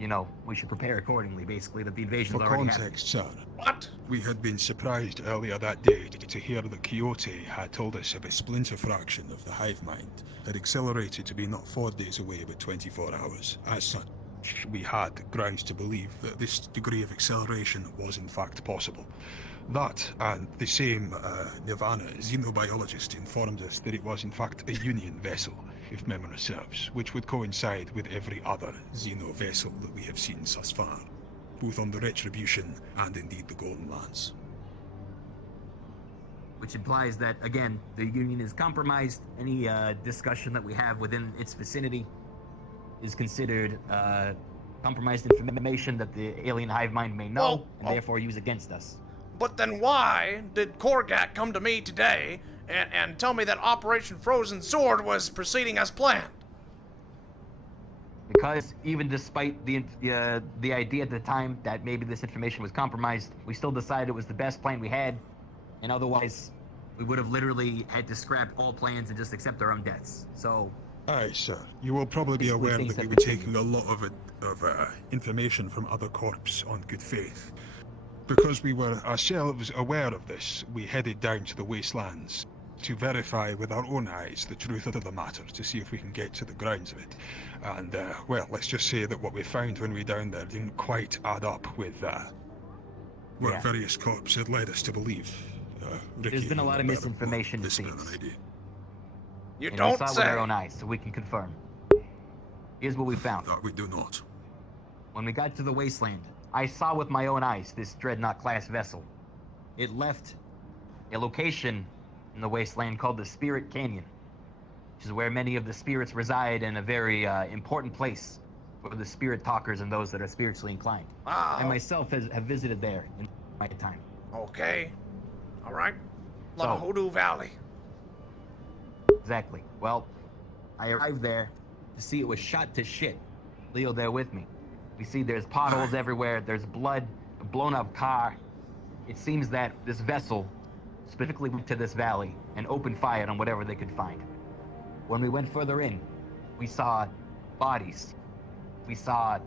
you know, we should prepare accordingly, basically, that the invasion's For already happened. context, sir. What? We had been surprised earlier that day to hear that Quixote had told us of a splinter fraction of the hive mind had accelerated to be not 4 days away but 24 hours. As such, we had grounds to believe that this degree of acceleration was in fact possible. That, and the same Nirvana xenobiologist informed us that it was in fact a Union vessel, if memory serves, which would coincide with every other Xeno vessel that we have seen thus far, both on the Retribution and indeed the Golden Lance. Which implies that, again, the Union is compromised. Any discussion that we have within its vicinity is considered compromised information that the alien hive mind may know, and therefore use against us. But then why did Korgak come to me today and tell me that Operation Frozen Sword was proceeding as planned? Because even despite the idea at the time that maybe this information was compromised, we still decided it was the best plan we had, and otherwise we would have literally had to scrap all plans and just accept our own deaths. So... Aye, sir. You will probably be aware that we were taking a lot of information from other corps on good faith. Because we were ourselves aware of this, we headed down to the wastelands to verify with our own eyes the truth of the matter, to see if we can get to the grounds of it. And, well, let's just say that what we found when we were down there didn't quite add up with what various corps had led us to believe. There's been a lot of misinformation, it seems. You and don't we saw say. with our own eyes, so we can confirm. Here's what we found. That we do not. When we got to the wasteland, I saw with my own eyes this Dreadnought-class vessel. It left a location in the wasteland called the Spirit Canyon, which is where many of the spirits reside, in a very important place for the spirit talkers and those that are spiritually inclined. Wow. I myself have visited there in my time. Okay. All right. La Hoodoo Valley. Exactly. Well, I arrived there to see it was shot to shit. Leo there with me. We see there's potholes everywhere, there's blood, a blown up car. It seems that this vessel specifically went to this valley and opened fire on whatever they could find. When we went further in, we saw bodies. We saw,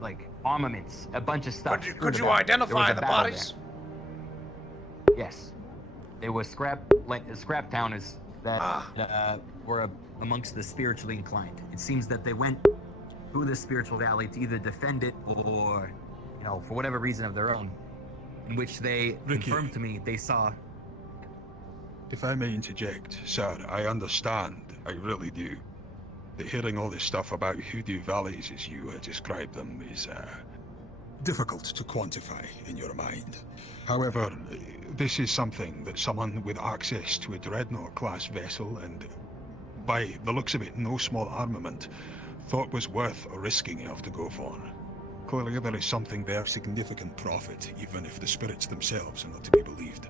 like, armaments, a bunch of stuff. Could you identify the bodies? There. Yes. They were scrap towners that were amongst the spiritually inclined. It seems that they went through the spiritual valley to either defend it or, you know, for whatever reason of their own, in which they confirmed to me they saw. If I may interject, sir, I understand, I really do, that hearing all this stuff about Hoodoo Valleys as you describe them is difficult to quantify in your mind. However, this is something that someone with access to a Dreadnought-class vessel and, by the looks of it, no small armament, thought was worth risking enough to go for. Clearly there is something there of significant profit, even if the spirits themselves are not to be believed.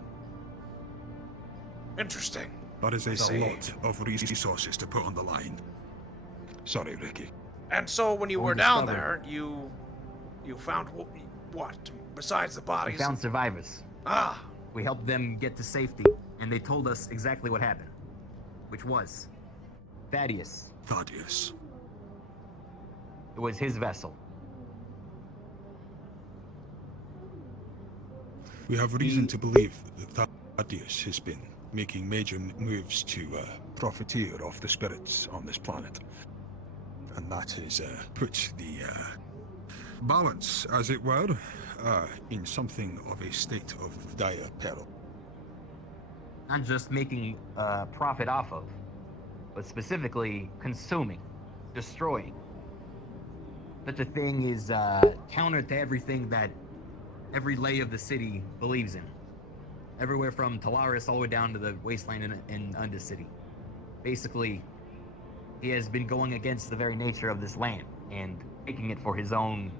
Interesting. That is a lot of resources to put on the line. Sorry, Ricky. And so when you were down there, you found what? Besides the We bodies? found survivors. Ah. We helped them get to safety, and they told us exactly what happened, which was Thaddeus. Thaddeus. It was his vessel. We have reason to believe that Thaddeus has been making major moves to profiteer off the spirits on this planet. And that has put the balance, as it were, in something of a state of dire peril. Not just making profit off of, but specifically consuming, destroying. Such a thing is counter to everything that every lay of the city believes in. Everywhere from Talaris all the way down to the wasteland in Undercity. Basically, he has been going against the very nature of this land and taking it for his own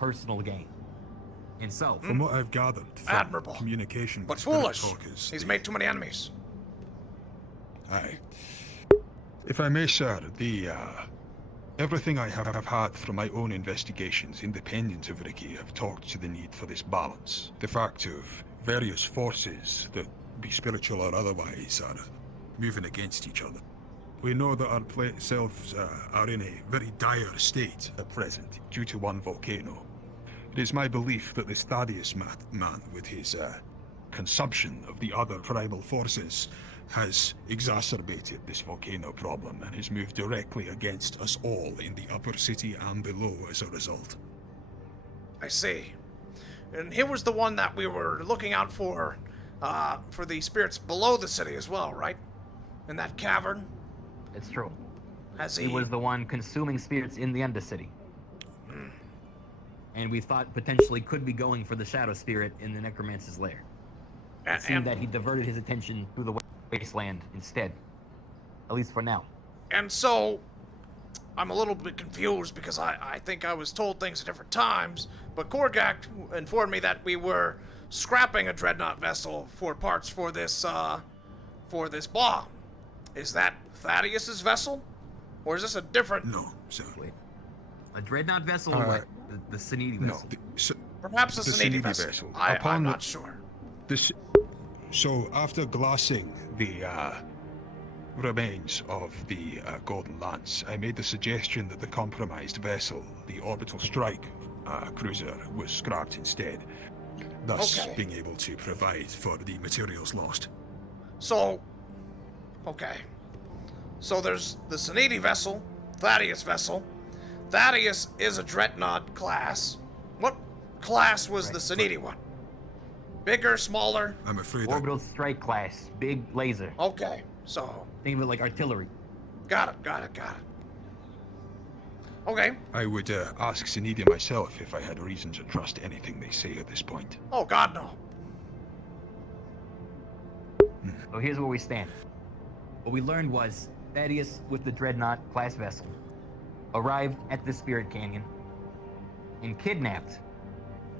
personal gain. And so, from what I've gathered from admirable communication but with spirit foolish. talkers, He's made too many enemies. Aye. If I may, sir, everything I have had from my own investigations, independent of Ricky, have talked to the need for this balance. The fact of various forces, that be spiritual or otherwise, are moving against each other. We know that our selves are in a very dire state at present due to one volcano. It is my belief that this Thaddeus man, with his consumption of the other primal forces, has exacerbated this volcano problem and has moved directly against us all in the upper city and below as a result. I see. And he was the one that we were looking out for the spirits below the city as well, right? In that cavern? It's true. Has He was the one consuming spirits in the Undercity. Hmm. And we thought potentially could be going for the Shadow Spirit in the Necromancer's lair. It seemed that he diverted his attention to the Wasteland instead. At least for now. And so, I'm a little bit confused because I think I was told things at different times, but Korgak informed me that we were scrapping a dreadnought vessel for parts for this bomb. Is that Thaddeus's vessel? Or is this a different... No, sir. Wait. A dreadnought vessel or what? The Sanidi vessel? No, perhaps a Sanidi vessel. I'm not sure. So, after glassing the remains of the Golden Lance, I made the suggestion that the compromised vessel, the Orbital Strike cruiser, was scrapped instead, thus being able to provide for the materials lost. So, okay. So there's the Sanidi vessel, Thaddeus vessel. Thaddeus is a Dreadnought class. What class was the Sanidi one? Bigger, smaller? I'm afraid Orbital Strike class, big laser. Okay, so... Think of it like artillery. Got it. Okay. I would ask Sanidi myself if I had reason to trust anything they say at this point. Oh, God, no. So here's where we stand. What we learned was Thaddeus with the Dreadnought class vessel arrived at the Spirit Canyon and kidnapped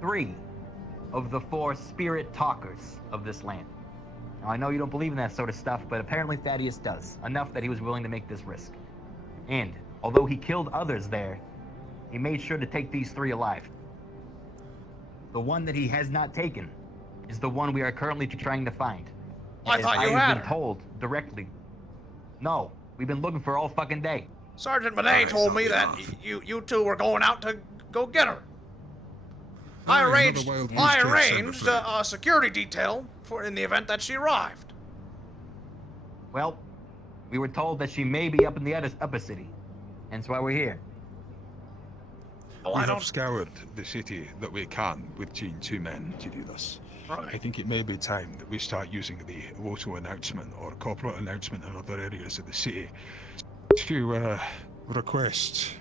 3 of the 4 spirit talkers of this land. Now, I know you don't believe in that sort of stuff, but apparently Thaddeus does. Enough that he was willing to make this risk. And, although he killed others there, he made sure to take these 3 alive. The one that he has not taken is the one we are currently trying to find. I thought you have had been her. told directly. No, we've been looking for all fucking day. Sergeant Monet told me that you two were going out to go get her. I arranged a security detail in the event that she arrived. Well, we were told that she may be up in the upper city. Hence why we're here. We have scoured the city that we can with 2 men to do this. Right. I think it may be time that we start using the Woto announcement or corporate announcement in other areas of the city to request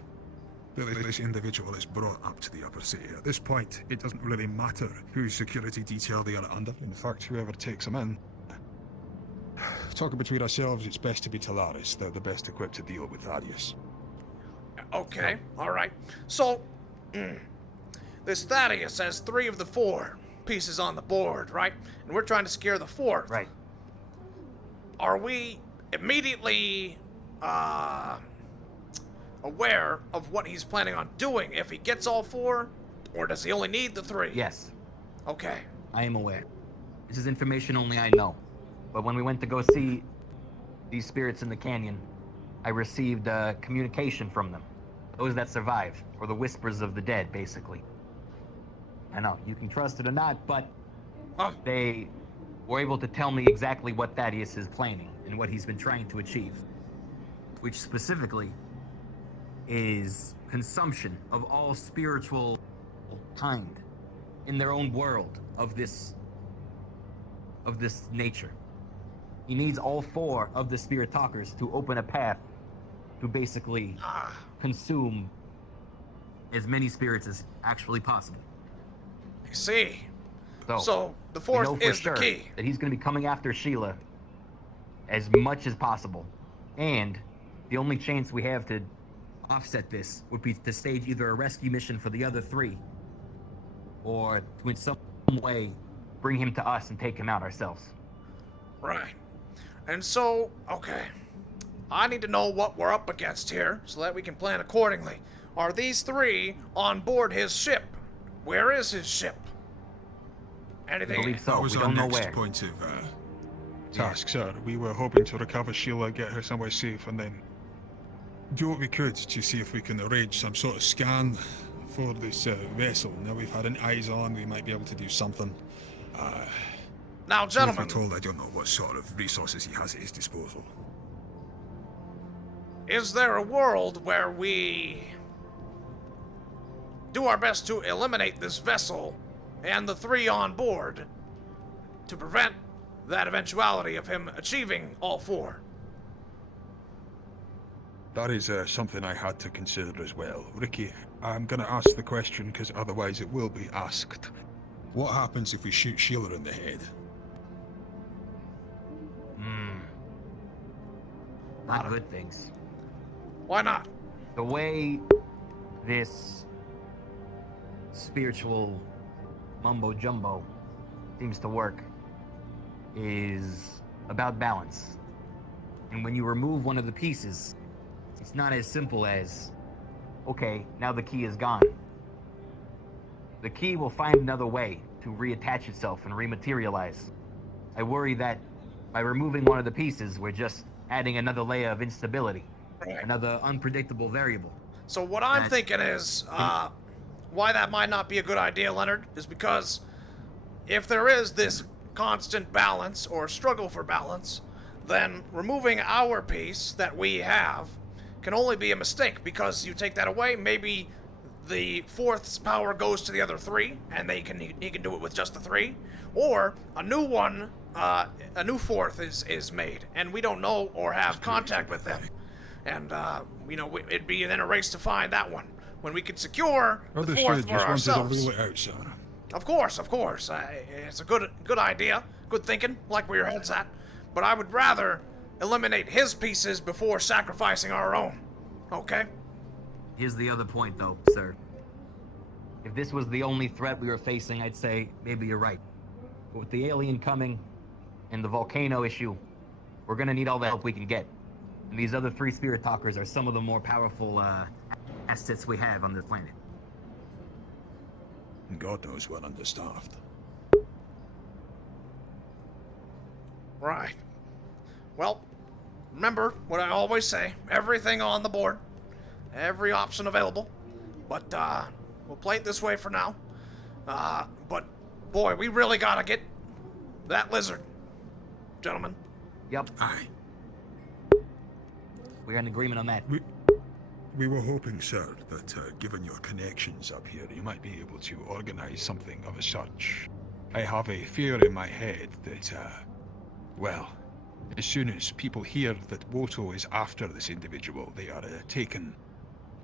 that this individual is brought up to the upper city. At this point, it doesn't really matter whose security detail they are under. In fact, whoever takes them in. Talking between ourselves, it's best to be Talaris. They're the best equipped to deal with Thaddeus. Okay, alright. So, this Thaddeus has 3 of the 4 pieces on the board, right? And we're trying to secure the 4th. Right. Are we immediately aware of what he's planning on doing if he gets all 4? Or does he only need the 3? Yes. Okay. I am aware. This is information only I know. But when we went to go see these spirits in the canyon, I received communication from them. Those that survived, or the whispers of the dead, basically. I know, you can trust it or not, but they were able to tell me exactly what Thaddeus is planning and what he's been trying to achieve. Which specifically is consumption of all spiritual kind in their own world of this nature. He needs all 4 of the spirit talkers to open a path to basically consume as many spirits as actually possible. I see. So the we know 4th for is sure the key. that he's going to be coming after Sheila as much as possible. And the only chance we have to offset this would be to stage either a rescue mission for the other 3 or to in some way bring him to us and take him out ourselves. Right. And so, okay. I need to know what we're up against here so that we can plan accordingly. Are these 3 on board his ship? Where is his ship? Anything? I believe so. That was We our don't know next where. point of task, sir. We were hoping to recover Sheila, get her somewhere safe, and then do what we could to see if we can arrange some sort of scan for this vessel. Now we've had an eyes on, we might be able to do something. Now, gentlemen, truth be told, I don't know what sort of resources he has at his disposal. is there a world where we do our best to eliminate this vessel and the 3 on board to prevent that eventuality of him achieving all 4? That is something I had to consider as well. Ricky, I'm gonna ask the question because otherwise it will be asked. What happens if we shoot Sheila in the head? Not good things. Why not? The way this spiritual mumbo jumbo seems to work is about balance. And when you remove one of the pieces, it's not as simple as, okay, now the key is gone. The key will find another way to reattach itself and rematerialize. I worry that by removing one of the pieces, we're just adding another layer of instability, another unpredictable variable. So what I'm thinking is, why that might not be a good idea, Leonard, is because if there is this constant balance or struggle for balance, then removing our piece that we have can only be a mistake, because you take that away, maybe the 4th's power goes to the other 3, and he can do it with just the 3, or a new one, a new 4th is made, and we don't know or have contact with them, and it'd be then a race to find that one when we could secure the 4th for ourselves. Of course, it's a good idea, good thinking, like where your head's at, but I would rather eliminate his pieces before sacrificing our own. Okay? Here's the other point, though, sir. If this was the only threat we were facing, I'd say maybe you're right. But with the alien coming and the volcano issue, we're gonna need all the help we can get. And these other 3 spirit talkers are some of the more powerful assets we have on this planet. God knows we're understaffed. Right. Well, remember what I always say, everything on the board, every option available, but we'll play it this way for now. But boy, we really gotta get that lizard, gentlemen. Yep. Aye. We're in agreement on that. We were hoping, sir, that given your connections up here, you might be able to organize something of a such. I have a fear in my head that, well, as soon as people hear that Woto is after this individual, they are taken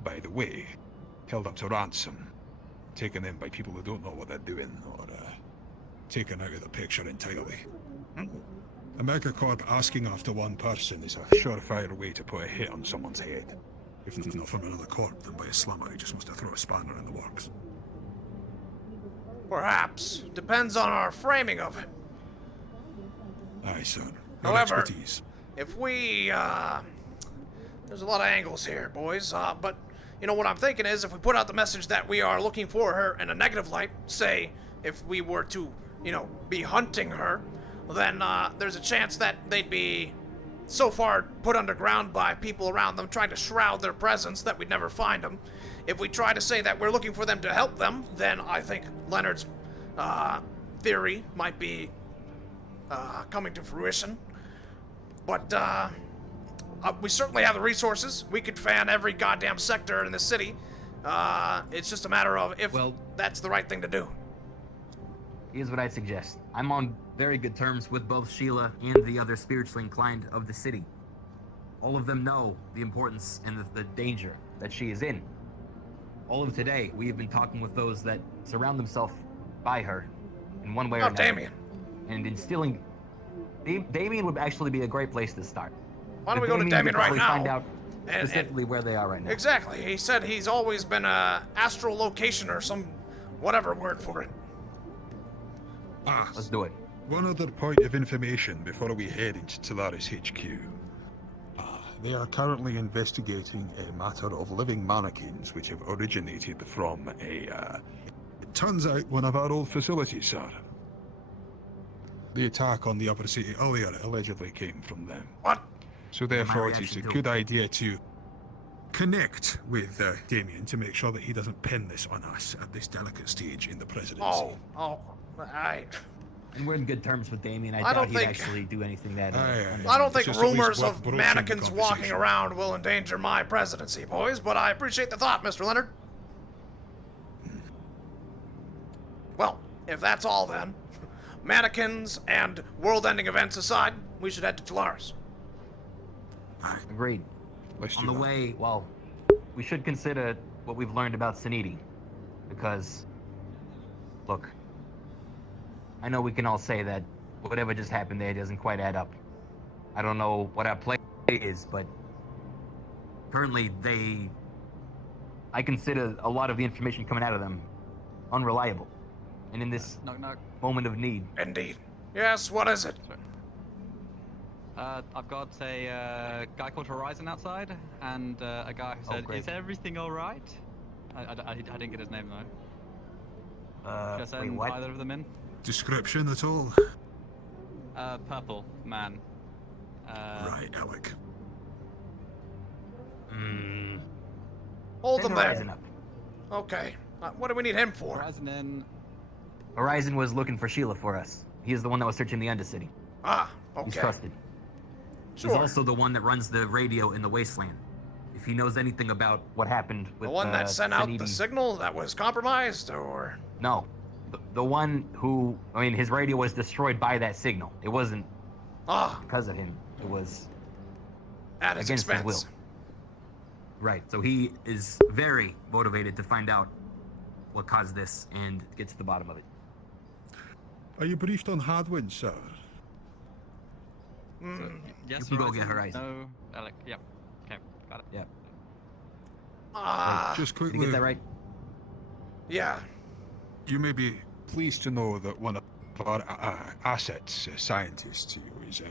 by the way, held up to ransom, taken in by people who don't know what they're doing, or taken out of the picture entirely. A megacorp asking after one person is a surefire way to put a hit on someone's head. If it's not from another corp, then by a slummer who just wants to throw a spanner in the works. Perhaps. Depends on our framing of it. Aye, sir. However, expertise. If we, there's a lot of angles here, boys, but, you know, what I'm thinking is if we put out the message that we are looking for her in a negative light, say, if we were to, you know, be hunting her, then, there's a chance that they'd be so far put underground by people around them trying to shroud their presence that we'd never find them. If we try to say that we're looking for them to help them, then I think Leonard's, theory might be, coming to fruition. But, we certainly have the resources. We could fan every goddamn sector in the city. It's just a matter of if that's the right thing to do. Here's what I suggest. I'm on very good terms with both Sheila and the other spiritually inclined of the city. All of them know the importance and the danger that she is in. All of today, we have been talking with those that surround themselves by her in one way or another. Damien. And instilling... Damien would actually be a great place to start. Why don't we go to Damien right now? Find out specifically where they are right now. Exactly. He said he's always been a astral location or some whatever word for it. Let's do it. One other point of information before we head into Talaris HQ. They are currently investigating a matter of living mannequins which have originated from a, it turns out, one of our old facilities, sir. the attack on the upper city earlier allegedly came from them. What? So therefore it's a good idea to connect with Damien to make sure that he doesn't pin this on us at this delicate stage in the presidency. And we're in good terms with Damien. I I doubt don't he'd think- actually do anything that. I don't think just at least rumors worth of broaching the mannequins walking conversation. around will endanger my presidency, boys, but I appreciate the thought, Mr. Leonard. Well, if that's all then, mannequins and world-ending events aside, we should head to Callous. Agreed. On the way, well, we should consider what we've learned about Saniti. Because, look, I know we can all say that whatever just happened there doesn't quite add up. I don't know what our play is, but currently I consider a lot of the information coming out of them unreliable. And in this moment of need. Indeed. Yes, what is it? I've got a guy called Horizon outside, and a guy who said, great. "Is everything all right?" I didn't get his name though. Should I send what? either of them in? Description at all? Purple man. Right, Alec. Hold Send them there. Horizon up. Okay. What do we need him for? Horizon in. Horizon was looking for Sheila for us. He is the one that was searching the Undercity. Ah, He's okay. trusted. Sure. He's also the one that runs the radio in the wasteland. If he knows anything about what happened with The one that sent out Saniti- the signal that was compromised, or? No, the one who, I mean, his radio was destroyed by that signal. It wasn't because of him. It was At his against his expense. will. Right. So he is very motivated to find out what caused this and get to the bottom of it. Are you briefed on Hadwin, sir? Yes, You can go get Horizon. No, Alec. Yep. Okay, got it. Yep. Just Did you quickly. get that right? Yeah. You may be pleased to know that one of our assets, scientist who is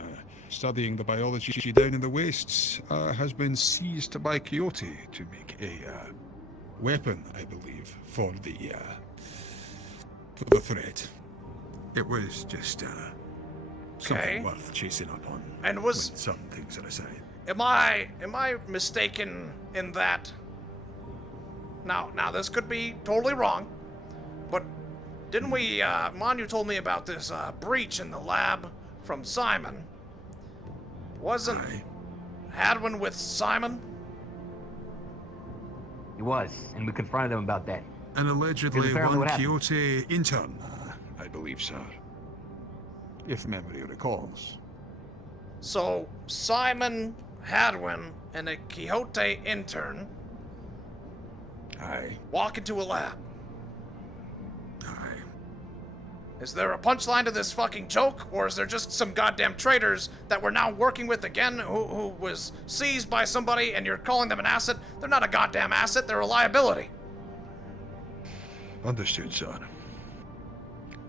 studying the biology down in the wastes, has been seized by Quixote to make a weapon, I believe, for the threat. It was just something worth chasing up on. And was- when some things are aside. Am I mistaken in that? Now this could be totally wrong, but didn't we, Manu told me about this breach in the lab from Simon. Wasn't Hadwin with Simon? He was, and we confronted him about that. And Here's allegedly apparently one what happened. Quixote intern, I believe, sir. If memory recalls. So Simon, Hadwin, and a Quixote intern walk into a lab. Is there a punchline to this fucking joke, or is there just some goddamn traitors that we're now working with again who was seized by somebody and you're calling them an asset? They're not a goddamn asset, they're a liability. Understood, sir.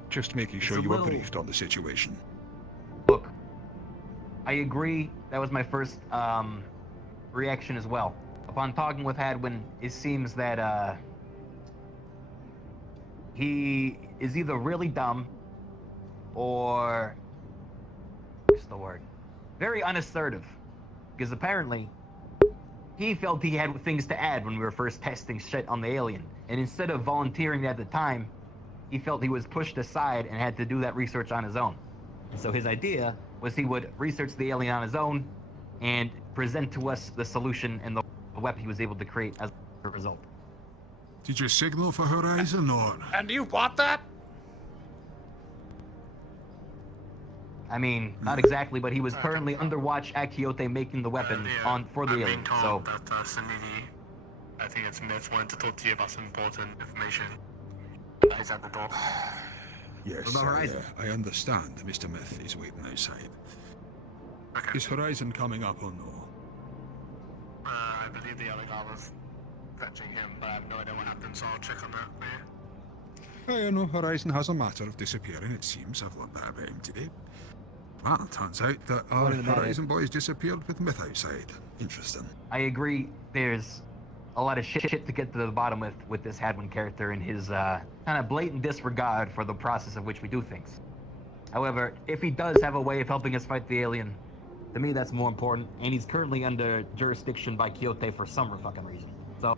Just making It's sure a you were little- briefed on the situation. Look, I agree. That was my first reaction as well. Upon talking with Hadwin, it seems that he is either really dumb or what's the word? Very unassertive. Because apparently he felt he had things to add when we were first testing shit on the alien. And instead of volunteering at the time, he felt he was pushed aside and had to do that research on his own. And so his idea was he would research the alien on his own and present to us the solution and the weapon he was able to create as a result. Did you signal for Horizon or? And you bought that? I mean, not exactly, but he was currently under watch at Quixote making the weapon for the alien. So that Saniti, I think it's Myth, wanted to talk to you about some important information. He's at the door. Yes, What about Horizon? I understand Mr. Myth is waiting outside. Is Horizon coming up or no? I believe the other guy was fetching him, but I have no idea what happened, so I'll check on that for you. I know Horizon has a matter of disappearing, it seems. I've learned that about him today. Well, it turns out that our What in the Horizon boys disappeared with Myth outside. Interesting. I agree. There's a lot of shit to get to the bottom with this Hadwin character and his kind of blatant disregard for the process of which we do things. However, if he does have a way of helping us fight the alien, to me that's more important, and he's currently under jurisdiction by Kyoto for some fucking reason. So,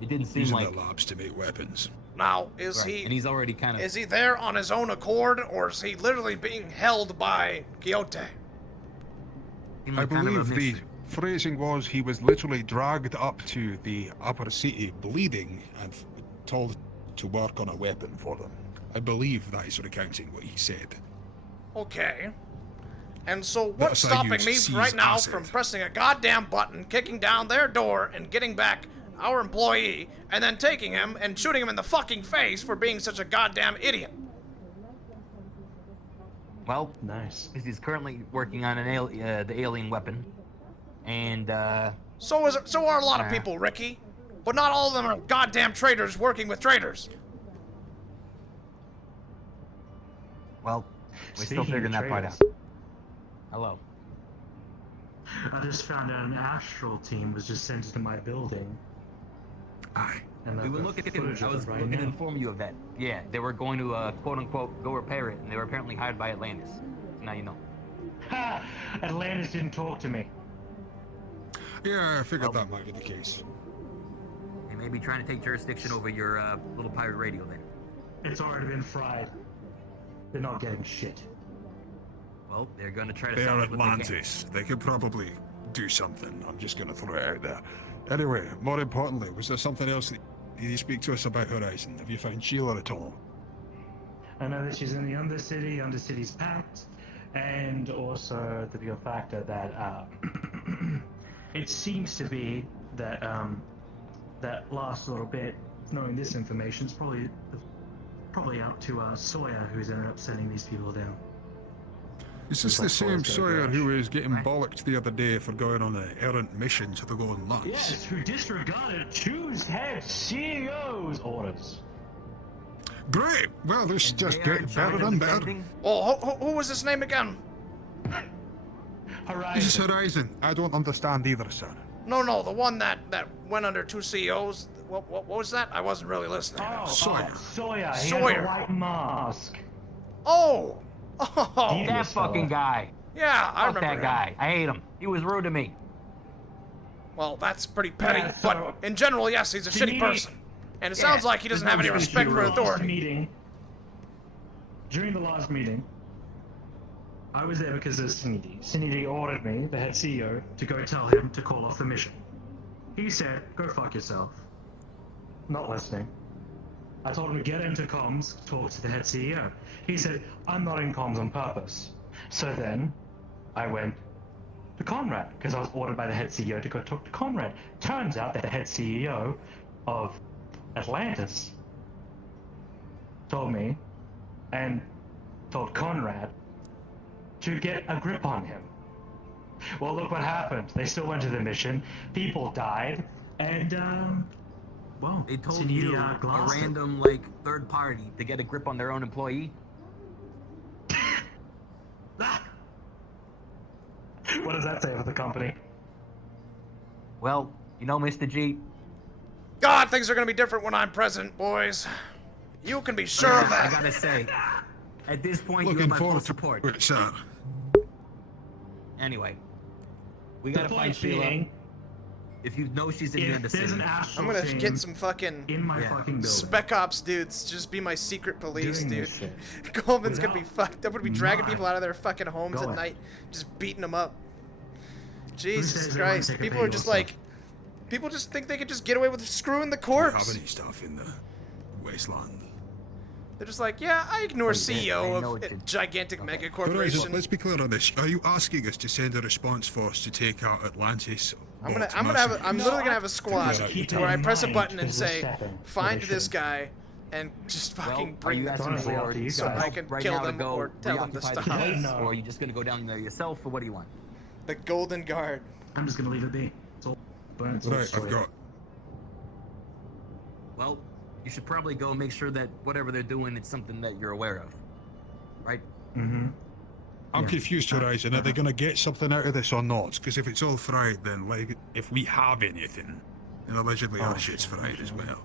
it didn't seem Using like... the labs to make weapons. Now, is Right, he... and he's already kind of... Is he there on his own accord, or is he literally being held by Kyoto? I believe the phrasing was he was literally dragged up to the upper city bleeding and told to work on a weapon for them. I believe that is recounting what he said. Okay. And so But what's I stopping use me seize right now asset. from pressing a goddamn button, kicking down their door, and getting back our employee, and then taking him and shooting him in the fucking face for being such a goddamn idiot? Well, nice. He's currently working on an the alien weapon, and So are a lot of people, Ricky. But not all of them are goddamn traitors working with traitors. well, we're still Speaking figuring of that part out. traitors. Hello. I just found out an astral team was just sent into my building. And We were looking. I was looking to inform you of that. Yeah, they were going to quote unquote go repair it, and they were apparently hired by Atlantis. Now you know. Ha! Atlantis didn't talk to me. Yeah, I figured that might be the case. They may be trying to take jurisdiction over your little pirate radio then. It's already been fried. They're not getting shit. Well, they're going to try to They sell are us what they can. Atlantis. They could probably do something. I'm just going to throw it out there. Anyway, more importantly, was there something else that did you speak to us about Horizon? Have you found Sheila at all? I know that she's in the Undercity, Undercity's packed, and also the bigger factor that it seems to be that that last little bit, knowing this information, is probably up to Sawyer, who's ended up sending these people down. Is this the same Sawyer who was getting bollocked the other day for going on an errant mission to the Golden Lands? Yes, who disregarded choose head CEO's orders. Great! Well, this just gets better and better. Oh, who was his name again? Horizon. This is Horizon. I don't understand either, sir. No, the one that went under two CEOs. What was that? I wasn't really listening. Sawyer. Sawyer. He Sawyer. has a white mask. Oh! That fucking guy. Yeah, I Fuck remember that him. guy. I hate him. He was rude to me. Well, that's pretty petty, Yeah, so- but in general, yes, he's a shitty person. And it sounds like he doesn't have any respect for authority. During the last meeting, I was there because of Suniti. Suniti ordered me, the head CEO, to go tell him to call off the mission. He said, go fuck yourself. Not listening. I told him to get into comms, talk to the head CEO. He said, I'm not in comms on purpose. So then, I went to Conrad, because I was ordered by the head CEO to go talk to Conrad. Turns out that the head CEO of Atlantis told me, and told Conrad, to get a grip on him. Well, look what happened. They still went to the mission, people died, and, well, They told Suniti, you, a glassed it. random, third party to get a grip on their own employee? What does that say for the company? Well, you know, Mr. G, God, things are gonna be different when I'm president, boys. You can be sure of that. I gotta say, at this point, you Looking have my full forward support. to it, sir. Anyway, we The gotta find point Sheila. being, If you know she's in the if other there's city. an astral I'm gonna team get some fucking in my fucking building. spec ops dudes. Just be my secret police, Doing dude. this shit. Goldman's gonna be Without fucked up. Gonna be dragging my people out of their fucking homes at going. night, just beating them up. says Jesus they wanna Christ! take a People pay are just also? like, people just think they could just get away with screwing the Do you have corpse. any stuff in the wasteland? They're just like, yeah, I ignore Hey, they CEO know of it's a a- gigantic mega Horizon, corporation. let's be clear on this. Are you asking us to send a response force to take out Atlantis? I'm literally gonna have a squad Keep where I press a mind, button and because we're say, stepping, find so they this shouldn't. guy, and just fucking Are bring you them asking Honestly, for up to you so guys. I can right kill now to them go or tell them to reoccupy the stop. place, No. or are you just gonna go down there yourself, or what do you want? The Golden Guard. I'm just gonna leave it be. It's all burnt. It's all Right, I've sweet. got. Well, you should probably go make sure that whatever they're doing, it's something that you're aware of, right? Mm-hmm. I'm Yeah. confused, Horizon. Are they going to get something out of this or not? Because if it's all fried, then like, if we have anything, then allegedly our shit's fried as well.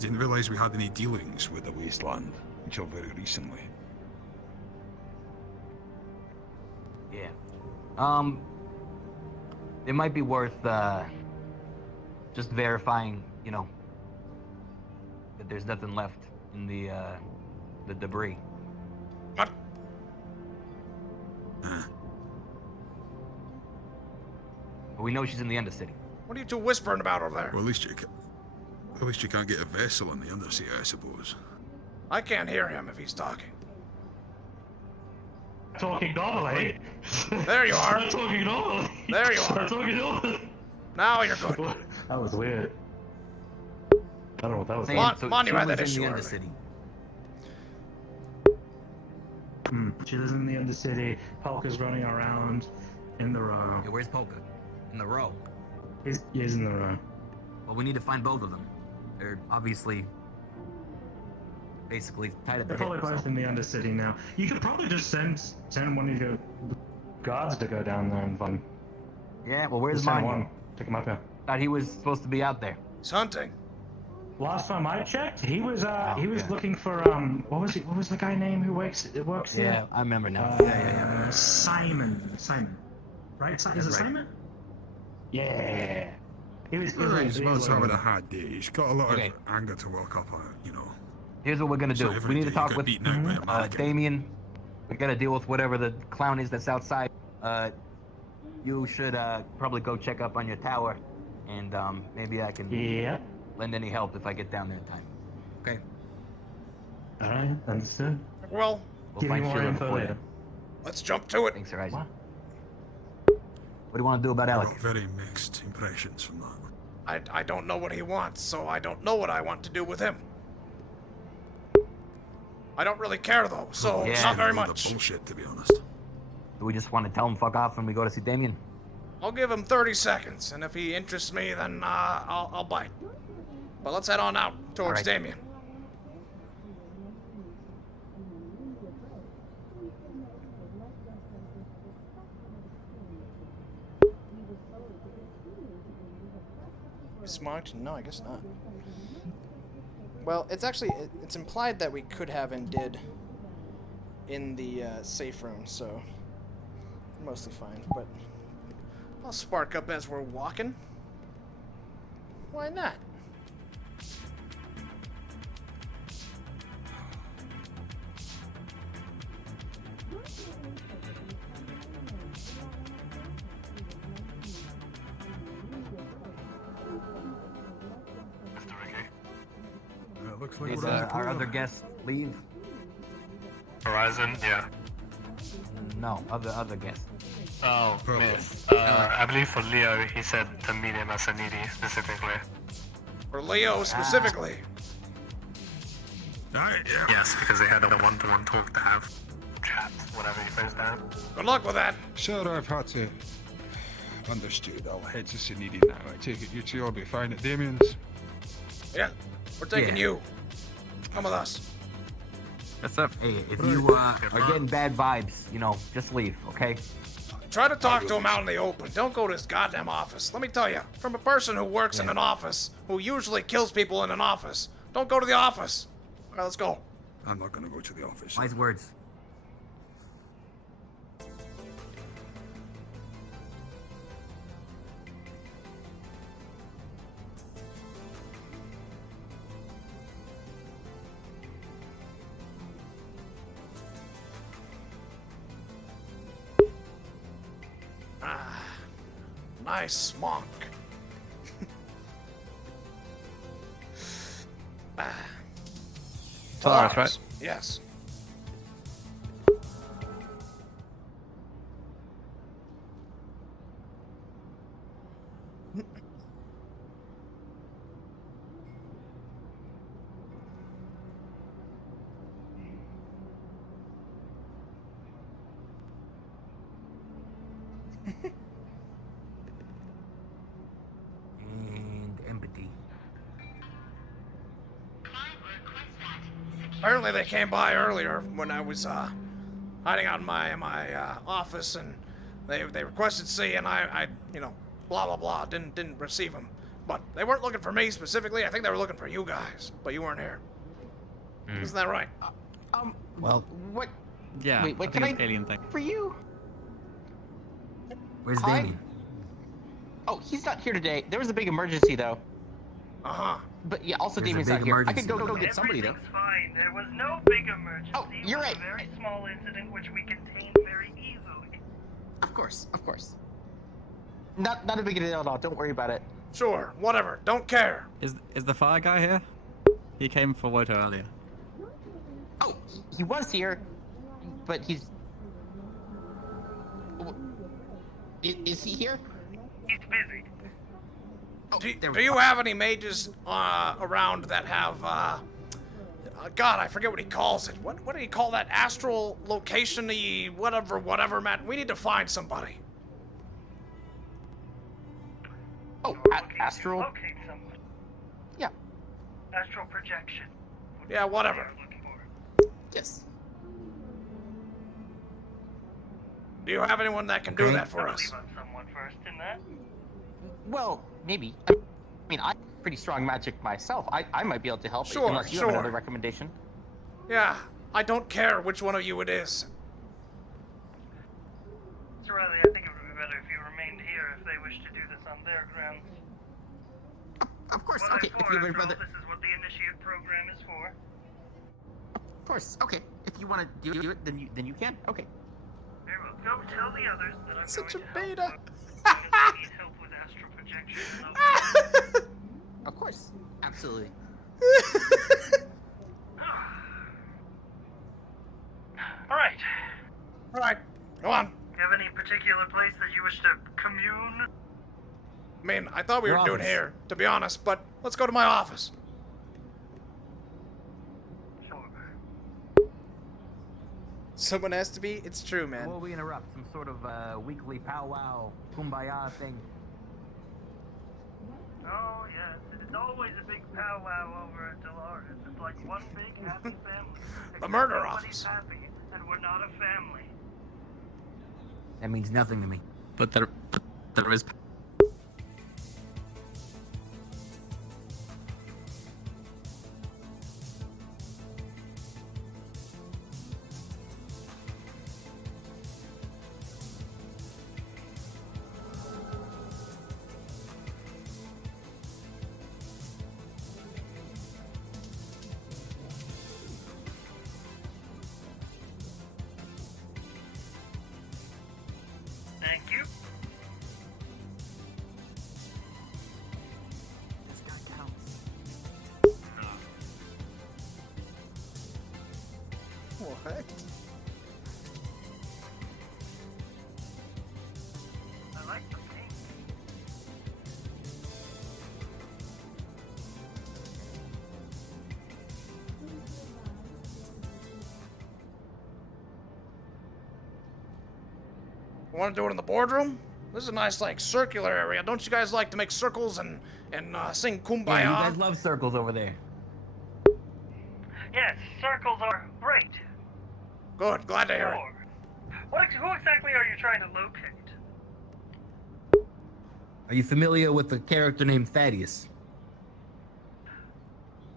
didn't realise we had any dealings with the wasteland until very recently. Yeah. It might be worth just verifying, you know, that there's nothing left in the debris. What? But we know she's in the Undercity. What are you two whispering about over there? Well, at least you can't get a vessel in the Undersea, I suppose. I can't hear him if he's talking. Talking normally. There you are. Talking normally. There you are. Talking normally. Now you're good. That was weird. I don't know what that was. Mon, you had that was in issue the earlier. Undercity. She lives in the Undercity. Polka's running around in the row. Yeah, where's Polka? In the row. He's in the row. Well, we need to find both of them. They're obviously basically tied at the They're hip. probably both in the Undercity now. You could probably just send one of your guards to go down there and find. Yeah, well, where's Just send mine? one. Pick him up here. Thought he was supposed to be out there. He's hunting. Last time I checked, he was looking for what was the guy name who works Yeah, here? I remember now. Simon, right? Is it right. Simon? Yeah. He was He's having a hard day. He's got a lot Okay. of anger to work up, you know. Here's what we're gonna So do. every We need day to talk you get with beaten out by a mannequin. Damien. We gotta deal with whatever the clown is that's outside. You should probably go check up on your tower, and maybe I can lend any help if I get down there in time. Okay. All right, understood. Well, We'll Give me find more Sheila info before later. then. let's jump to it. Thanks, Sir Isaac. What do you want to do about I Alec? got very mixed impressions from that. I don't know what he wants, so I don't know what I want to do with him. I don't really care though, so Yeah. not very A load of much. bullshit, to be honest. Do we just want to tell him fuck off when we go to see Damien? I'll give him 30 seconds, and if he interests me, then I'll bite. But let's head on out towards right. Damien. Smart? No, I guess not. Well, it's actually it's implied that we could have and did in the safe room, so mostly fine. But I'll spark up as we're walking. Why not? Looks like Did we're on the our corner. other guest leave? Horizon, yeah. No, other guest. Oh, Probably. miss. I believe for Leo, he said to meet him as a needy specifically. For Leo specifically. Yes, because they had a one-to-one talk to have. Chat, whatever you phrase that. Good luck with that. Sir, I've had to. Understood. I'll head to Sunidi now. I take it you two will be fine at Damien's. Yeah, we're taking Yeah. you. Come with us. What's up? Hey, if you are getting bad vibes, you know, just leave, okay? Try to talk to him out in the open. Don't go to his goddamn office. Let me tell you, from a person who works in an office, who usually kills people in an office, don't go to the office. All right, let's go. I'm not gonna go to the office. Wise words. Nice monk. Taurus, right? Yes. And empathy. Apparently they came by earlier when I was hiding out in my office, and they requested C, and I blah blah blah didn't receive them. but they weren't looking for me specifically. I think they were looking for you guys, but you weren't here. Isn't that right? Well, What? Yeah. Wait, what I can think I it's alien thing. for you? Where's Hi. Damien? Oh, he's not here today. There was a big emergency though. Uh-huh. But yeah, also There's a Damien's big not here. I emergency. could go get somebody though. Everything's fine. There was no big emergency. Oh, you're it was right. a very small incident which we contained very easily. Of course, of course. Not a big deal at all. Don't worry about it. Sure, whatever. Don't care. Is the fire guy here? He came for Woto earlier. Oh, he was here, but he's. Is he here? He's busy. Oh, Do you have any mages around that have God, I forget what he calls it. What do you call that? Astral location-y whatever, man. We need to find somebody. Oh, astral. Locate someone. Yeah. Astral projection. Yeah, whatever. Yes. Do you have anyone that can do that for I us? believe I'm someone first in that. Well, maybe. I mean, I'm pretty strong magic myself. I might be able to help. Sure, unless you sure. have another recommendation. Yeah, I don't care which one of you it is. So Riley, I think it would be better if you remained here if they wish to do this on their grounds. Of course, What okay. I've If you would told, rather. this is what the initiate program is for. Of course, okay. If you want to do it, then you can. Okay. Very well. Go tell the others that I'm Such going a to beta. help as long as they need help with astral projection. Of course, absolutely. All right. All right, go on. Do you have any particular place that you wish to commune? I mean, I thought we Your were doing office. here, to be honest, but let's go to my office. Sure. Someone has to be. It's true, man. Will we interrupt? Some sort of weekly powwow, kumbaya thing? Oh yes, it's always a big powwow over at Dolores. It's like one big happy family. The murder Everybody's office. happy, and we're not a family. That means nothing to me. But there is. Thank you. This guy counts. What? I like the pink. Want to do it in the boardroom? This is a nice, like, circular area. Don't you guys like to make circles and sing Kumbaya? Yeah, you guys love circles over there. Yes, circles are great. Good, glad to hear it. Sure. Who exactly are you trying to locate? Are you familiar with a character named Thaddeus?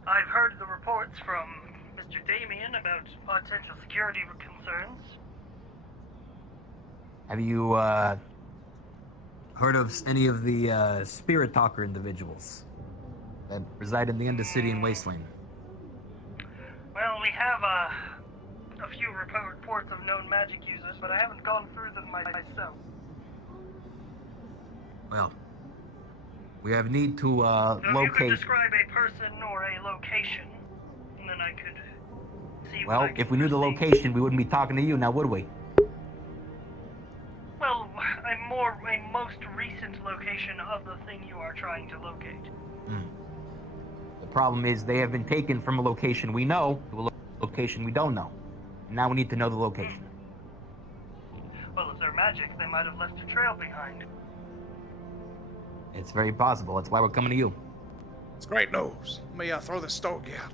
I've heard the reports from Mr. Damien about potential security concerns. Have you heard of any of the spirit talker individuals that reside in the Undercity and Wasteland? Well, we have a few reports of known magic users, but I haven't gone through them myself. Well, we have need to So if you could locate. describe a person or a location, and then I could see what Well, I can if we knew the proceed. location, we wouldn't be talking to you now, would we? Well, a most recent location of the thing you are trying to locate. The problem is they have been taken from a location we know to a location we don't know. And now we need to know the location. Well, if they're magic, they might have left a trail behind. It's very possible. That's why we're coming to you. It's great news. Let me throw this stogie out.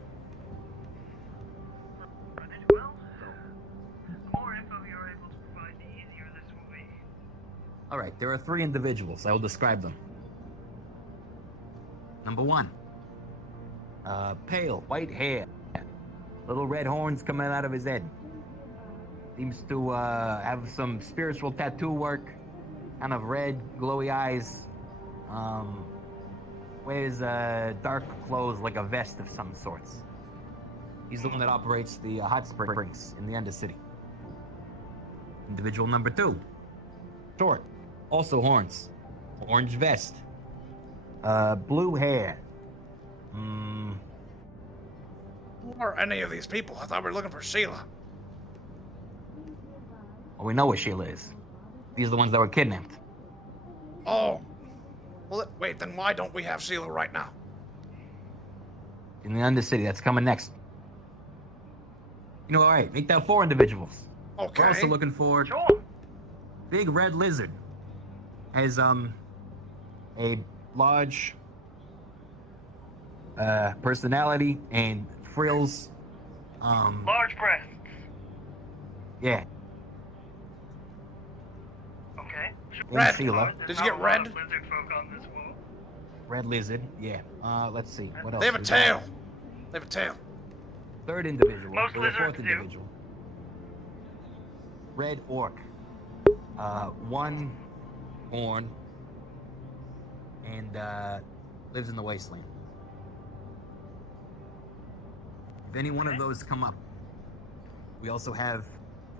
Well, the more info you're able to provide, the easier this will be. All right, there are 3 individuals. I will describe them. Number 1. Pale, white hair. Little red horns coming out of his head. Seems to have some spiritual tattoo work. Kind of red, glowy eyes. Wears dark clothes like a vest of some sorts. He's the one that operates the hot springs in the Undercity. Individual number 2. Short. Also horns. Orange vest. Blue hair. Who are any of these people? I thought we were looking for Sheila. Well, we know where Sheila is. These are the ones that were kidnapped. Oh. Well, wait, then why don't we have Sheila right now? In the Undercity, that's coming next. You know, alright, make that 4 individuals. Okay. We're also looking for Big Red Lizard. Has, a large, personality and frills. Large breasts. Yeah. Okay. Red. Sheila. Did you get red? Lizard folk on this wall. Red Lizard, yeah. Let's see. What else? They have a We got tail. They have a tail. 3rd individual. Most or the 4th lizards do. individual. Red Orc. 1 horn. And lives in the wasteland. If any one of those come up, we also have,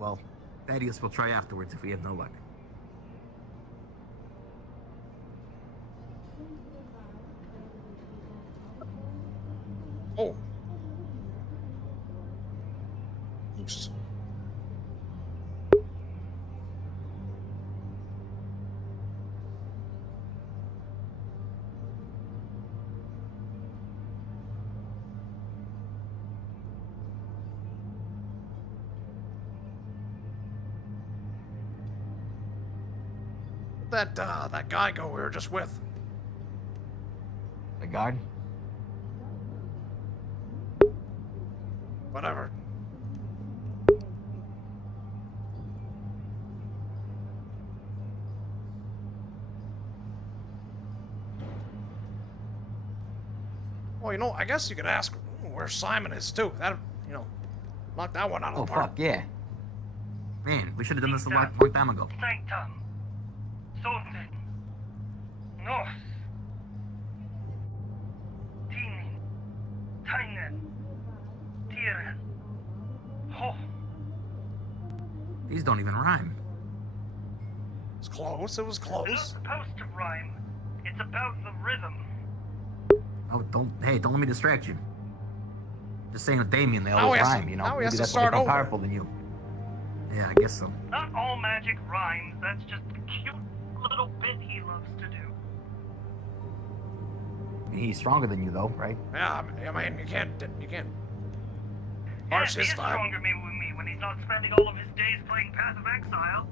well, Thaddeus will try afterwards if we have no luck. Oh. Oops. That guy we were just with. The guard? Whatever. Well, you know, I guess you could ask where Simon is too. That, you know, knock that one out of Oh, the park. fuck, yeah. Man, we should have done this a long time ago. Sanctum. Solten. Nos. Tinin. Tainen. Tieren. Ho. These don't even rhyme. It's close. It was It's not close. supposed to rhyme. It's about the rhythm. Oh, don't let me distract you. Just saying with Damien, they Now always he has to- rhyme, you know? now he has Maybe to that's why start they're over. powerful than you. Yeah, I guess so. Not all magic rhymes. That's just a cute little bit he loves to do. I mean, he's stronger than you, though, right? Yeah, I mean, you can't. Yeah, Harsh he his is vibe. stronger with me when he's not spending all of his days playing Path of Exile.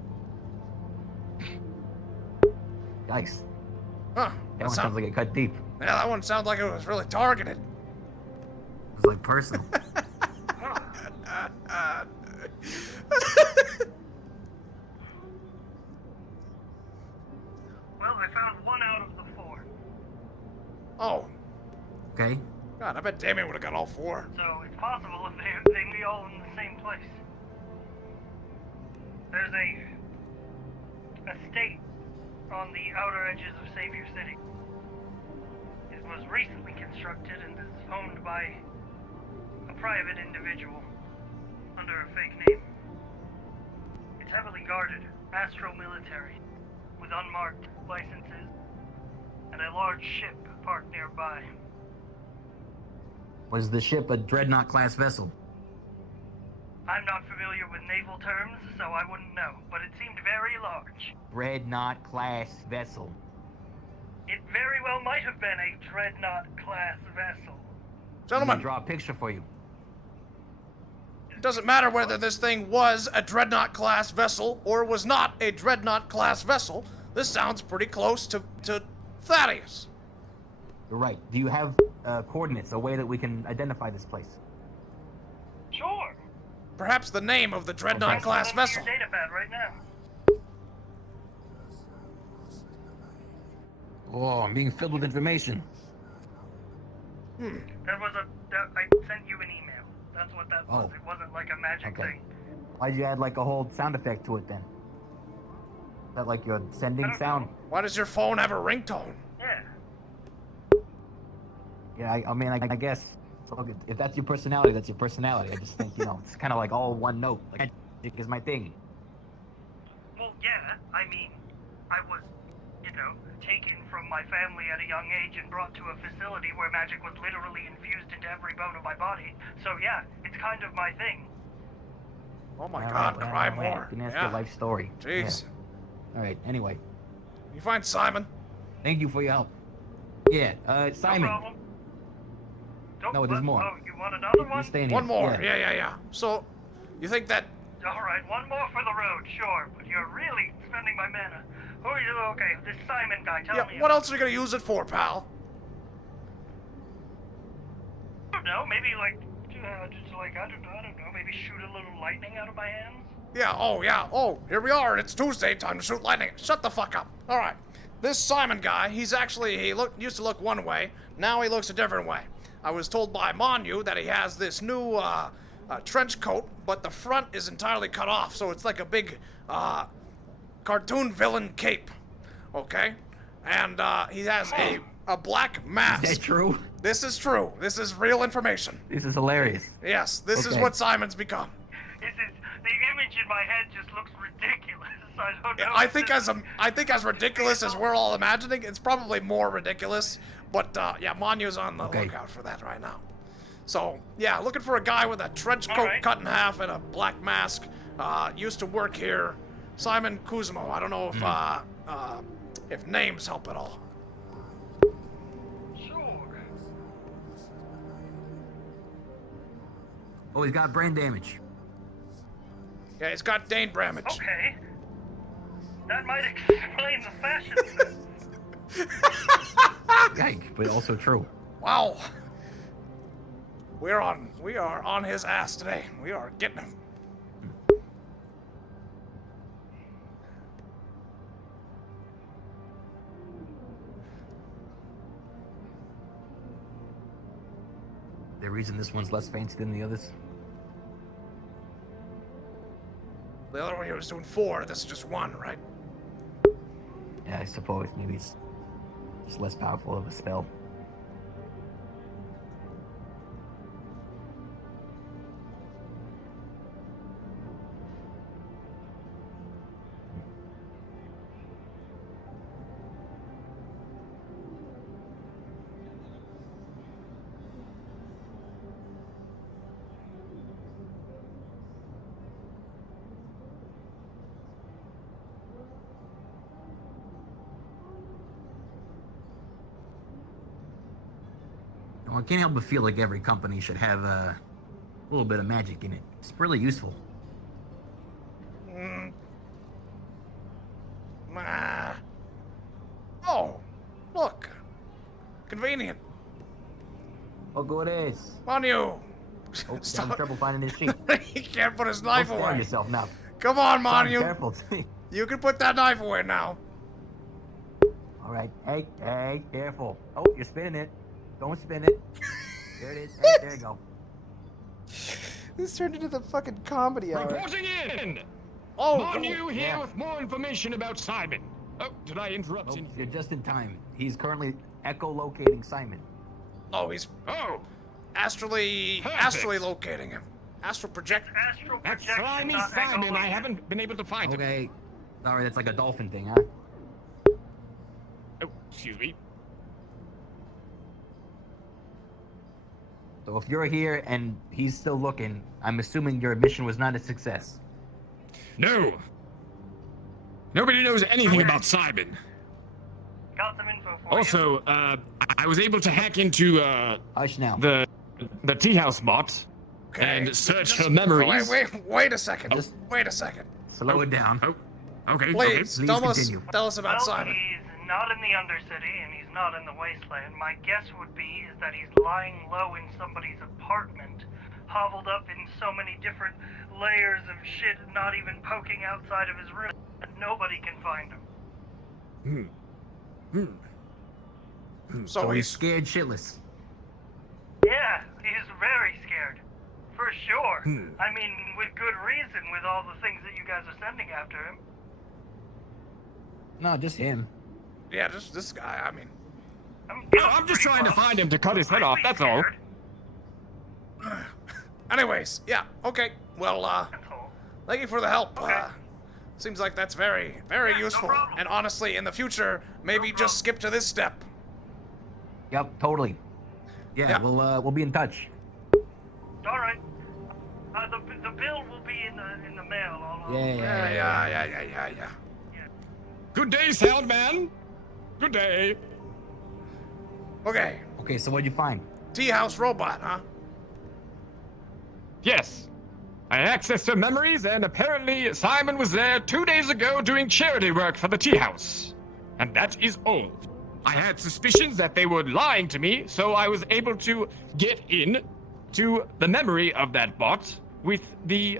Yikes. Huh. That one sounds like it cut deep. Yeah, that one sounds like it was really targeted. It's like personal. Well, I found 1 out of the 4. Oh, Okay. God, I bet Damien would have got all 4. So it's possible if they be all in the same place. There's a estate on the outer edges of Savior City. It was recently constructed and is owned by a private individual under a fake name. It's heavily guarded, astro-military, with unmarked licenses, and a large ship parked nearby. Was the ship a dreadnought-class vessel? I'm not familiar with naval terms, so I wouldn't know, but it seemed very large. Dreadnought-class vessel. It very well might have been a dreadnought-class vessel. Let me draw a picture for you. It doesn't matter whether this thing was a dreadnought-class vessel or was not a dreadnought-class vessel. This sounds pretty close to Thaddeus. You're right. Do you have coordinates, a way that we can identify this place? Sure. Perhaps the name of the dreadnought-class vessel. Your data pad right now. Oh, I'm being filled with information. I sent you an email. That's what that was. Oh. It wasn't like a magic Okay. thing. Why'd you add like a whole sound effect to it then? Is that like your sending sound? Why does your phone have a ringtone? Yeah. Yeah, I mean, I guess so if that's your personality, that's your personality. I just think, it's kind of like all one note. Like, magic is my thing. Well, yeah. I mean, I was, taken from my family at a young age and brought to a facility where magic was literally infused into every bone of my body. So yeah, it's kind of my thing. Oh my All God, right, well, cry all more. right. Then that's Yeah. your life story. Jeez. Yeah. All right. Anyway. You find Simon? Thank you for your help. Yeah. Simon. No problem. No, there's more. Oh, you want another You're one? staying One here. more. Yeah. So, you think that... All right, one more for the road, sure. But you're really spending my mana. Who are you? Okay, this Simon guy. Tell me. What else are you gonna use it for, pal? I don't know. Maybe just like I don't know. Maybe shoot a little lightning out of my hands. Yeah. Oh, here we are. It's Tuesday. Time to shoot lightning. Shut the fuck up. All right. This Simon guy, he used to look one way. Now he looks a different way. I was told by Monu that he has this new trench coat, but the front is entirely cut off, so it's like a big cartoon villain cape. Okay? And he has a black mask. Is that true? This is true. This is real information. This is hilarious. Yes, this is Okay. what Simon's become. The image in my head just looks ridiculous. I don't know. I think as ridiculous as we're all imagining, it's probably more ridiculous. But yeah, Manu's on the lookout for that right now. So yeah, looking for a guy with a trench coat cut in half and a black mask. Used to work here. Simon Kuzmo. I don't know if names help at all. Sure. Oh, he's got brain damage. Yeah, he's got Dane Bramage. Okay. That might explain the fashion sense. Yikes, but also true. Wow. We are on his ass today. We are getting him. The reason this one's less fancy than the others? The other one he was doing 4. This is just 1, right? Yeah, I suppose. Maybe it's just less powerful of a spell. I can't help but feel like every company should have a little bit of magic in it. It's really useful. Oh, look. Convenient. Oh, good is. Manu. Oh, he's having trouble finding his sheet. He can't put his knife Don't stand away. yourself now. Come on, Son, Manu. careful. You can put that knife away now. All right. Hey, careful. Oh, you're spinning it. Don't spin it. There it is. Hey, there you go. This turned into the fucking comedy hour. Reporting in! Oh, Monu here yeah. with more information about Simon. Oh, did I interrupt anything? You're just in time. He's currently echolocating Simon. Oh, he's astrally locating him. Astral project. That slimy Simon, I haven't been able to find him. Okay. Sorry, that's like a dolphin thing, huh? Oh, excuse me. So if you're here and he's still looking, I'm assuming your mission was not a success. No. Nobody knows anything about Simon. Got some info for Also, I was able to hack into the tea house bot and search her memories. Wait a second. Wait a second. Slow it down. Oh, okay. Please, okay. tell us about Simon. He's not in the Undercity and he's not in the Wasteland. My guess would be is that he's lying low in somebody's apartment, hoveled up in so many different layers of shit, not even poking outside of his room. Nobody can find him. So he's scared shitless. are. I mean, with good reason, with all the things that you guys are sending after him. No, just him. Yeah, just this guy. I mean, I'm just trying to find him to cut his head off, that's all. anyways, yeah, okay. Well, thank you for the help. Seems like that's very, very useful. And honestly, in the future, maybe just skip to this step. Yep, totally. Yeah, we'll be in touch. All right. The bill will be in the mail. Yeah. Good day, Soundman. Good day. Okay. Okay, so what'd you find? Tea house robot, huh? Yes. I accessed her memories, and apparently Simon was there 2 days ago doing charity work for the tea house. And that is all. I had suspicions that they were lying to me, so I was able to get in to the memory of that bot with the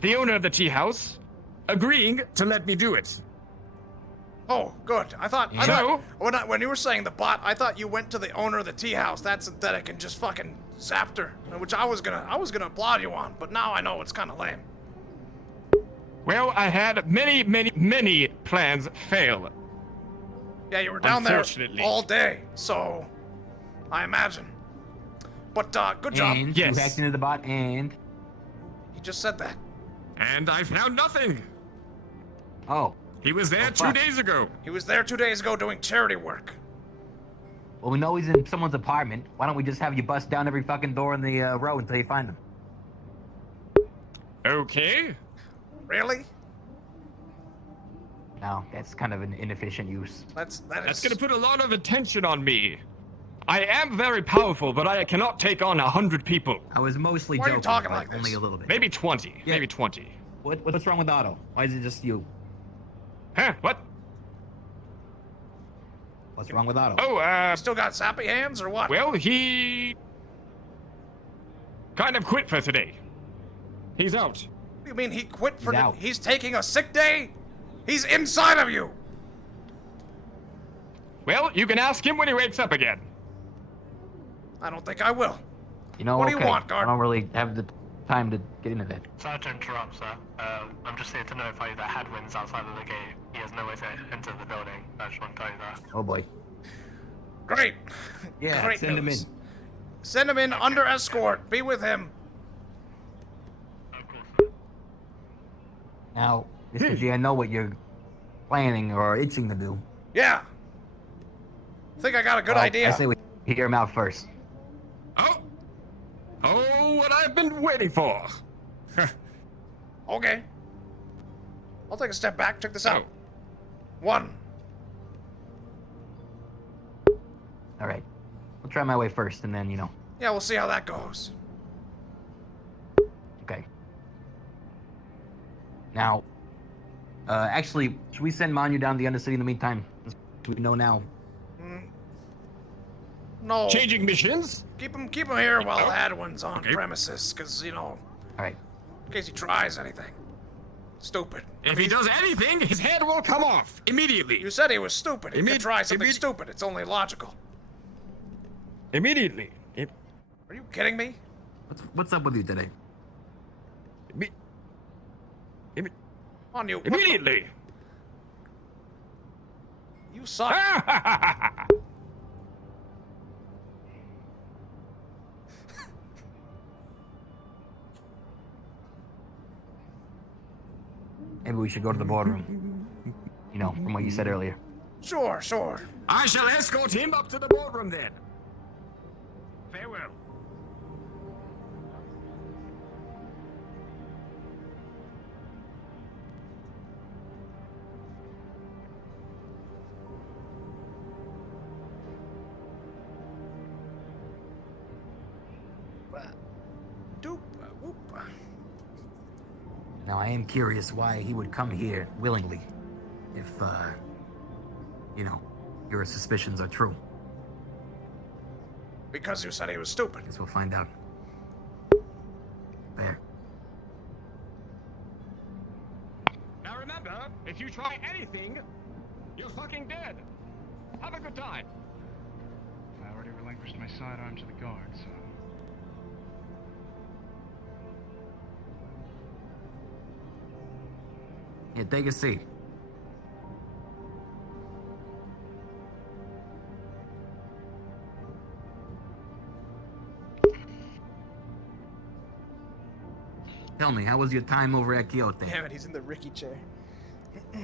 the owner of the tea house agreeing to let me do it. Oh, good. I thought when you were saying the bot, I thought you went to the owner of the tea house. That's synthetic and just fucking zapped her, which I was gonna applaud you on, but now I know it's kind of lame. Well, I had many plans fail. Yeah, you were down there all day, so I imagine. But good job. And you hacked into the bot, and he just said that. And I found nothing. Oh. He was there 2 days ago. He was there 2 days ago doing charity work. Well, we know he's in someone's apartment. Why don't we just have you bust down every fucking door in the row until you find him? Okay. Really? No, that's kind of an inefficient use. That's gonna put a lot of attention on me. I am very powerful, but I cannot take on 100 people. I was mostly Why are joking. you talking but like this? only a little bit. Maybe 20. Yeah. Maybe 20. What's wrong with Otto? Why is it just you? Huh? What? What's wrong with Otto? Oh, You still got sappy hands or what? well, he kind of quit for today. He's out. What do you mean he quit for? out. He's taking a sick day? He's inside of you. Well, you can ask him when he wakes up again. I don't think I will. You know, What do you want, I Guard? don't really have the time to get into that. Sorry to interrupt, sir. I'm just here to notify you that Hadwin's outside of the gate. He has no way to enter the building. I just want to tell you that. Oh boy. Great. Yeah, Great send him in. news. Send him in under escort. Be with him. Now, Mr. G, I know what you're planning or itching to do. Yeah. I think I got a good idea. I say we hear him out first. Oh, what I've been waiting for. Okay. I'll take a step back. Check this out. 1. All right. I'll try my way first, and then, Yeah, we'll see how that goes. Okay. Now, actually, should we send Manu down to the Undercity in the meantime? We know now. No. Changing missions? Keep him here while Hadwin's on premises, because, All right. in case he tries anything. Stupid. If he does anything, his head will come off immediately. You said he was stupid. He could try something stupid. It's only logical. Immediately. Are you kidding me? What's up with you today? On you. Immediately. You suck. Maybe we should go to the boardroom. From what you said earlier. Sure. I shall escort him up to the boardroom then. Farewell. Now, I am curious why he would come here willingly, if, your suspicions are true. Because you said he was stupid. Guess we'll find out. There. Now remember, if you try anything, you're fucking dead. Have a good time. I already relinquished my sidearm to the guard, so... Yeah, take a seat. Tell me, how was your time over at Kyoto? Damn it, he's in the Ricky chair.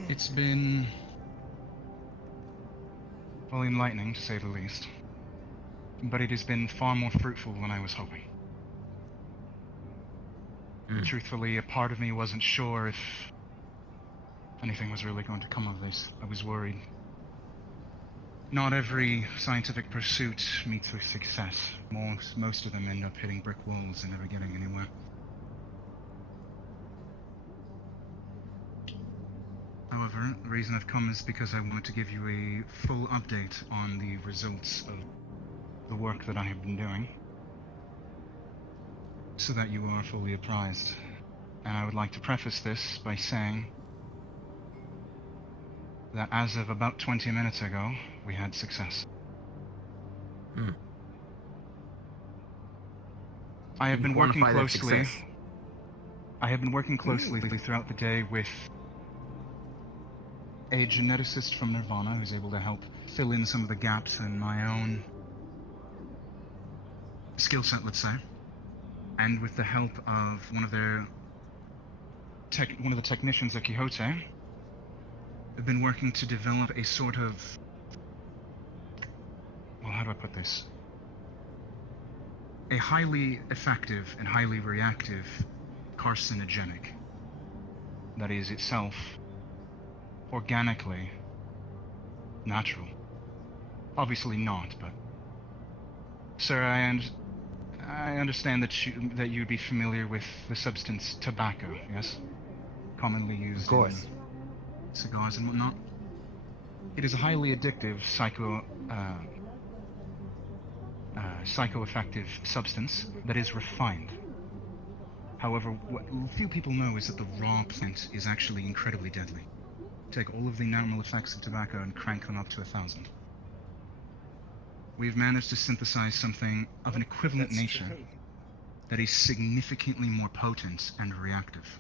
It's been, well, enlightening to say the least. But it has been far more fruitful than I was hoping. Truthfully, a part of me wasn't sure if anything was really going to come of this. I was worried. Not every scientific pursuit meets with success. Most of them end up hitting brick walls and never getting anywhere. However, the reason I've come is because I wanted to give you a full update on the results of the work that I have been doing, so that you are fully apprised. And I would like to preface this by saying that as of about 20 minutes ago, we had success. I have been working closely. I have been working closely throughout the day with a geneticist from Nirvana who's able to help fill in some of the gaps in my own skill set, let's say. And with the help of one of the technicians at Quixote, I've been working to develop a sort of, well, how do I put this? A highly effective and highly reactive carcinogenic that is itself organically natural. Obviously not, but sir, I understand that you'd be familiar with the substance tobacco, yes? Commonly used in cigars and whatnot. It is a highly addictive psychoactive substance that is refined. However, what few people know is that the raw plant is actually incredibly deadly. Take all of the normal effects of tobacco and crank them up to 1,000. We've managed to synthesize something of an equivalent nature that is significantly more potent and reactive.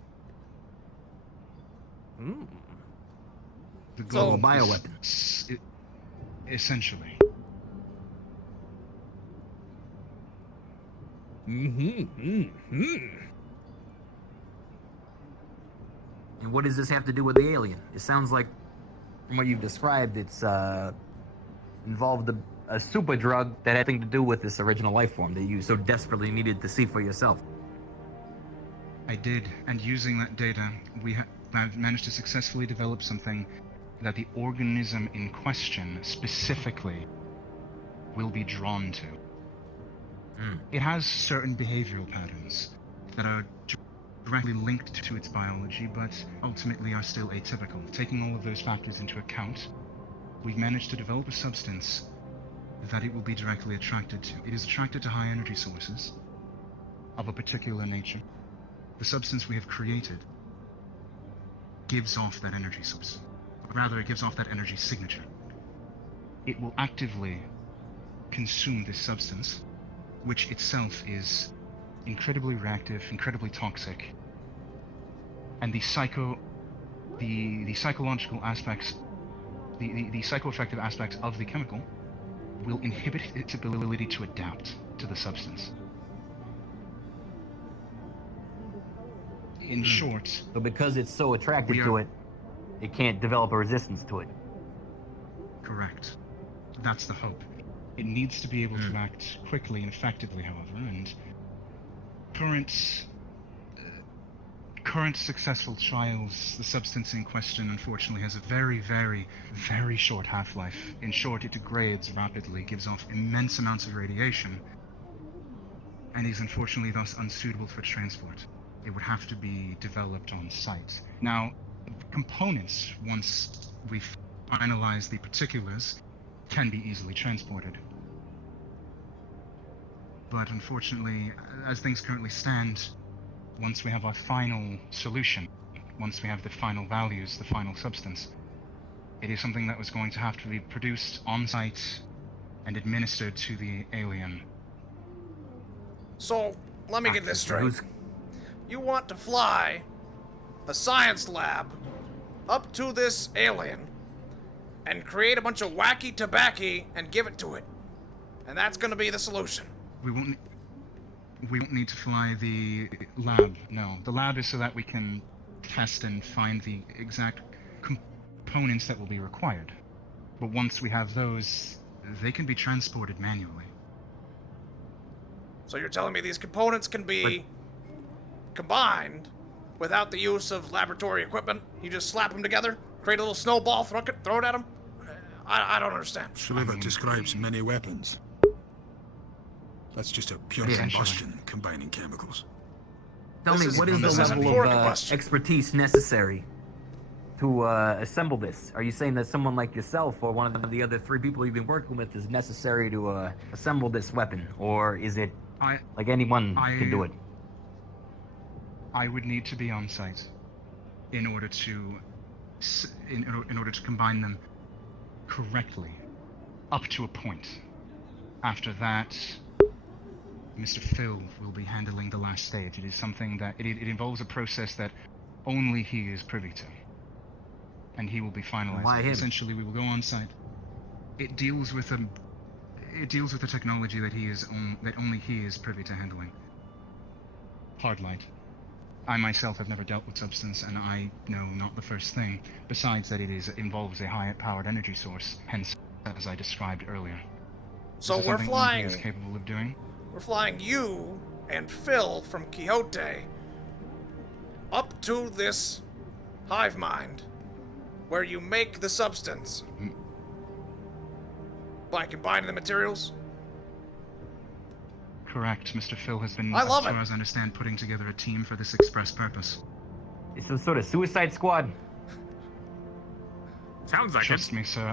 The goal So, bioweapon. Essentially. And what does this have to do with the alien? It sounds like, from what you've described, it's involved a super drug that had nothing to do with this original life form that you so desperately needed to see for yourself. I did, and using that data, I've managed to successfully develop something that the organism in question specifically will be drawn to. It has certain behavioral patterns that are directly linked to its biology, but ultimately are still atypical. Taking all of those factors into account, we've managed to develop a substance that it will be directly attracted to. It is attracted to high energy sources of a particular nature. The substance we have created gives off that energy source. Rather, it gives off that energy signature. It will actively consume this substance, which itself is incredibly reactive, incredibly toxic, and the psychological aspects, the psychoactive aspects of the chemical will inhibit its ability to adapt to the substance. In short, so because it's so attracted to it, it can't develop a resistance to it. Correct. That's the hope. It needs to be able to act quickly and effectively, however, and current successful trials, the substance in question unfortunately has a very, very, very short half-life. In short, it degrades rapidly, gives off immense amounts of radiation, and is unfortunately thus unsuitable for transport. It would have to be developed on site. Now, components, once we finalize the particulars, can be easily transported. But unfortunately, as things currently stand, once we have our final solution, once we have the final values, the final substance, it is something that was going to have to be produced on site and administered to the alien. So, let me get this straight. You want to fly a science lab up to this alien and create a bunch of wacky tobacco and give it to it. And that's gonna be the solution. We won't need to fly the lab, no. The lab is so that we can test and find the exact components that will be required. But once we have those, they can be transported manually. So you're telling me these components can be combined without the use of laboratory equipment? You just slap them together, create a little snowball, throw it at them? I don't understand. Shriver describes many weapons. That's just a pure combustion combining chemicals. Tell me, what is the level of expertise necessary to assemble this? Are you saying that someone like yourself or one of the other 3 people you've been working with is necessary to assemble this weapon? Or is it like anyone can do it? I would need to be on site in order to combine them correctly, up to a point. After that, Mr. Phil will be handling the last stage. It is something that it involves a process that only he is privy to, and he will be finalizing. Why him? Essentially, we will go on site. It deals with a technology that that only he is privy to handling. Hard light. I myself have never dealt with substance, and I know not the first thing. Besides that, it involves a high-powered energy source. Hence, as I described earlier. So This is we're something flying. only he is capable of doing. We're flying you and Phil from Quixote up to this hive mind where you make the substance by combining the materials. Correct. Mr. Phil has been, I love as far it. as I understand, putting together a team for this express purpose. It's some sort of suicide squad. Sounds like Trust me, sir.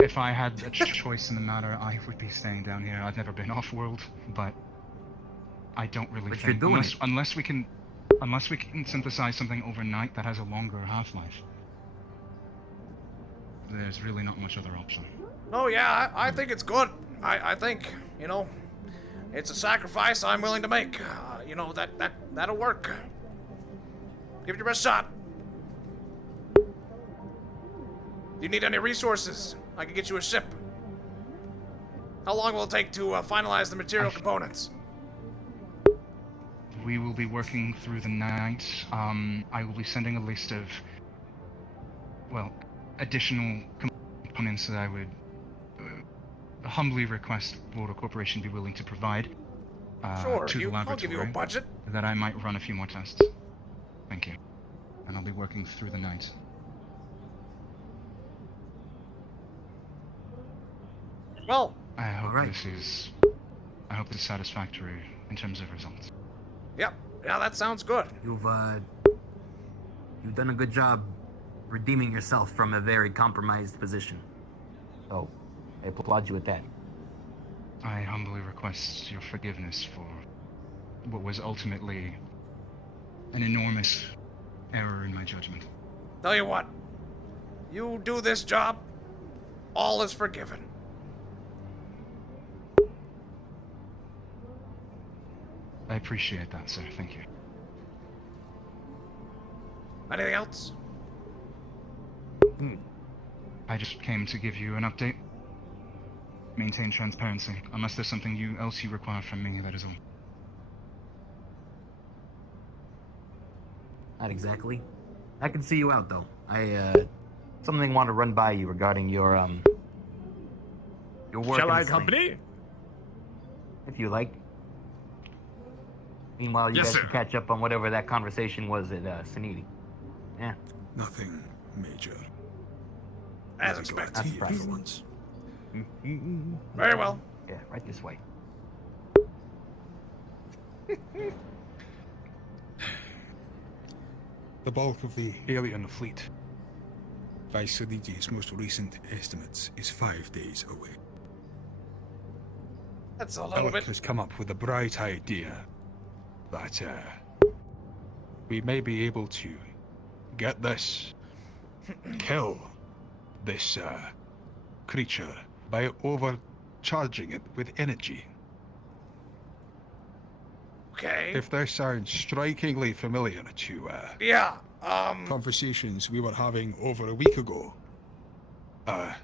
If I had a choice in the matter, I would be staying down here. I've never been off-world, but I don't really But think you're doing unless we can synthesize something overnight that has a longer half-life. There's really not much other option. Oh yeah, I think it's good. I think, you know, it's a sacrifice I'm willing to make. You know, that'll work. Give it your best shot. You need any resources? I can get you a ship. How long will it take to finalize the material components? We will be working through the night. I will be sending a list of, well, additional components that I would humbly request Volcano Corporation be willing to provide Sure, to the laboratory. I'll give you a budget. That I might run a few more tests. Thank you. And I'll be working through the night. Well, I hope this is satisfactory in terms of results. Yep. Yeah, that sounds good. You've done a good job redeeming yourself from a very compromised position. So, I applaud you with that. I humbly request your forgiveness for what was ultimately an enormous error in my judgment. Tell you what, you do this job, all is forgiven. I appreciate that, sir. Thank you. Anything else? I just came to give you an update. Maintain transparency. Unless there's something else you require from me, that is all. Not exactly. I can see you out though. Something I want to run by you regarding your work. Shall in I this thing. accompany? If you like. Meanwhile, you Yes, guys sir. can catch up on whatever that conversation was at Saniti. Yeah. Nothing major. As expected. That's Tea right. for once. Very well. Yeah, right this way. The bulk of the alien fleet, by Suniti's most recent estimates, is 5 days away. That's a little Alec bit. has come up with a bright idea that we may be able to get this, kill this creature by overcharging it with energy. Okay. If this sounds strikingly familiar to Yeah. conversations we were having over a week ago, I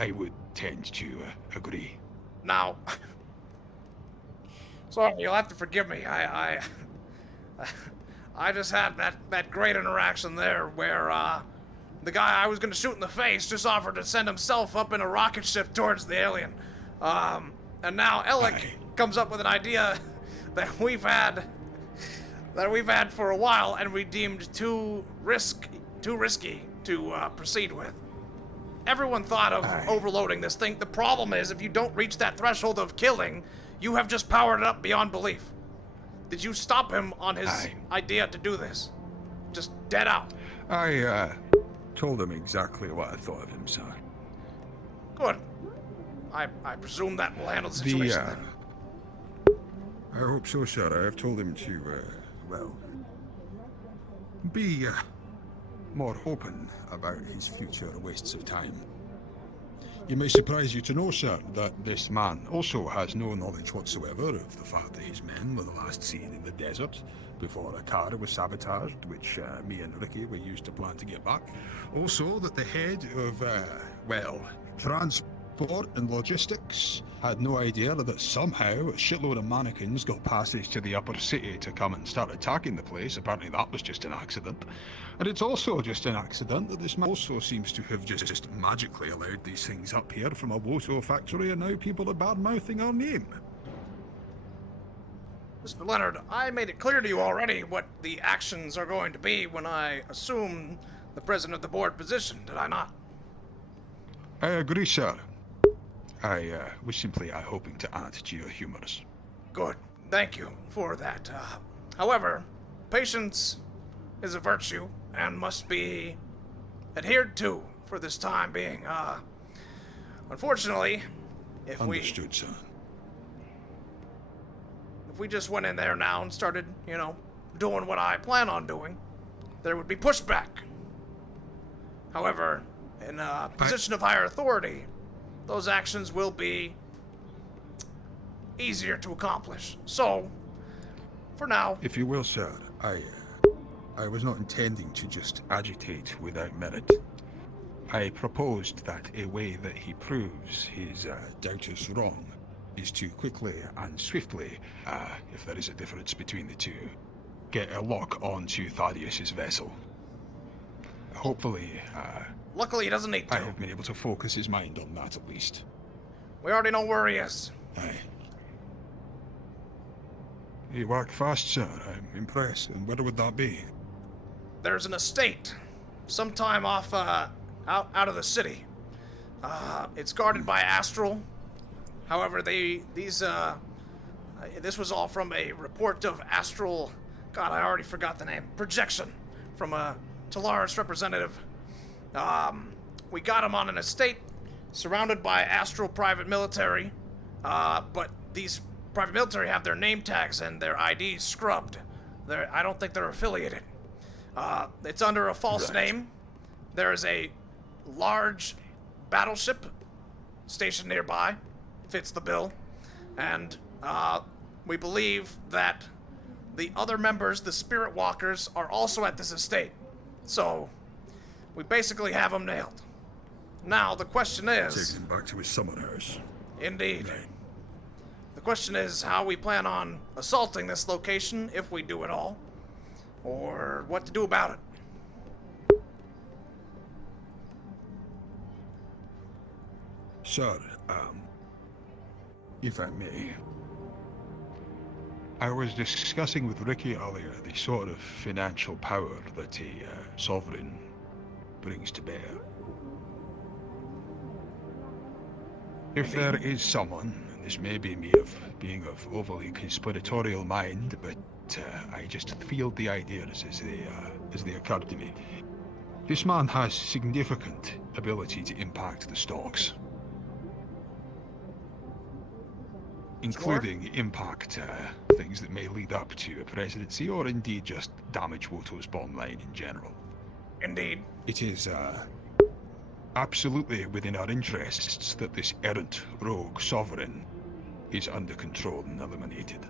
would tend to agree. Now, sorry, you'll have to forgive me. I just had that great interaction there where the guy I was gonna shoot in the face just offered to send himself up in a rocket ship towards the alien. And now Alec comes up with an idea that we've had for a while and we deemed too risky to proceed with. Everyone thought of overloading this thing. The problem is, if you don't reach that threshold of killing, you have just powered it up beyond belief. Did you stop him on his idea to do this? Just dead out. I told him exactly what I thought of him, sir. Good. I presume that will handle the situation then. I hope so, sir. I have told him to, well, be more open about his future wastes of time. It may surprise you to know, sir, that this man also has no knowledge whatsoever of the fact that his men were the last seen in the desert before a car was sabotaged, which me and Ricky were used to plan to get back. Also, that the head of, well, transport and logistics had no idea that somehow a shitload of mannequins got passage to the upper city to come and start attacking the place. Apparently that was just an accident. And it's also just an accident that this man also seems to have just magically allowed these things up here from a Woto factory, and now people are bad-mouthing our name. Mr. Leonard, I made it clear to you already what the actions are going to be when I assume the president of the board position, did I not? I agree, sir. I was simply hoping to add to your humorous. Good. Thank you for that. However, patience is a virtue and must be adhered to for this time being. Unfortunately, Understood, sir. If we just went in there now and started, doing what I plan on doing, there would be pushback. However, in a position of higher authority, those actions will be easier to accomplish. So, for now... If you will, sir, I was not intending to just agitate without merit. I proposed that a way that he proves his doubters wrong is to quickly and swiftly, if there is a difference between the two, get a lock onto Thaddeus's vessel. Hopefully, luckily he doesn't need to. I have been able to focus his mind on that at least. We already know where he is. Aye. You work fast, sir. I'm impressed. And where would that be? There's an estate, sometime off, out of the city. It's guarded by Astral. However, this was all from a report of Astral. God, I already forgot the name. Projection from a Talaris representative. We got him on an estate surrounded by Astral private military, but these private military have their name tags and their IDs scrubbed. I don't think they're affiliated. It's under a false name. There is a large battleship stationed nearby. Fits the bill. And we believe that the other members, the Spirit Walkers, are also at this estate. So, we basically have him nailed. Now, the question is... Taking him back to his summer house. Indeed. Right. The question is how we plan on assaulting this location, if we do at all, or what to do about it. Sir, if I may, I was discussing with Ricky earlier the sort of financial power that a sovereign brings to bear. If there is someone, and this may be me of being of overly conspiratorial mind, but I just field the ideas as they occurred to me. This man has significant ability to impact the stocks, including impact things that may lead up to a presidency, or indeed just damage Woto's bottom line in general. Indeed. It is absolutely within our interests that this errant rogue sovereign is under control and eliminated.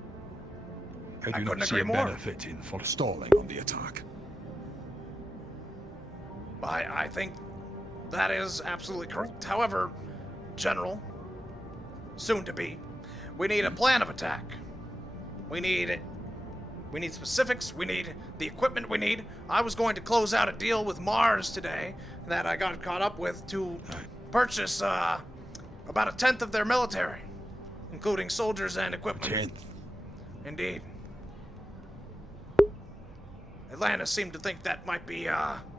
I do not see a benefit in forestalling on the attack. I think that is absolutely correct. However, General, soon to be, we need a plan of attack. We need specifics. We need the equipment we need. I was going to close out a deal with Mars today that I got caught up with to purchase about 1/10 of their military, including soldiers and equipment. 1/10? Indeed. Atlantis seemed to think that might be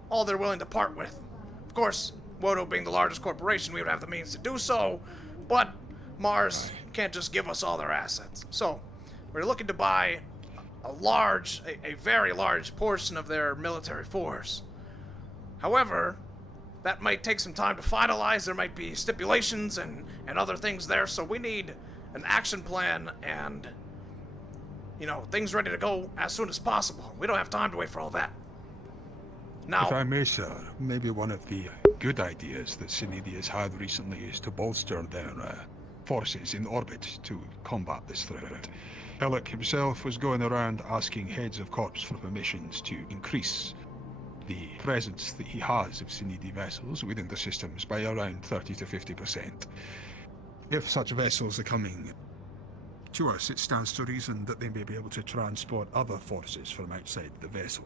all they're willing to part with. Of course, Wodo being the largest corporation, we would have the means to do so, but Mars can't just give us all their assets. So, we're looking to buy a very large portion of their military force. However, that might take some time to finalize. There might be stipulations and other things there, so we need an action plan and, things ready to go as soon as possible. We don't have time to wait for all that. Now, if I may, sir, maybe one of the good ideas that Synedi has had recently is to bolster their forces in orbit to combat this threat. Alec himself was going around asking heads of corps for permissions to increase the presence that he has of Synedi vessels within the systems by around 30 to 50%. If such vessels are coming to us, it stands to reason that they may be able to transport other forces from outside the vessel.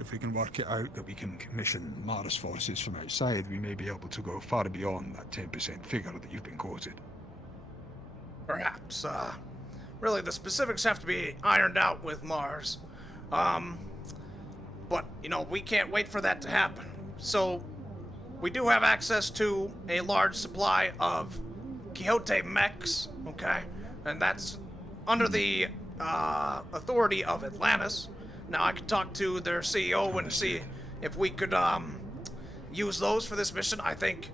If we can work it out that we can commission Mars forces from outside, we may be able to go far beyond that 10% figure that you've been quoted. Perhaps, really the specifics have to be ironed out with Mars. But, we can't wait for that to happen. So, we do have access to a large supply of Quixote mechs, okay? And that's under the authority of Atlantis. Now, I could talk to their CEO and see if we could use those for this mission. I think,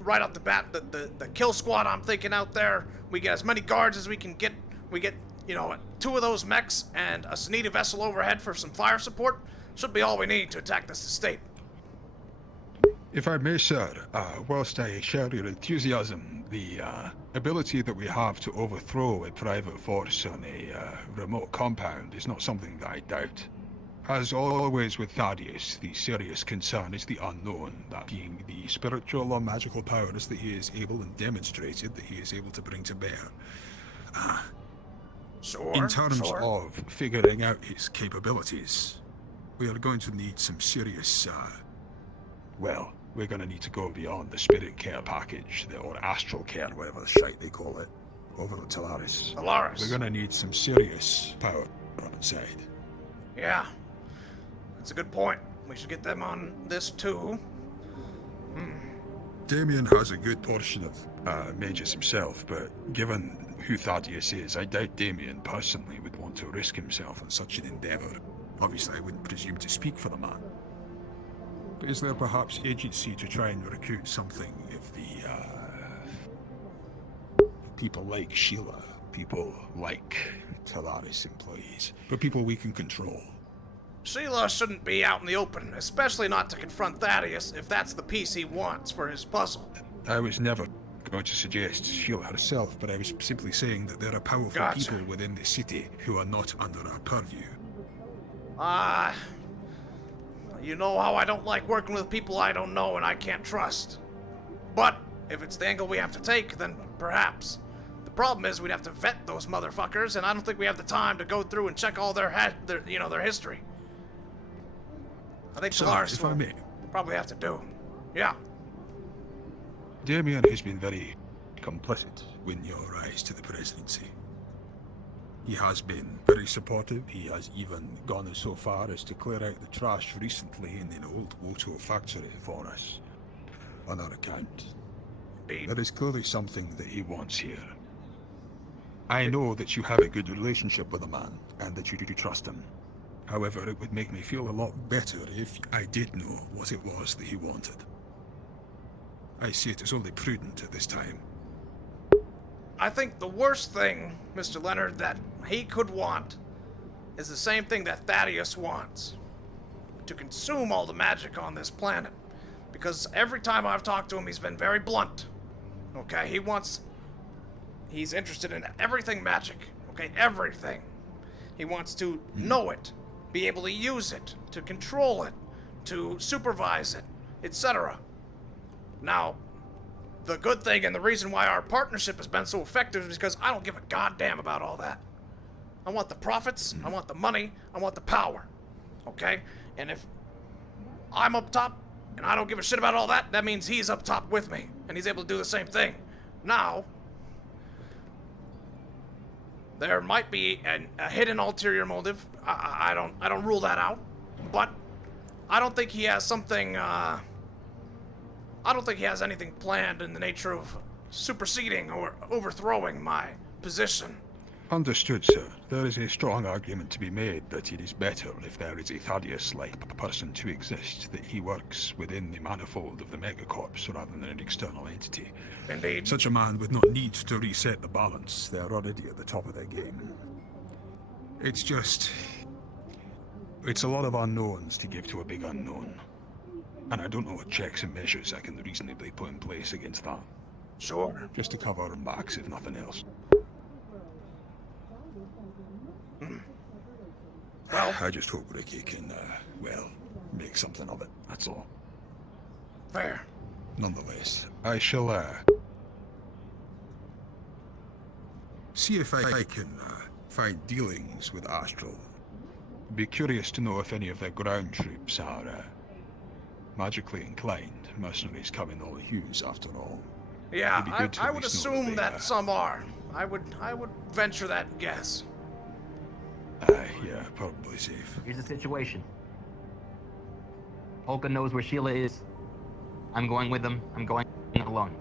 right off the bat, the kill squad I'm thinking out there, we get as many guards as we can get. We get, 2 of those mechs and a Synedi vessel overhead for some fire support. Should be all we need to attack this estate. If I may, sir, whilst I share your enthusiasm, the ability that we have to overthrow a private force on a remote compound is not something that I doubt. As always with Thaddeus, the serious concern is the unknown, that being the spiritual or magical powers that he is able and demonstrated that he is able to bring to bear. In terms of figuring out his capabilities, we are going to need some serious, we're going to need to go beyond the spirit care package, or astral care, whatever the shite they call it, over at Talaris. Talaris. We're going to need some serious power from inside. Yeah, that's a good point. We should get them on this too. Damien has a good portion of mages himself, but given who Thaddeus is, I doubt Damien personally would want to risk himself in such an endeavor. Obviously, I wouldn't presume to speak for the man. But is there perhaps agency to try and recruit something of the people like Sheila, people like Talaris employees, but people we can control? Sheila shouldn't be out in the open, especially not to confront Thaddeus if that's the piece he wants for his puzzle. I was never going to suggest Sheila herself, but I was simply saying that there are powerful people within the city who are not under our purview. You know how I don't like working with people I don't know and I can't trust. But if it's the angle we have to take, then perhaps. The problem is we'd have to vet those motherfuckers, and I don't think we have the time to go through and check all their history. I think Talaris will probably have to do. Yeah. Damien has been very complicit in your rise to the presidency. He has been very supportive. He has even gone so far as to clear out the trash recently in an old Woto factory for us, on our account. There is clearly something that he wants here. I know that you have a good relationship with the man, and that you do trust him. However, it would make me feel a lot better if I did know what it was that he wanted. I see it as only prudent at this time. I think the worst thing, Mr. Leonard, that he could want is the same thing that Thaddeus wants. To consume all the magic on this planet. Because every time I've talked to him, he's been very blunt. Okay, he's interested in everything magic. Okay, everything. He wants to know it, be able to use it, to control it, to supervise it. etc. Now, the good thing and the reason why our partnership has been so effective is because I don't give a goddamn about all that. I want the profits, I want the money, I want the power. Okay? And if I'm up top and I don't give a shit about all that, that means he's up top with me and he's able to do the same thing. Now, there might be a hidden ulterior motive. I don't rule that out, but I don't think he has something. I don't think he has anything planned in the nature of superseding or overthrowing my position. Understood, sir. There is a strong argument to be made that it is better if there is a Thaddeus-like person to exist, that he works within the manifold of the megacorps rather than an external entity. Indeed. Such a man would not need to reset the balance. They are already at the top of their game. It's just... it's a lot of unknowns to give to a big unknown. And I don't know what checks and measures I can reasonably put in place against that. Sure. Just to cover our backs, if nothing else. Well, I just hope Ricky can, well, make something of it, that's all. Fair. Nonetheless, I shall, see if I can, find dealings with Astral. Be curious to know if any of their ground troops are, magically inclined. Mercenaries come in all hues, after all. Yeah, It'd be good to I at would least know assume they, that some are. I would venture that guess. Yeah, probably safe. Here's the situation. Polka knows where Sheila is. I'm going with them. I'm going alone.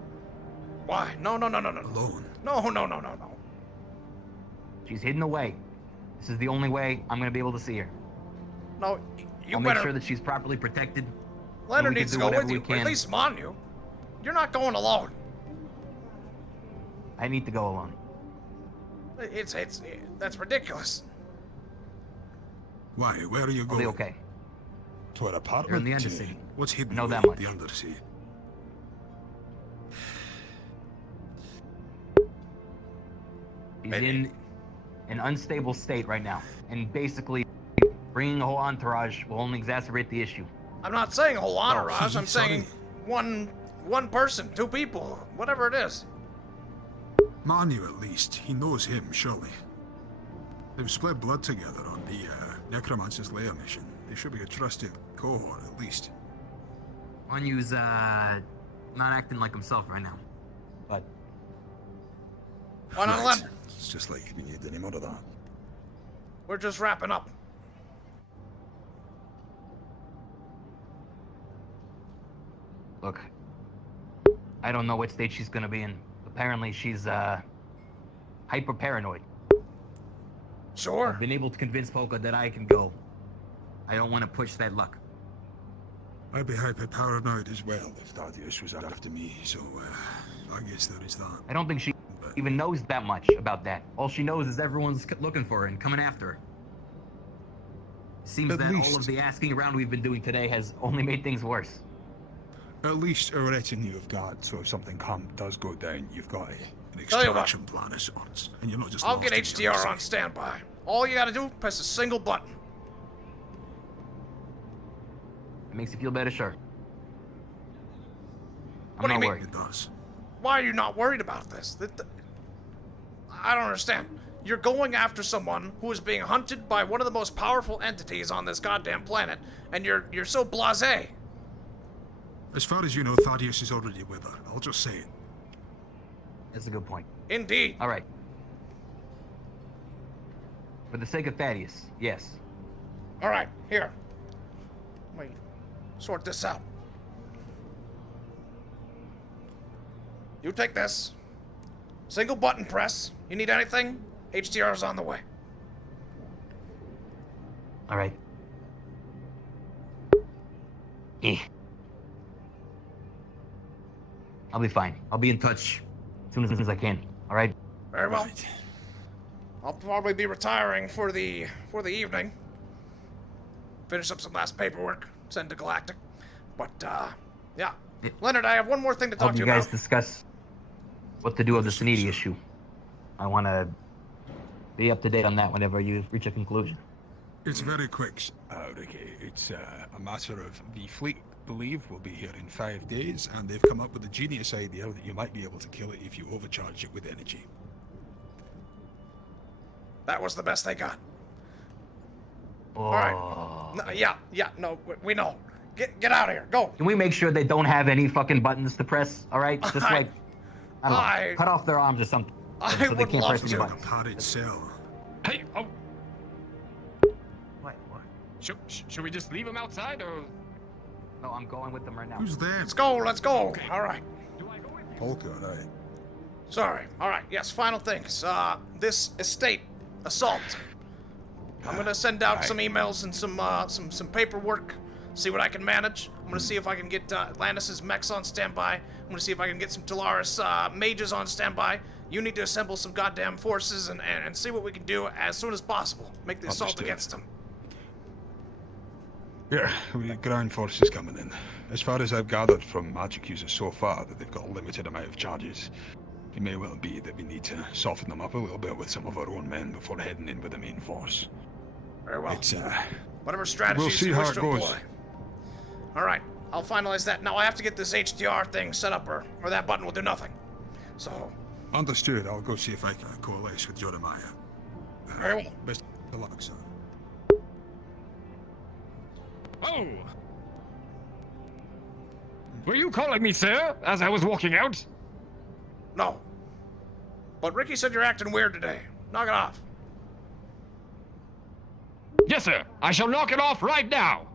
Why? No. Alone? No. She's hidden away. This is the only way I'm gonna be able to see her. No, you I'll better... make sure that she's properly protected. Leonard needs to go with you, or at least Manu. You're not going alone. I need to go alone. That's ridiculous. Why? Where are you going? I'll be okay. To an apartment? You're in the Undercity. What's hidden I know that away much. in the Undersea? He's in an unstable state right now, and basically bringing a whole entourage will only exacerbate the issue. I'm not saying a whole entourage. I'm saying one person, 2 people, whatever it is. Manu, at least. He knows him, surely. They've split blood together on the Necromancer's Lair mission. They should be a trusted cohort, at least. Manu's, not acting like himself right now. But... why not let him? It's just like we need any more of that. We're just wrapping up. Look, I don't know what state she's gonna be in. Apparently she's, hyper-paranoid. Sure. I've been able to convince Polka that I can go. I don't want to push that luck. I'd be hyper-paranoid as well if Thaddeus was after me, so, I guess there is that. I don't think she even knows that much about that. All she knows is everyone's looking for her and coming after her. Seems that all of the asking around we've been doing today has only made things worse. At least a retinue of guards, so if something does go down, you've got an Tell you what. extraction plan of sorts, and you're not just I'll lost get in your HDR own on standby. All you gotta do, press a single button. It makes you feel better, sure. I'm What do you not mean? worried. It does. Why are you not worried about this? I don't understand. You're going after someone who is being hunted by one of the most powerful entities on this goddamn planet, and you're so blasé. As far as you know, Thaddeus is already with her. I'll just say it. That's a good point. Indeed. All right. For the sake of Thaddeus, yes. All right, here. Let me sort this out. You take this. Single button press. You need anything? HDR's on the way. All right. I'll be fine. I'll be in touch as soon as I can. All right. Very well. I'll probably be retiring for the evening. Finish up some last paperwork. Send to Galactic. But yeah. Leonard, I have one more thing to talk Hope to you you guys about. discuss what to do with the Suniti issue. I want to be up to date on that whenever you reach a conclusion. It's very quick, Ricky. It's a matter of the fleet believe will be here in 5 days, and they've come up with a genius idea that you might be able to kill it if you overcharge it with energy. That was the best they got. All right. No, yeah, no, we know. Get out of here. Go. Can we make sure they don't have any fucking buttons to press? All right, just like I don't know, cut off their arms or something, so they can't press any buttons. Padded cell. Hey, oh. What? Should we just leave him outside, or? No, I'm going with them right now. Who's there? Let's go. Okay. All right. Polka, right. Sorry. All right. Yes. Final things. This estate assault. I'm gonna send out some emails and some paperwork. See what I can manage. I'm gonna see if I can get Landis's mechs on standby. I'm gonna see if I can get some Talaris mages on standby. You need to assemble some goddamn forces and see what we can do as soon as possible. Make the assault against them. Yeah, we got ground forces coming in. As far as I've gathered from magic users so far, that they've got a limited amount of charges. It may well be that we need to soften them up a little bit with some of our own men before heading in with the main force. Very well. It's, whatever strategies we'll see you how wish it to goes. employ. All right, I'll finalize that. Now I have to get this HDR thing set up, or that button will do nothing. So. Understood. I'll go see if I can coalesce with Jeremiah. Very well. Best of luck, son. Oh! Were you calling me, sir, as I was walking out? No. But Ricky said you're acting weird today. Knock it off. Yes, sir. I shall knock it off right now.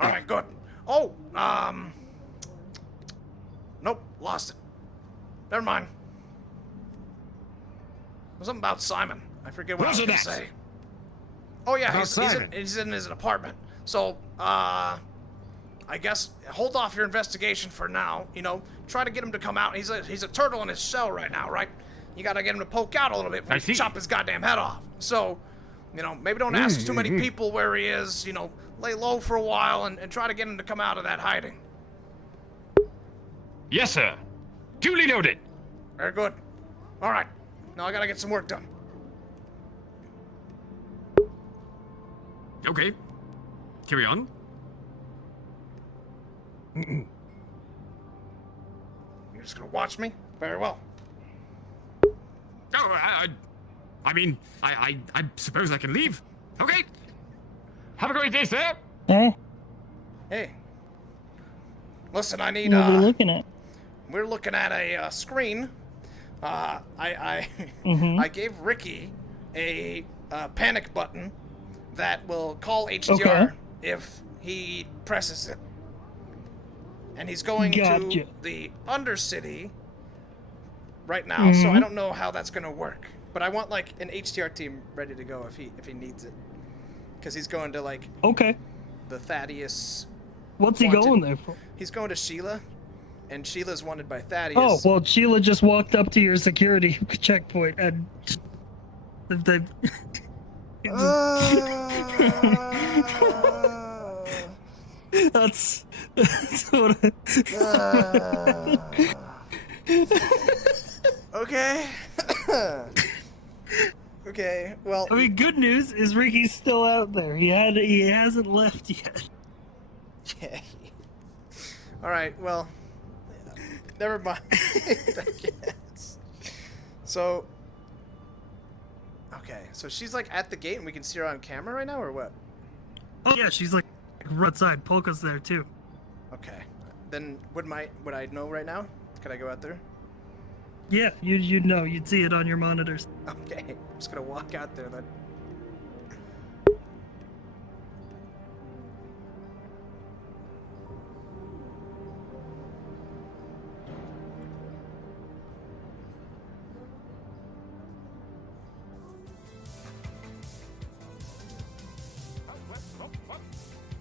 All right, good. Oh, nope, lost it. Never mind. Something about Simon. I forget what I was gonna say. Oh yeah, he's in his apartment. So, I guess hold off your investigation for now. You know, try to get him to come out. He's a turtle in his shell right now, right? You gotta get him to poke out a little bit before you chop his goddamn head off. So, you know, maybe don't ask too many people where he is. You know, lay low for a while and try to get him to come out of that hiding. Yes, sir. Duly noted. Very good. All right. Now I gotta get some work done. Okay. Carry on. You're just gonna watch me? Very well. Oh, I mean, I suppose I can leave. Okay. Have a great day, sir. Hey. Listen, I need, What are we looking at? We're looking at a screen. I gave Ricky a panic button that will call HDR if he presses it. And he's going to the Undercity right now, so I don't know how that's gonna work. But I want like an HDR team ready to go if he needs it. Because he's going to like the Thaddeus. What's he going there for? He's going to Sheila, and Sheila's wanted by Thaddeus. Oh, well, Sheila just walked up to your security checkpoint and they. That's what Okay. Okay, well. I mean, good news is Ricky's still out there. He hasn't left yet. Okay. All right. Well, never mind. I guess. So. Okay. So she's like at the gate, and we can see her on camera right now, or what? Oh yeah, she's like right outside. Polka's there too. Okay. Then would I know right now? Could I go out there? Yeah, you'd know. You'd see it on your monitors. Okay. I'm just gonna walk out there then.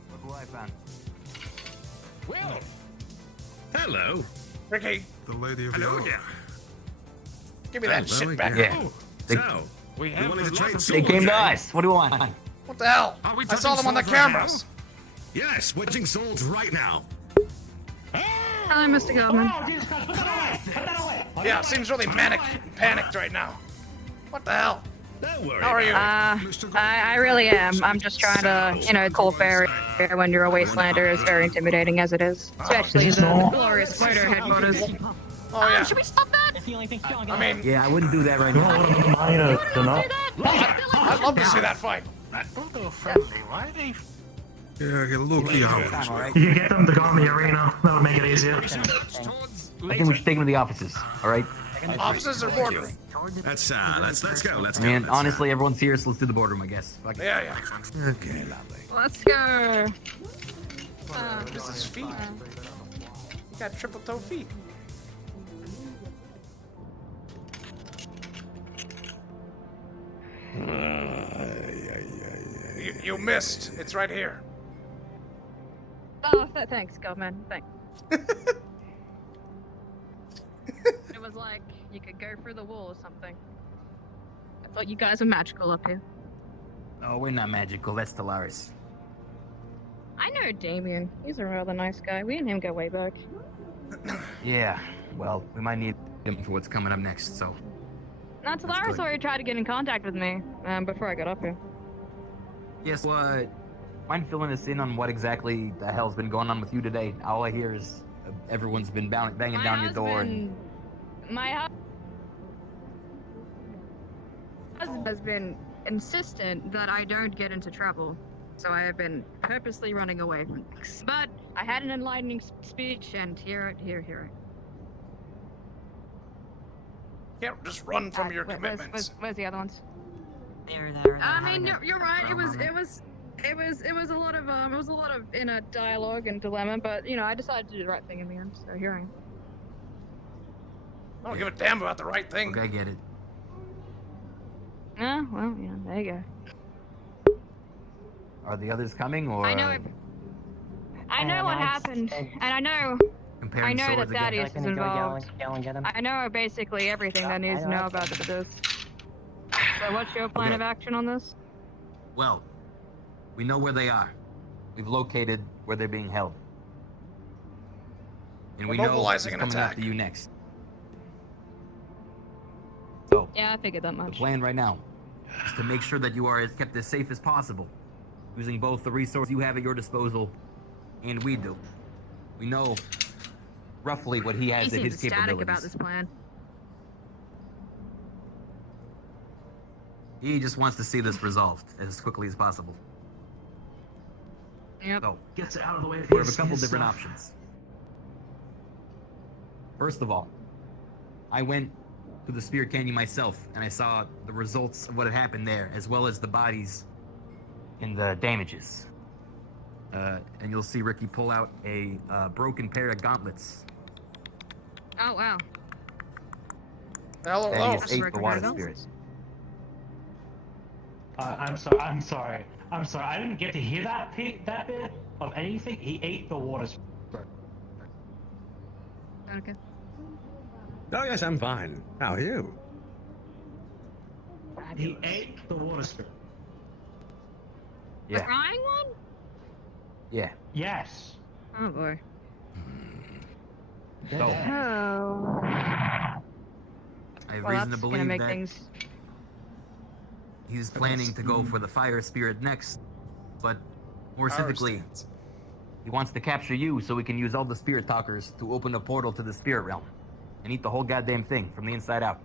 Look who I found. Well, hello. Ricky. The lady of Hello the again. Give me that shit back. Yeah. So, we have wanted to a trade lot of They came to souls, us. What do you want? What the hell? Are we I saw touching them on the souls right cameras. Yes, watching souls right now. Hi, Mr. Goblin. Yeah, seems really manic, panicked right now. What the hell? Don't worry. How are you? I really am. I'm just trying to, cold barrier when you're a wastelander is very intimidating as it is. Especially the glorious fighter headquarters. Oh, yeah. Should we stop that? I mean, Yeah, I wouldn't do that right now. I'd love to see that fight. Why are they? Yeah, get low-key out. You can get them to go in the arena. That'll make it easier. I think we should take him to the offices, alright? Offices or boardroom? Let's go. Let's go. Man, honestly, everyone's here, so let's do the boardroom, I guess. Fuck it. Yeah. Okay, lovely. Let's go. This is feet. You got triple toe feet. You missed. It's right here. Oh, thanks, Godman. Thanks. It was like you could go through the wall or something. I thought you guys were magical up here. No, we're not magical. That's Stellaris. I know Damien. He's a rather nice guy. We and him go way back. Yeah, well, we might need him for what's coming up next, so. Not Stellaris already tried to get in contact with me before I got up here. Yes, mind filling us in on what exactly the hell's been going on with you today? All I hear is everyone's been banging down your door and... My husband has been insistent that I don't get into trouble, so I have been purposely running away from things. But I had an enlightening speech, and hear it. You can't just run from your commitments. Where's the other ones? There. I mean, you're right. It was a lot of inner dialogue and dilemma, but I decided to do the right thing in the end. So here I am. I don't give a damn about the right thing. Okay, I get it. Well, yeah, there you go. Are the others coming, or? I know what happened, and I know that Thaddeus is involved. I know basically everything that needs to know about this. So what's your plan of action on this? Well, we know where they are. We've located where they're being held. And we know who's coming after you next. So, yeah, I figured that much. The plan right now is to make sure that you are kept as safe as possible, using both the resources you have at your disposal and we do. We know roughly what he has at his capabilities. Static about this plan. He just wants to see this resolved as quickly as possible. Yep. So, Gets it out of the way. we have a couple different options. First of all, I went to the Spirit Canyon myself, and I saw the results of what had happened there, as well as the bodies and the damages. And you'll see Ricky pull out a broken pair of gauntlets. Oh, wow. Hello. That he ate the water spirits. I'm sorry. I didn't get to hear that bit of anything. He ate the water spirit. Okay. Oh yes, I'm fine. How are you? He ate the water spirit. The crying one? Yeah. Yes. Oh boy. So, Oh. I have reason to believe make that things... he's planning to go for the fire spirit next, but more specifically, he wants to capture you so we can use all the spirit talkers to open a portal to the spirit realm and eat the whole goddamn thing from the inside out.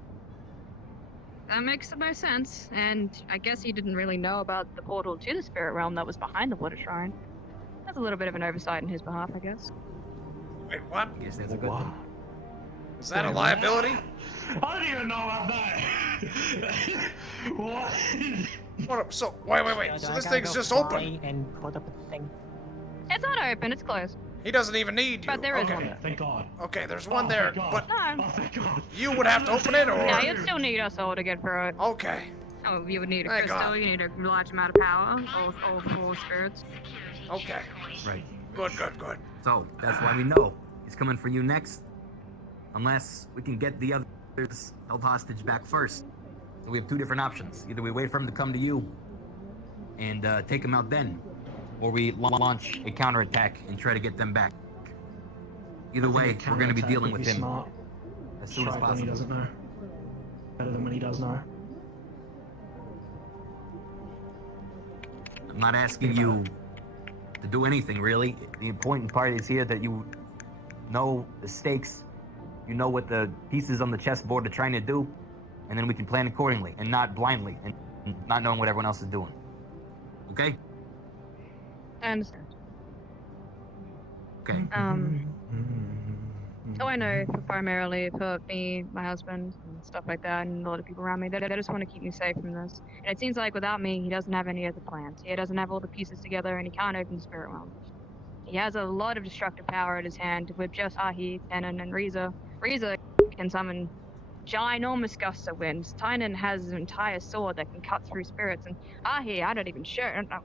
That makes the most sense, and I guess he didn't really know about the portal to the spirit realm that was behind the water shrine. That's a little bit of an oversight in his behalf, I guess. Wait, what? I guess that's a good thing. Is that a liability? I don't even know about that. What? So, wait. So this thing's just open. And put up a thing. It's not open, it's closed. He doesn't even need you. But there is one there. Thank God. Okay, there's one there, but No. Thank God. you would have to open it, or? No, you'd still need us all to get through it. Okay. Oh, you would need a Thank crystal, God. you need a large amount of power, all four spirits. Okay. Right. Good. So, that's why we know he's coming for you next. Unless we can get the others held hostage back first. So we have two different options. Either we wait for him to come to you and take him out then, or we launch a counterattack and try to get them back. Either way, we're going to be dealing with him as soon as When he possible. doesn't know. Better than when he does know. I'm not asking you to do anything, really. The important part is here that you know the stakes, you know what the pieces on the chessboard are trying to do, and then we can plan accordingly, and not blindly, and not knowing what everyone else is doing. Okay? I understand. Okay. So I know primarily for me, my husband, and stuff like that, and a lot of people around me, they just want to keep me safe from this. And it seems like without me, he doesn't have any other plans. He doesn't have all the pieces together, and he can't open the spirit realm. He has a lot of destructive power at his hand with just Ahi, Tenon, and Riza. Riza can summon ginormous gusts of winds. Tynan has an entire sword that can cut through spirits, and Ahi, I don't even sure. Like,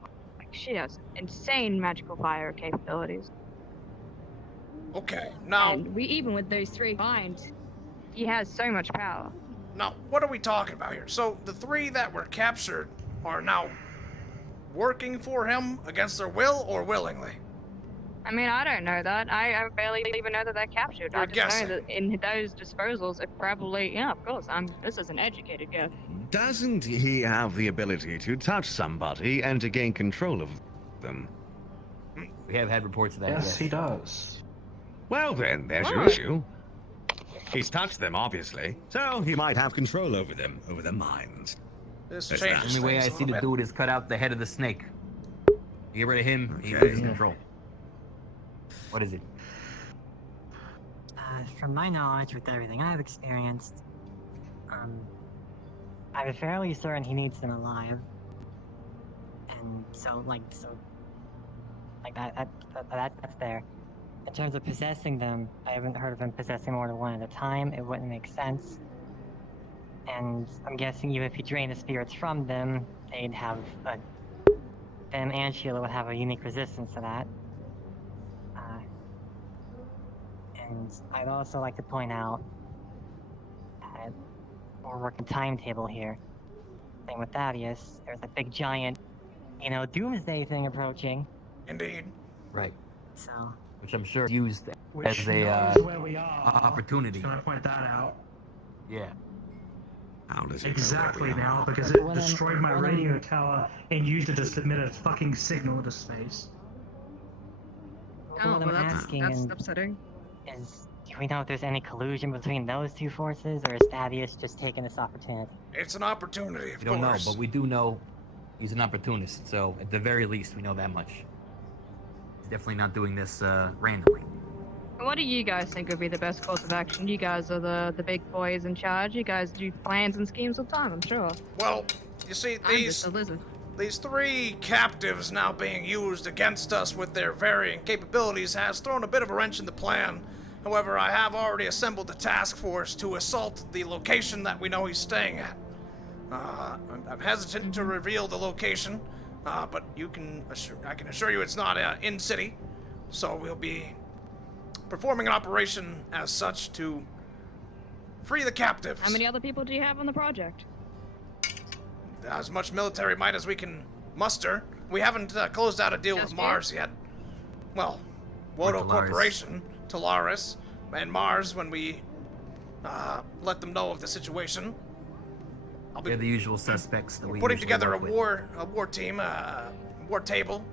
she has insane magical fire capabilities. Okay, now... And even with those three combined, he has so much power. Now, what are we talking about here? So, the three that were captured are now working for him against their will or willingly? I mean, I don't know that. I barely even know that they're captured. You're I just guessing. know that in those disposals, it probably, yeah, of course, this is an educated guess. Doesn't he have the ability to touch somebody and to gain control of them? We have had reports of that. Yes, he does. Well then, there's your What? issue. He's touched them, obviously, so he might have control over them, over their minds. This That's changes The only way I things a see little to bit. do it is cut out the head of the snake. Get rid of him, he Okay. loses control. What is it? From my knowledge, with everything I've experienced, I'm fairly certain he needs them alive. And that's there. In terms of possessing them, I haven't heard of him possessing more than one at a time. It wouldn't make sense. And I'm guessing even if he drained the spirits from them, they'd have them and Sheila would have a unique resistance to that. And I'd also like to point out that we're working timetable here. Same with Thaddeus. There's a big giant, doomsday thing approaching. Indeed. Right. So. Which I'm sure is used Which as a knows where we are. opportunity. Can I point that out? Yeah. How does he Exactly know where we now, are? because it destroyed my radio tower and used it to submit a fucking signal to space. What I'm asking that's is, upsetting. do we know if there's any collusion between those two forces, or is Thaddeus just taking this opportunity? It's an opportunity, of We don't know, course. but we do know he's an opportunist. So at the very least, we know that much. He's definitely not doing this randomly. What do you guys think would be the best course of action? You guys are the big boys in charge. You guys do plans and schemes all the time, I'm sure. Well, you see, I'm just a lizard. these three captives now being used against us with their varying capabilities has thrown a bit of a wrench in the plan. However, I have already assembled a task force to assault the location that we know he's staying at. I'm hesitant to reveal the location, but I can assure you it's not in city. So we'll be performing an operation as such to free the captives. How many other people do you have on the project? As much military might as we can muster. We haven't closed out a deal with Mars yet. Well, Wodo Talaris. Corporation, Talaris, and Mars when we let them know of the situation. I'll be They're the usual suspects that we putting usually together a work with. war team, war table.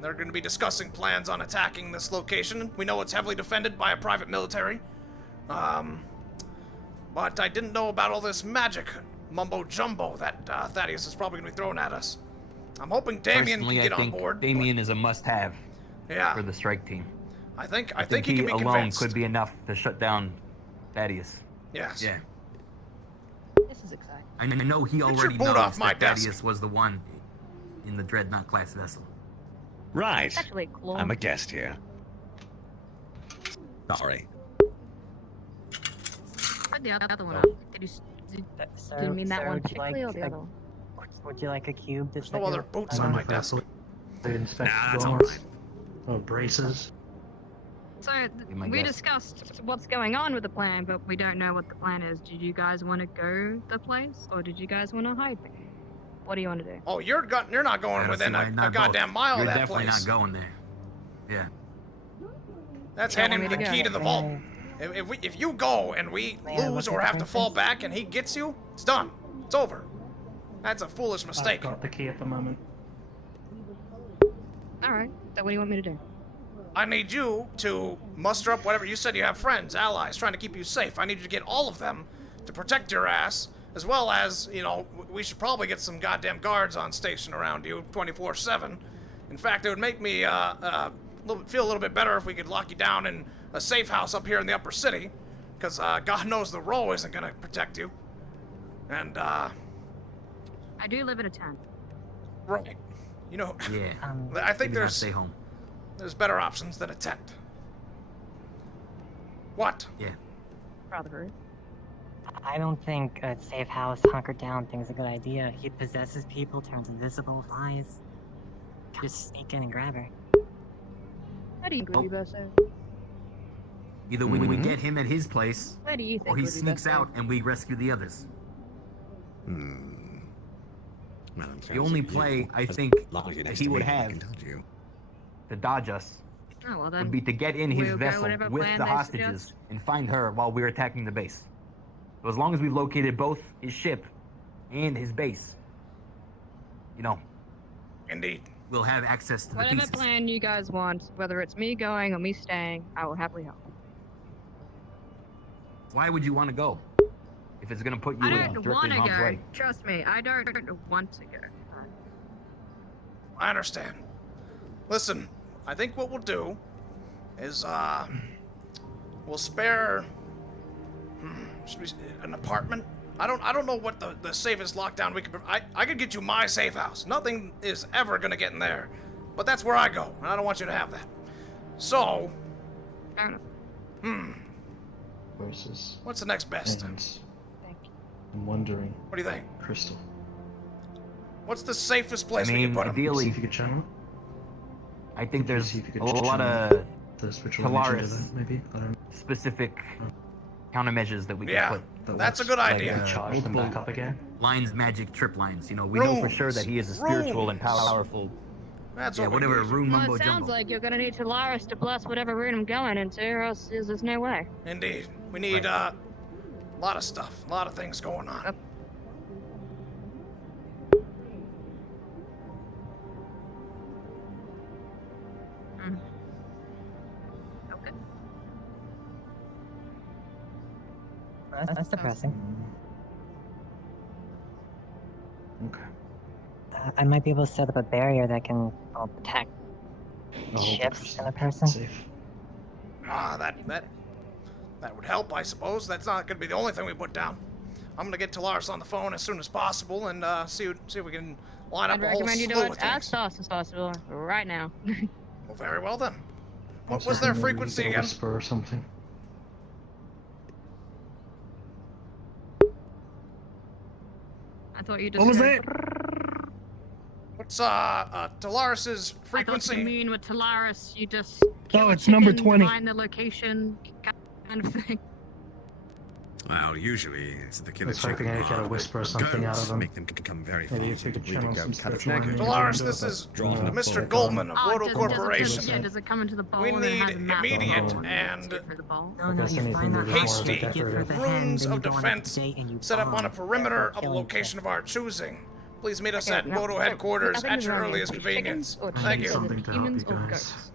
They're going to be discussing plans on attacking this location. We know it's heavily defended by a private military. But I didn't know about all this magic mumbo-jumbo that Thaddeus is probably going to be throwing at us. I'm hoping Damien Personally, can get I think on board. Damien is a must-have Yeah. for the strike team. I think he he can be alone convinced. could be enough to shut down Thaddeus. Yes. Yeah. This is exciting. I know he your already boot knows off my that desk. Thaddeus was the one in the Dreadnought class vessel. Right. Actually, cool. I'm a guest here. Sorry. Put the other one Oh. up. Did So, you mean that sir, one would you particularly or like the a- other one? Would you like a cube? There's no other boots on on my desk. that's Oh, braces. So my we guess. discussed what's going on with the plan, but we don't know what the plan is. Did you guys want to go the place, or did you guys want to hide? What do you want to do? Oh, you're not going Gotta within see why a not goddamn both. mile You're of that definitely place. not going there. Yeah. That's You don't handing want the me to key go? to the vault. If you go and we lose or have to fall back and he gets you, it's done. It's over. That's a foolish I've mistake. got the key at the moment. Alright, then what do you want me to do? I need you to muster up whatever. You said you have friends, allies, trying to keep you safe. I need you to get all of them to protect your ass, as well as, you know, we should probably get some goddamn guards on station around you 24/7. In fact, it would make me feel a little bit better if we could lock you down in a safe house up here in the upper city, because God knows the row isn't going to protect you. And, I do live in a tent. Right. You know, Yeah. I think Maybe not stay home. there's better options than a tent. What? Yeah. Brotherhood. I don't think a safe house, hunkered down thing is a good idea. He possesses people, turns invisible, flies. Just sneak in and grab her. How do you think would be best there? Either we get him at his place, What do you think or he would be sneaks best out and we rescue the others. Well, The only play I think that he would have to dodge us Oh, well then. would be to get in his we'll go vessel whatever with plan the they hostages suggest. and find her while we're attacking the base. So as long as we've located both his ship and his base, you know, Indeed. we'll have access to the Whatever pieces. plan you guys want, whether it's me going or me staying, I will happily help. Why would you want to go if it's going to put you I in don't directly want in to harm's go. way? Trust me, I don't want to go. I understand. Listen, I think what we'll do is, we'll spare should we, an apartment. I don't know what the safest lockdown we could. I could get you my safe house. Nothing is ever gonna get in there, but that's where I go, and I don't want you to have that. So, Versus. what's the next best? I'm wondering. What do you think? Crystal. What's the safest place I we mean, can put him? ideally, See if you could channel it. I think there's See if you could a lot channel of the spiritual nature of Callous that, maybe. I don't know. specific countermeasures that we can Yeah, put. that's a good idea. Like, Charge them back multiple up again. lines, magic, trip lines. You know, we know for sure that he is a spiritual and powerful. That's yeah, what whatever we need. rune Well, mumbo it sounds jumbo. like you're gonna need Callous to bless whatever room I'm going into, or else there's no way. Indeed, we need a lot of stuff, a lot of things going on. Okay. That's depressing. Okay. I might be able to set up a barrier that can protect ships and a person. Safe. That would help, I suppose. That's not going to be the only thing we put down. I'm going to get Callous on the phone as soon as possible and see if we can line up I'd a whole recommend you do slew it of as things. fast as possible, right now. Well, very well then. What Also, was their maybe frequency get a again? whisper or something. I thought you just. What was said- that? What's Tolaris's I thought frequency? you mean with Callous, you just. Oh, it's number 20. Find the location, kind of thing. Well, usually it's the killer Looks like chicken. we're gonna get a whisper or something out of them. Make them become very Maybe fast. if we could channel some cut spiritual energy. Tolaris, this is Mr. Goldman of Voto Corporation. Does it come into the bowl We and then need has a map immediate on it? and For the bowl? No, no, you find that hasty for the runes hand, of then you go on defense up to date and you set up on a bomb. perimeter of a Killing location of our choosing. Please meet us Okay, at no, Voto so, headquarters I think at it's your around earliest chickens convenience. or Thank chickens? you. Something to help Humans you or guys. goats?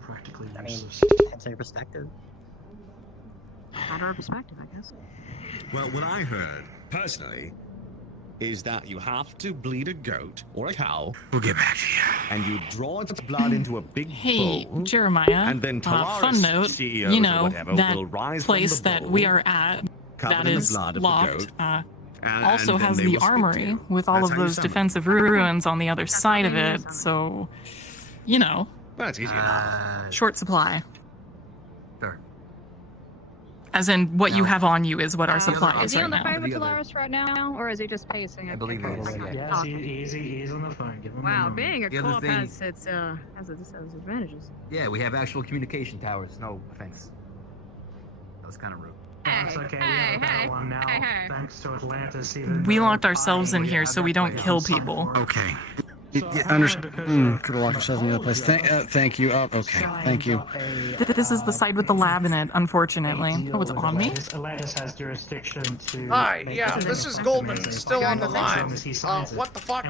Practically I mean, useless. that's your perspective. Matter of perspective, I guess. Well, what I heard, personally, is that you have to bleed a goat or a cow. We'll get back to you. And you draw its blood into a big Hey, bowl. Jeremiah. And then fun Tolaris note, CEOs you or know, whatever that will rise place from the that bowl, we are at covered that in the is blood of the locked, goat, also and has then they the will speak to armory you. with all That's of how you those summon. defensive ruins on the other side of it, so, you know, Well, it's easy enough. short supply. Sure. As in, what you have on you is what our supply Is is he right on the now. phone with Callous right now, or is he just pacing? I believe he is, yeah. Yes, he's on the phone. Give him Wow, a moment. being a The other co-op thing- has its advantages. Yeah, we have actual communication towers. No offense. That was kind of rude. That's okay, we have a better one now. Thanks to Atlantis, even We though locked ourselves in here so we don't kill some people. sort of- Okay. Could have locked yourself in the other place. Thank you. Oh, okay. Thank you. This is the side with the lab in it, unfortunately. Oh, it's on me? Atlantis has jurisdiction to. Hi, yeah, this is Goldman, still on the line. What the fuck?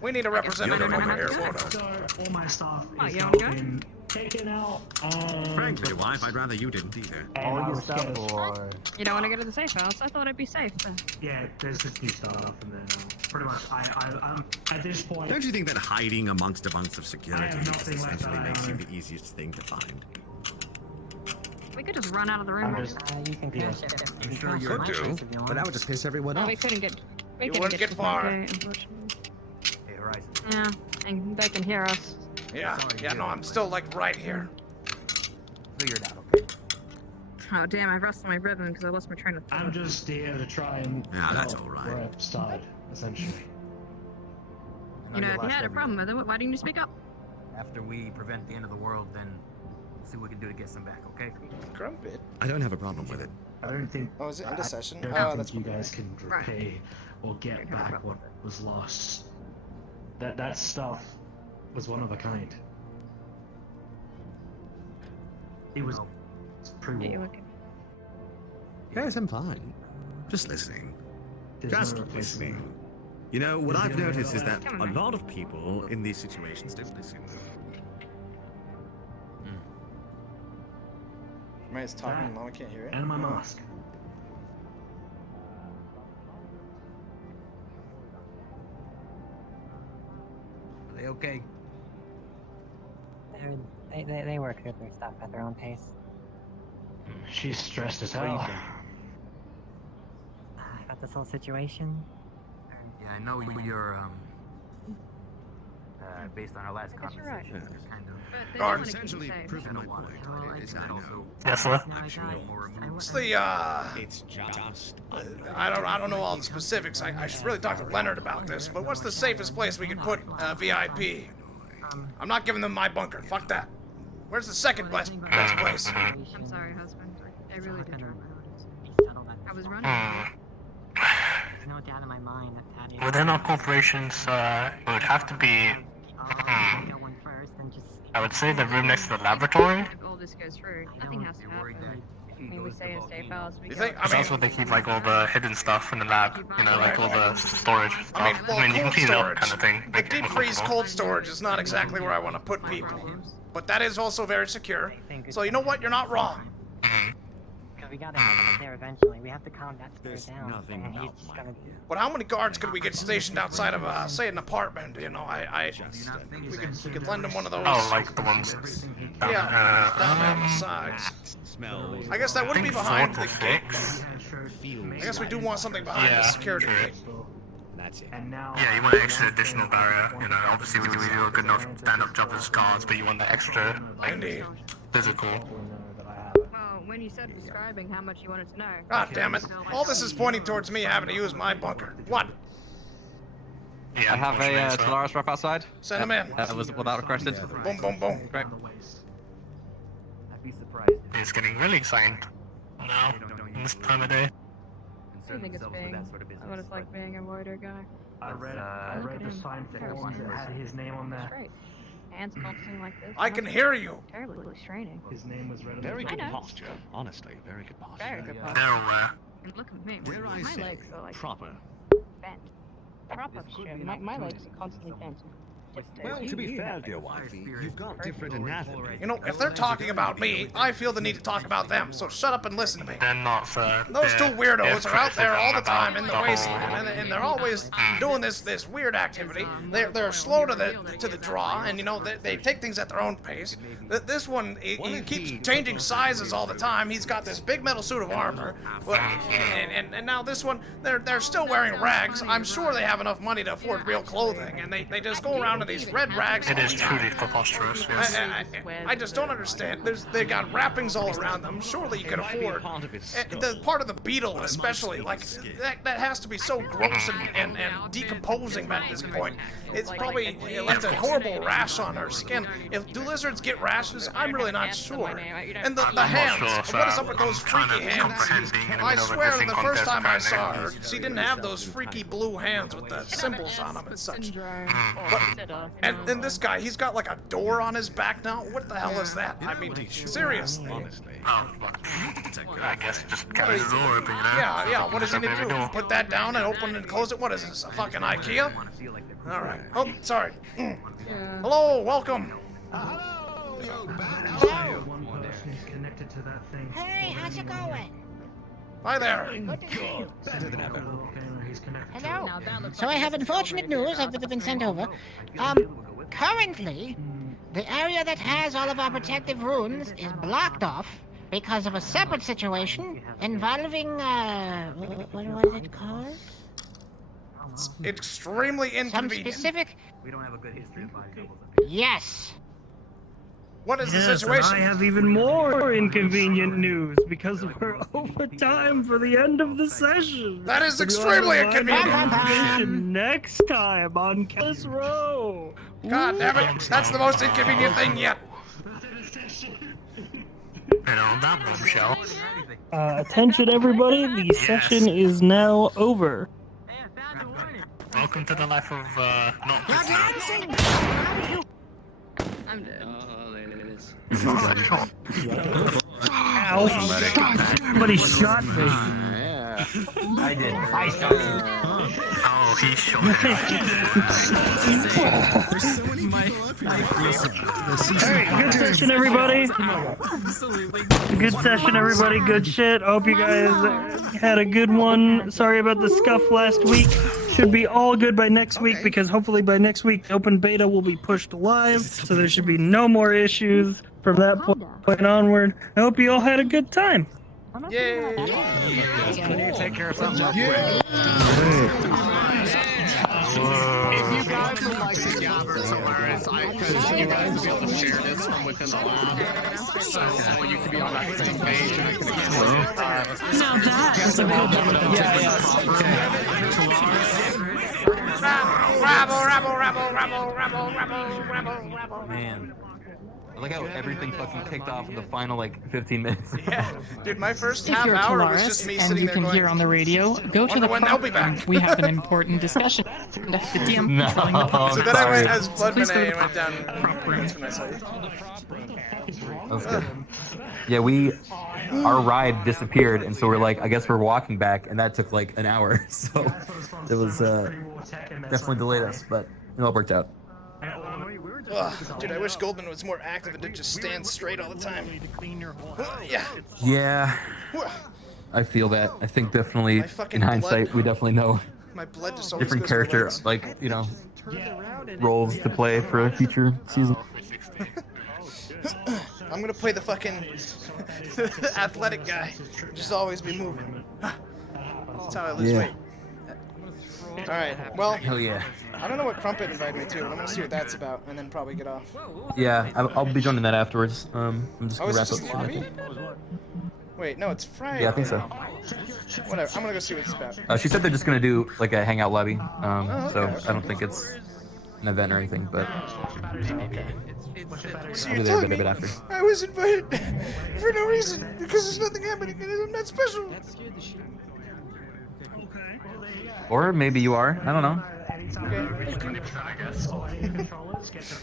We need a representative over here, Wodo. All my stuff is now been taken out. Frankly, wife, I'd rather you didn't either. All your stuff, or... You don't want to go to the safe house? I thought it'd be safe. Yeah, there's just new stuff, and then pretty much I'm at this point. Don't you think that hiding amongst a bunch of security essentially makes you own. the easiest thing to find? We could just run out of the room. You can crash it. I'm sure you could do, but that would just piss everyone No, off. we couldn't get. We You couldn't wouldn't get to far. the gate, unfortunately. Hey, Horizon. Yeah, and they can hear us. Yeah, no, I'm still like right here. Figure it out, okay? Oh damn! I've rustled my ribbon because I lost my train of thought. I'm just here to try and. Yeah, that's all right. We're upside, essentially. You know, if you had a problem with it, why didn't you speak up? After we prevent the end of the world, then we'll see what we can do to get some back, okay? Crumpet? I don't have a problem with it. I don't think. Oh, is it end of session? I don't Oh, think that's you guys can repay or get back what was lost. That stuff was one of a kind. It was pre-war. Guys, I'm fine. Just listening. There's Just no replacement. listening. You know, what There's I've no noticed is that replacement. a lot of people in these situations don't listen. Somebody's talking, Mama can't hear it. And my mask. Are they okay? They work through their stuff at their own pace. She's stressed as What do you hell. think? About this whole situation. Yeah, I know you're, based on our last guess you're right. conversation, you're kind of... Guard. Essentially proving my point. Is I know. Yes, sir. It's It's the It's just. I don't know all the specifics. I should really talk to Leonard about this. But what's the safest place we could put VIP? I'm not giving them my bunker. Fuck that. Where's the second best place? I'm sorry, husband. I really did try my hardest. I was running. There's no doubt in my mind that Patty. Within our corporations, it would have to be. I would say the room next to the laboratory. If all this goes through, nothing has to happen. I mean, we stay in safe house. We You go- think? I mean, That's where they keep like all the hidden stuff in the lab. You know, like all the storage stuff. I mean, well, you can cold clean it up, storage. kind of thing. The deep freeze cold storage is not exactly where I want to put people, but that is also very secure. So you know what? You're not wrong. Because we gotta have him there eventually. We have to calm that spirit down. nothing and he's out just gonna. But how many guards could we get stationed outside of, say, an apartment? You know, we could lend them one of those. Oh, like the ones. Yeah, down the sides. Smells. I guess that wouldn't be behind the 4 to gate. 6. I guess we do want something behind the security gate. That's it. Yeah, you want an extra additional barrier. You know, obviously we do a good enough stand-up job as guards, but you want the extra, like, Indeed. physical. Well, when you started describing how much you wanted to know. God damn it. All this is pointing towards me having to use my bunker. What? Yeah, I have a Solaris rep outside. Send him in. Was that requested? Boom, boom, boom. Great. I'd be surprised if It's getting really exciting now, this time of day. I think it's being what it's like being a voider guy. I read the signed forms that had his name on there. Straight. Hands pulsing like this. I can hear you. Terribly straining. His name was read on Very the good I know. posture. Honestly, very good posture. Very good They're posture. aware. And look at me. Dare I My say, legs are like proper. bent. Proper shit. My legs are constantly bent. Well, to be fair, dear wifey, you've got different anatomy. You know, if they're talking about me, I feel the need to talk about them, so shut up and listen to me. They're not, sir. Those two They're weirdos are out there all the critical time in the about wasteland, and they're always doing this weird activity. They're slow to the draw, and you know they take things at their own pace. This one he keeps changing sizes all the time. He's got this big metal suit of armor, but and now this one they're still wearing rags. I'm sure they have enough money to afford real clothing, and they just go around one of these red rags. It is truly preposterous, yes. I just don't understand. They got wrappings all around them. Surely you could afford. The part of the beetle, especially, like that has to be so gross and decomposing at this point. It's probably left a horrible rash on her skin. Do lizards get rashes? I'm really not sure. And the hands. What is up with those freaky hands? I swear that the first time I saw her, she didn't have those freaky blue hands with the symbols on them and such. And this guy, he's got like a door on his back now. What the hell is that? I mean, seriously. I guess just carry the door open, you know? Yeah, what does he need to do? Put that down and open and close it? What is this, a fucking IKEA? Alright. Oh, sorry. Hello, welcome. Hey, how's it going? Hi there. Good to see you. Hello. So I have unfortunate news. I've been sent over. Currently, the area that has all of our protective runes is blocked off because of a separate situation involving, what is it called? It's extremely inconvenient. Some specific... We don't have a good history of buying. Yes. What is the Yes, situation? and I have even more inconvenient news because we're over time for the end of the session. That is We'll extremely have a inconvenient. conversation next time on Callous Row. God damn it! That's the most inconvenient thing yet. And on that bombshell. Attention everybody, the session is now over. Welcome to the life of, not dancing! I'm dead. Ow. Somebody shot me. I did. I shot you. Oh, he shot Alright, good session everybody. Good session everybody, good shit. Hope you guys had a good one. Sorry about the scuff last week. Should be all good by next week because hopefully by next week the open beta will be pushed live. So there should be no more issues from that point onward. I hope you all had a good time. Yay! Can you take care of something real quick? If you guys would like to gather somewhere, because you guys will be able to share this from within the lab, so you can be on that same page and I can get Now that is a good Rabble. Man. I like how everything fucking kicked off in the final, like, 15 minutes. Yeah, dude, my first If half you're hour was just Callous me and sitting you there can going, hear on the radio, go to the when they'll be prop back. room. We have an important discussion. The DM No, controlling the prop So then I went as room. Blood Please go to Money the and went down. prop room. That's when I saw you. That's good. Yeah, our ride disappeared, and so we're like, I guess we're walking back, and that took like an hour. So it was definitely delayed us, but it all worked out. Ugh, dude, I wish Goldman was more active and didn't just stand straight all the time. Yeah. Yeah, I feel that. I think definitely, My fucking in hindsight, blood- we definitely know My blood just always different goes to my character, legs. like, you know, roles to play for a future season. I'm gonna play the fucking athletic guy. Just always be moving. That's how I lose Yeah. weight. Alright, well, Hell yeah. I don't know what Crumpet invited me to, but I'm gonna see what that's about and then probably get off. Yeah, I'll be joining that afterwards. I'm just Oh, gonna is wrap it just up. lobby? Wait, no, it's Friday. Yeah, I think so. Whatever, I'm gonna go see what it's about. She said they're just gonna do like a hangout lobby, so okay. I don't think it's an event or anything, but So I'll you're be there a telling me bit after. I was invited for no reason because there's nothing happening and I'm not special. Or maybe you are. I don't know.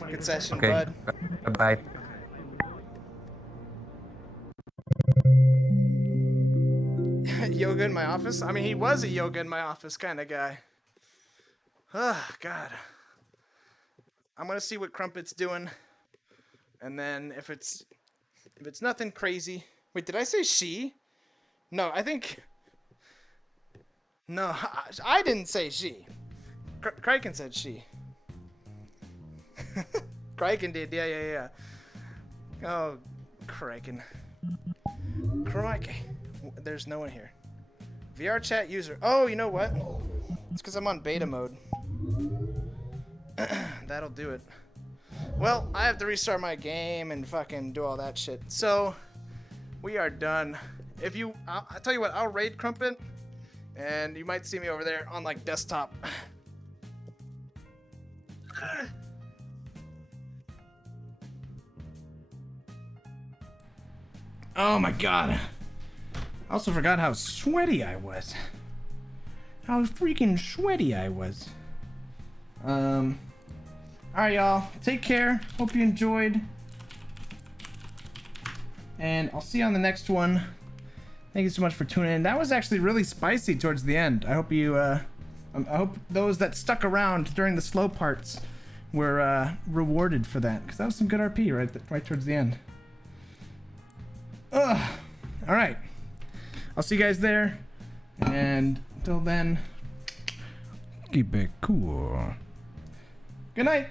Good session, Okay. bud. Bye. Yoga in my office? I mean, he was a yoga in my office kind of guy. Oh, God. I'm gonna see what Crumpet's doing, and then if it's nothing crazy. Wait, did I say she? No, I think. No, I didn't say she. Kraken said she. Kraken did, yeah. Oh, Kraken. Crikey. There's no one here. VRChat user. Oh, you know what? It's because I'm on beta mode. that'll do it. Well, I have to restart my game and fucking do all that shit. So, we are done. If you, I'll tell you what, I'll raid Crumpet, and you might see me over there on like desktop. Oh my god. I also forgot how sweaty I was. How freaking sweaty I was. Alright, y'all. Take care. Hope you enjoyed. And I'll see you on the next one. Thank you so much for tuning in. That was actually really spicy towards the end. I hope you, I hope those that stuck around during the slow parts were rewarded for that. Because that was some good RP right towards the end. Ugh. Alright. I'll see you guys there. And until then, keep it cool. Good night.